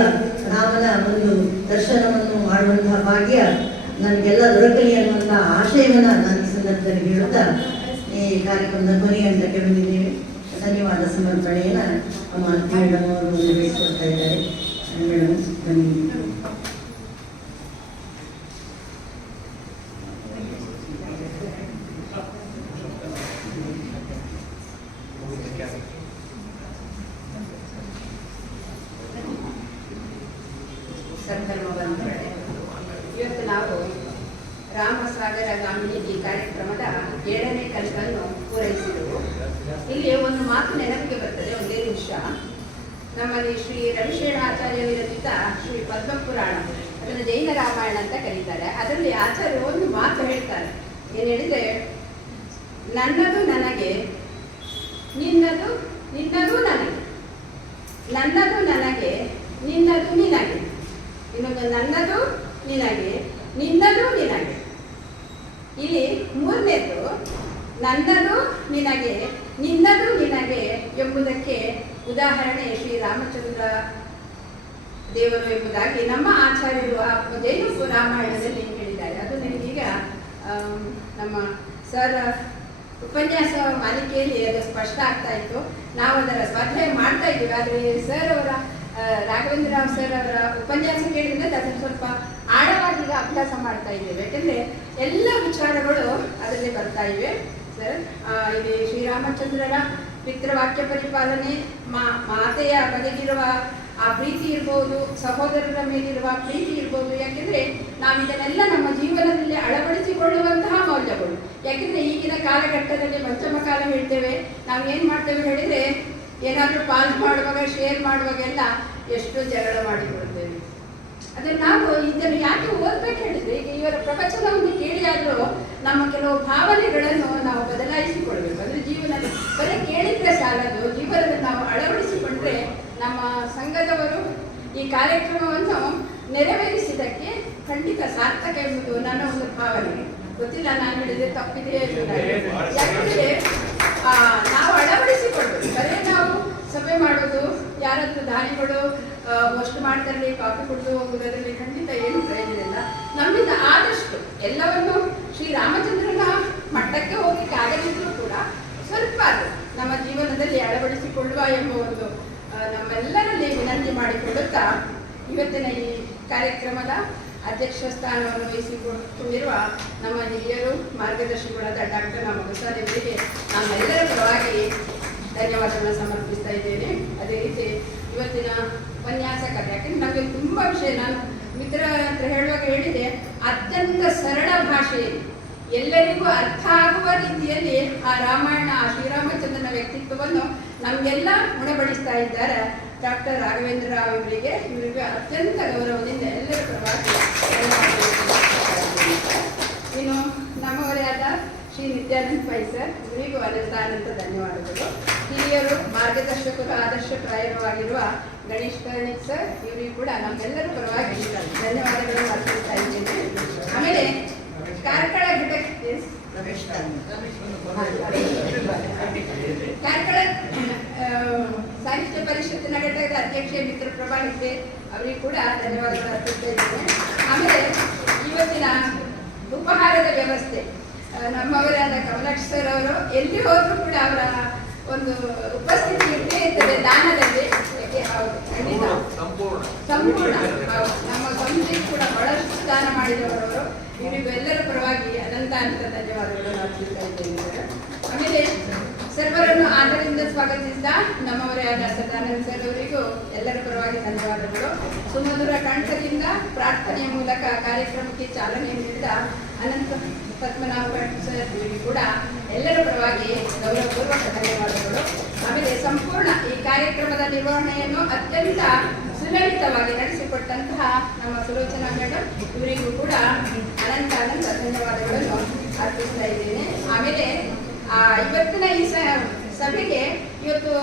ರಾಮನ ಒಂದು ದರ್ಶನವನ್ನು ಮಾಡುವಂತಹ ಭಾಗ್ಯ ನನಗೆಲ್ಲ ದೊರಕಲಿ ಅನ್ನುವಂತಹ ಆಶಯವನ್ನು ನಾನು ಈ ಸಂದರ್ಭದಲ್ಲಿ ಹೇಳುತ್ತಾ ಈ ಕಾರ್ಯಕ್ರಮದ ಕೊನೆ ಹಂತಕ್ಕೆ ಬಂದಿದ್ದೇವೆ. ಧನ್ಯವಾದ ಸಮರ್ಪಣೆಯನ್ನು ಮಾಲತಿ ಮೇಡಮ್ ಅವರು ನಿರ್ವಹಿಸಿಕೊಡ್ತಾ ಇದ್ದಾರೆ. ಮೇಡಮ್ ಧನ್ಯವಾದ. ಸಂಕಲ್ಪ ಬಂಧುಗಳೇ, ಇವತ್ತು ನಾವು ರಾಮಸಾಗರ ಗಾಮಿನಿ ಈ ಕಾರ್ಯಕ್ರಮದ 7ನೇ ಕಂತನ್ನು ಪೂರೈಸಿದೆವು. ಇಲ್ಲಿ ಒಂದು ಮಾತು ನೆನಪಿಗೆ ಬರ್ತದೆ, ಒಂದೇ ನಿಮಿಷ. ನಮ್ಮಲ್ಲಿ ಶ್ರೀ ರವಿಶೇಣ ಆಚಾರ್ಯ ವಿರಚಿತ ಶ್ರೀ ಪದ್ಮಪುರಾಣ, ಅದನ್ನು ಜೈನ ರಾಮಾಯಣ ಅಂತ ಕರೀತಾರೆ. ಅದರಲ್ಲಿ ಆಚಾರ್ಯರು ಒಂದು ಮಾತು ಹೇಳ್ತಾರೆ. ಏನು ಹೇಳಿದರೆ, ನನ್ನದು ನನಗೆ, ನಿನ್ನದು ನಿನ್ನದು ನನಗೆ, ನನ್ನದು ನನಗೆ, ನಿನ್ನದು ನಿನಗೆ, ಇನ್ನೊಂದು ನನ್ನದು ನಿನಗೆ, ನಿನ್ನದು ನಿನಗೆ. ಇಲ್ಲಿ ಮೂರನೇದು ನನ್ನದು ನಿನಗೆ, ನಿನ್ನದು ನಿನಗೆ ಎಂಬುದಕ್ಕೆ ಉದಾಹರಣೆ ಶ್ರೀರಾಮಚಂದ್ರ ದೇವರು ಎಂಬುದಾಗಿ ನಮ್ಮ ಆಚಾರ್ಯರು ಆ ಜೈನ ರಾಮಾಯಣದಲ್ಲಿ ಹೇಳಿದ್ದಾರೆ. ಅದು ನನಗೀಗ ನಮ್ಮ ಸರ್ ಉಪನ್ಯಾಸ ಮಾಲಿಕೆಯಲ್ಲಿ ಅದು ಸ್ಪಷ್ಟ ಆಗ್ತಾ ಇತ್ತು. ನಾವು ಅದರ ಸ್ವಾಧ್ಯಾಯ ಮಾಡ್ತಾ ಇದ್ದೀವಿ. ಆದರೆ ಸರ್ ಅವರ ರಾಘವೇಂದ್ರ ರಾವ್ ಸರ್ ಅವರ ಉಪನ್ಯಾಸ ಕೇಳಿದ್ರೆ ಅದನ್ನು ಸ್ವಲ್ಪ ಆಳವಾಗಿ ಈಗ ಅಭ್ಯಾಸ ಮಾಡ್ತಾ ಇದ್ದೇವೆ. ಯಾಕೆಂದರೆ ಎಲ್ಲ ವಿಚಾರಗಳು ಅದರಲ್ಲಿ ಬರ್ತಾ ಇವೆ. ಸರ್ ಇಲ್ಲಿ ಶ್ರೀರಾಮಚಂದ್ರರ ಪಿತೃವಾಕ್ಯ ಪರಿಪಾಲನೆ, ಮಾತೆಯ ಬಗೆಗಿರುವ ಆ ಪ್ರೀತಿ ಇರ್ಬೋದು, ಸಹೋದರರ ಮೇಲಿರುವ ಪ್ರೀತಿ ಇರ್ಬೋದು. ಯಾಕೆಂದರೆ ನಾವು ಇದನ್ನೆಲ್ಲ ನಮ್ಮ ಜೀವನದಲ್ಲಿ ಅಳವಡಿಸಿಕೊಳ್ಳುವಂತಹ ಮೌಲ್ಯಗಳು. ಯಾಕೆಂದರೆ ಈಗಿನ ಕಾಲಘಟ್ಟದಲ್ಲಿ ಪಂಚಮ ಕಾಲ ಹೇಳ್ತೇವೆ. ನಾವು ಏನು ಮಾಡ್ತೇವೆ ಹೇಳಿದರೆ, ಏನಾದರೂ ಪಾಲ್ ಮಾಡುವಾಗ, ಶೇರ್ ಮಾಡುವಾಗೆಲ್ಲ ಎಷ್ಟು ಜಗಳ ಮಾಡಿಕೊಳ್ತೇವೆ. ಆದರೆ ನಾವು ಇದನ್ನು ಯಾಕೆ ಓದ್ಬೇಕು ಹೇಳಿದರೆ, ಈಗ ಇವರ ಪ್ರವಚನವನ್ನು ಕೇಳಿ ಆದರೂ ನಮ್ಮ ಕೆಲವು ಭಾವನೆಗಳನ್ನು ನಾವು ಬದಲಾಯಿಸಿಕೊಳ್ಬೇಕು. ಅಂದರೆ ಜೀವನ ಬರೀ ಕೇಳಿದ್ರೆ ಸಾಲದು, ಜೀವನದಲ್ಲಿ ನಾವು ಅಳವಡಿಸಿಕೊಂಡ್ರೆ ನಮ್ಮ ಸಂಘದವರು ಈ ಕಾರ್ಯಕ್ರಮವನ್ನು ನೆರವೇರಿಸಿದ್ದಕ್ಕೆ ಖಂಡಿತ ಸಾರ್ಥಕ ಎಂಬುದು ನನ್ನ ಒಂದು ಭಾವನೆ. ಗೊತ್ತಿಲ್ಲ ನಾನು ಹೇಳಿದ್ರೆ ತಪ್ಪಿದೆ. ಯಾಕಂದರೆ ನಾವು ಅಳವಡಿಸಿಕೊಳ್ಬೇಕು. ಬರೀ ನಾವು ಸಭೆ ಮಾಡೋದು, ಯಾರಾದರೂ ದಾನಿಗಳು ಅಷ್ಟು ಮಾಡ್ತಾರೆ, ಕಾಫಿ ಕುಡಿದು ಹೋಗುವುದರಲ್ಲಿ ಖಂಡಿತ ಏನು ಪ್ರಯೋಜನ ಇಲ್ಲ. ನಮ್ಮಿಂದ ಆದಷ್ಟು ಎಲ್ಲವನ್ನು ಶ್ರೀರಾಮಚಂದ್ರನ ಮಟ್ಟಕ್ಕೆ ಹೋಗಲಿಕ್ಕೆ ಆಗದಿದ್ರೂ ಕೂಡ ಸ್ವಲ್ಪ ಅದು ನಮ್ಮ ಜೀವನದಲ್ಲಿ ಅಳವಡಿಸಿಕೊಳ್ಳುವ ಎಂಬ ಒಂದು ನಮ್ಮೆಲ್ಲರಲ್ಲಿ ವಿನಂತಿ ಮಾಡಿಕೊಳ್ಳುತ್ತಾ, ಇವತ್ತಿನ ಈ ಕಾರ್ಯಕ್ರಮದ ಅಧ್ಯಕ್ಷ ಸ್ಥಾನವನ್ನು ವಹಿಸಿಕೊಂಡಿರುವ ನಮ್ಮ ಹಿರಿಯರು ಮಾರ್ಗದರ್ಶಿಗಳಾದ ಡಾಕ್ಟರ್ ನಮ್ಮ ಸರ್ ಇವರಿಗೆ ನಮ್ಮೆಲ್ಲರ ಪರವಾಗಿ ಧನ್ಯವಾದಗಳನ್ನು ಸಮರ್ಪಿಸ್ತಾ ಇದ್ದೇನೆ. ಅದೇ ರೀತಿ ಇವತ್ತಿನ ಉಪನ್ಯಾಸಕರು, ಯಾಕೆಂದ್ರೆ ನಮಗೆ ತುಂಬ ವಿಷಯ, ನಾನು ಮಿತ್ರ ಹತ್ರ ಹೇಳುವಾಗ ಹೇಳಿದೆ, ಅತ್ಯಂತ ಸರಳ ಭಾಷೆಯಲ್ಲಿ ಎಲ್ಲರಿಗೂ ಅರ್ಥ ಆಗುವ ರೀತಿಯಲ್ಲಿ ಆ ರಾಮಾಯಣ, ಆ ಶ್ರೀರಾಮಚಂದ್ರನ ವ್ಯಕ್ತಿತ್ವವನ್ನು ನಮಗೆಲ್ಲ ಉಣಬಡಿಸ್ತಾ ಇದ್ದಾರೆ ಡಾಕ್ಟರ್ ರಾಘವೇಂದ್ರ ರಾವ್ ಇವರಿಗೆ ಅತ್ಯಂತ ಗೌರವದಿಂದ ಎಲ್ಲರ ಪರವಾಗಿ ಇನ್ನು ನಮ್ಮವರೇ ಆದ ಶ್ರೀ ನಿತ್ಯಾನಂದ ಪೈ ಸರ್, ಇವರಿಗೂ ಅನಂತ ಧನ್ಯವಾದಗಳು. ಹಿರಿಯರು, ಮಾರ್ಗದರ್ಶಕರು, ಆದರ್ಶಪ್ರಾಯರು ಆಗಿರುವ ಗಣೇಶ್ ಕರ್ಣಿಕ್ ಸರ್, ಇವರಿಗೂ ಕೂಡ ನಮ್ಮೆಲ್ಲರ ಪರವಾಗಿ ಧನ್ಯವಾದಗಳನ್ನು ಅರ್ಪಿಸ್ತಾ ಇದ್ದೇನೆ. ಆಮೇಲೆ ಕಾರ್ಕಳ ಘಟಕ ರಮೇಶ್ ತಾನೆ. ಕಾರ್ಕಳ ಸಾಹಿತ್ಯ ಪರಿಷತ್ತಿನ ಘಟಕದ ಅಧ್ಯಕ್ಷೆ ಮಿತ್ರ ಪ್ರಭಾ ಹೆಗ್ಡೆ ಅವರಿಗೂ ಕೂಡ ಧನ್ಯವಾದಗಳು ಅರ್ಪಿಸ್ತಾ ಇದ್ದೇನೆ. ಆಮೇಲೆ ಇವತ್ತಿನ ಉಪಹಾರದ ವ್ಯವಸ್ಥೆ ನಮ್ಮವರಾದ ಕಮಲಾಕ್ಷ ಸರ್ ಅವರು ಎಲ್ಲಿ ಹೋದ್ರು ಕೂಡ ಅವರ ಒಂದು ಉಪಸ್ಥಿತಿ ಇದ್ದೇ ಇರ್ತದೆ ದಾನದಲ್ಲಿ. ಹೌದು, ಖಂಡಿತ ಸಂಪೂರ್ಣ ಹೌದು. ನಮ್ಮ ಸಂಸ್ಥೆಗೆ ಕೂಡ ಬಹಳಷ್ಟು ದಾನ ಮಾಡಿದವರು. ಇವರಿಗೂ ಎಲ್ಲರ ಪರವಾಗಿ ಅನಂತ ಧನ್ಯವಾದಗಳನ್ನು ಅರ್ಪಿಸ್ತಾ ಇದ್ದೇನೆ. ಆಮೇಲೆ ಸರ್ವರನ್ನು ಆದರದಿಂದ ಸ್ವಾಗತಿಸಿದ ನಮ್ಮವರೇ ಆದ ಸದಾನಂದ ಸರ್ ಅವರಿಗೂ ಎಲ್ಲರ ಪರವಾಗಿ ಧನ್ಯವಾದಗಳು. ಸುಮಧುರ ಕಂಠದಿಂದ ಪ್ರಾರ್ಥನೆಯ ಮೂಲಕ ಕಾರ್ಯಕ್ರಮಕ್ಕೆ ಚಾಲನೆ ನೀಡಿದ ಅನಂತ ಪದ್ಮನಾಭ ಭಟ್ ಸರ್ ಇವರಿಗೂ ಕೂಡ ಎಲ್ಲರ ಪರವಾಗಿ ಗೌರವಪೂರ್ವಕ ಧನ್ಯವಾದಗಳು. ಆಮೇಲೆ ಸಂಪೂರ್ಣ ಈ ಕಾರ್ಯಕ್ರಮದ ನಿರ್ವಹಣೆಯನ್ನು ಅತ್ಯಂತ ಸುಲಲಿತವಾಗಿ ನಡೆಸಿಕೊಟ್ಟಂತಹ ನಮ್ಮ ಸುಲೋಚನಾ ಮೇಡಮ್ ಇವರಿಗೂ ಕೂಡ ಅನಂತ ಧನ್ಯವಾದಗಳನ್ನು ಅರ್ಪಿಸ್ತಾ ಇದ್ದೇನೆ. ಆಮೇಲೆ ಇವತ್ತಿನ ಈ ಸಭೆಗೆ ಇವತ್ತು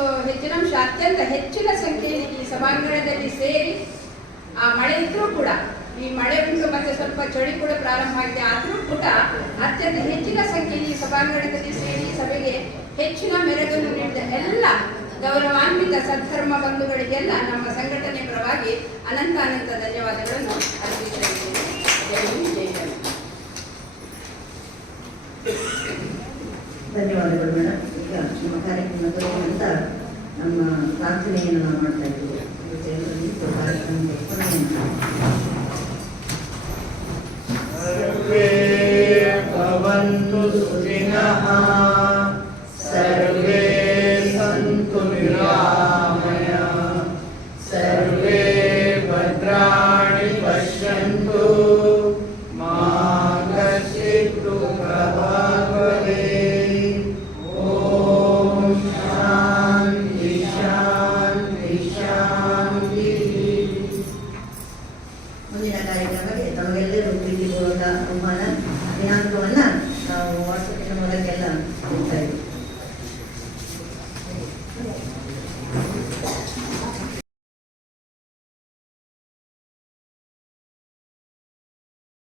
ಅತ್ಯಂತ ಹೆಚ್ಚಿನ ಸಂಖ್ಯೆಯಲ್ಲಿ ಈ ಸಭಾಂಗಣದಲ್ಲಿ ಸೇರಿ ಮಳೆ ಇದ್ರೂ ಕೂಡ, ಈ ಮಳೆ ಉಂಟು ಮತ್ತೆ ಸ್ವಲ್ಪ ಚಳಿ ಕೂಡ ಪ್ರಾರಂಭ ಆಗಿದೆ, ಆದರೂ ಕೂಡ ಅತ್ಯಂತ ಹೆಚ್ಚಿನ ಸಂಖ್ಯೆಯಲ್ಲಿ ಈ ಸಭಾಂಗಣದಲ್ಲಿ ಸೇರಿ ಸಭೆಗೆ ಹೆಚ್ಚಿನ ಮೆರುಗನ್ನು ನೀಡಿದ ಎಲ್ಲ ಗೌರವಾನ್ವಿತ ಸದ್ಧರ್ಮ ಬಂಧುಗಳಿಗೆಲ್ಲ ನಮ್ಮ ಸಂಘಟನೆ ಪರವಾಗಿ ಅನಂತ ಧನ್ಯವಾದಗಳನ್ನು ಅರ್ಪಿಸ್ತಾ ಇದ್ದೇನೆ. ಜೈ ಹಿಂದ್, ಜೈ ಹಿಂದ್. ಧನ್ಯವಾದಗಳು ಮೇಡಮ್. ಈಗ ನಮ್ಮ ಕಾರ್ಯಕ್ರಮದ ಅಂತ ನಮ್ಮ ಪ್ರಾರ್ಥನೆಯನ್ನು ನಾವು ಮಾಡ್ತಾ ಇದ್ದೀವಿ. ಸರ್ವೇ ಭವಂತು ಸುಖಿನಃ, ಸರ್ವೇ ಸಂತು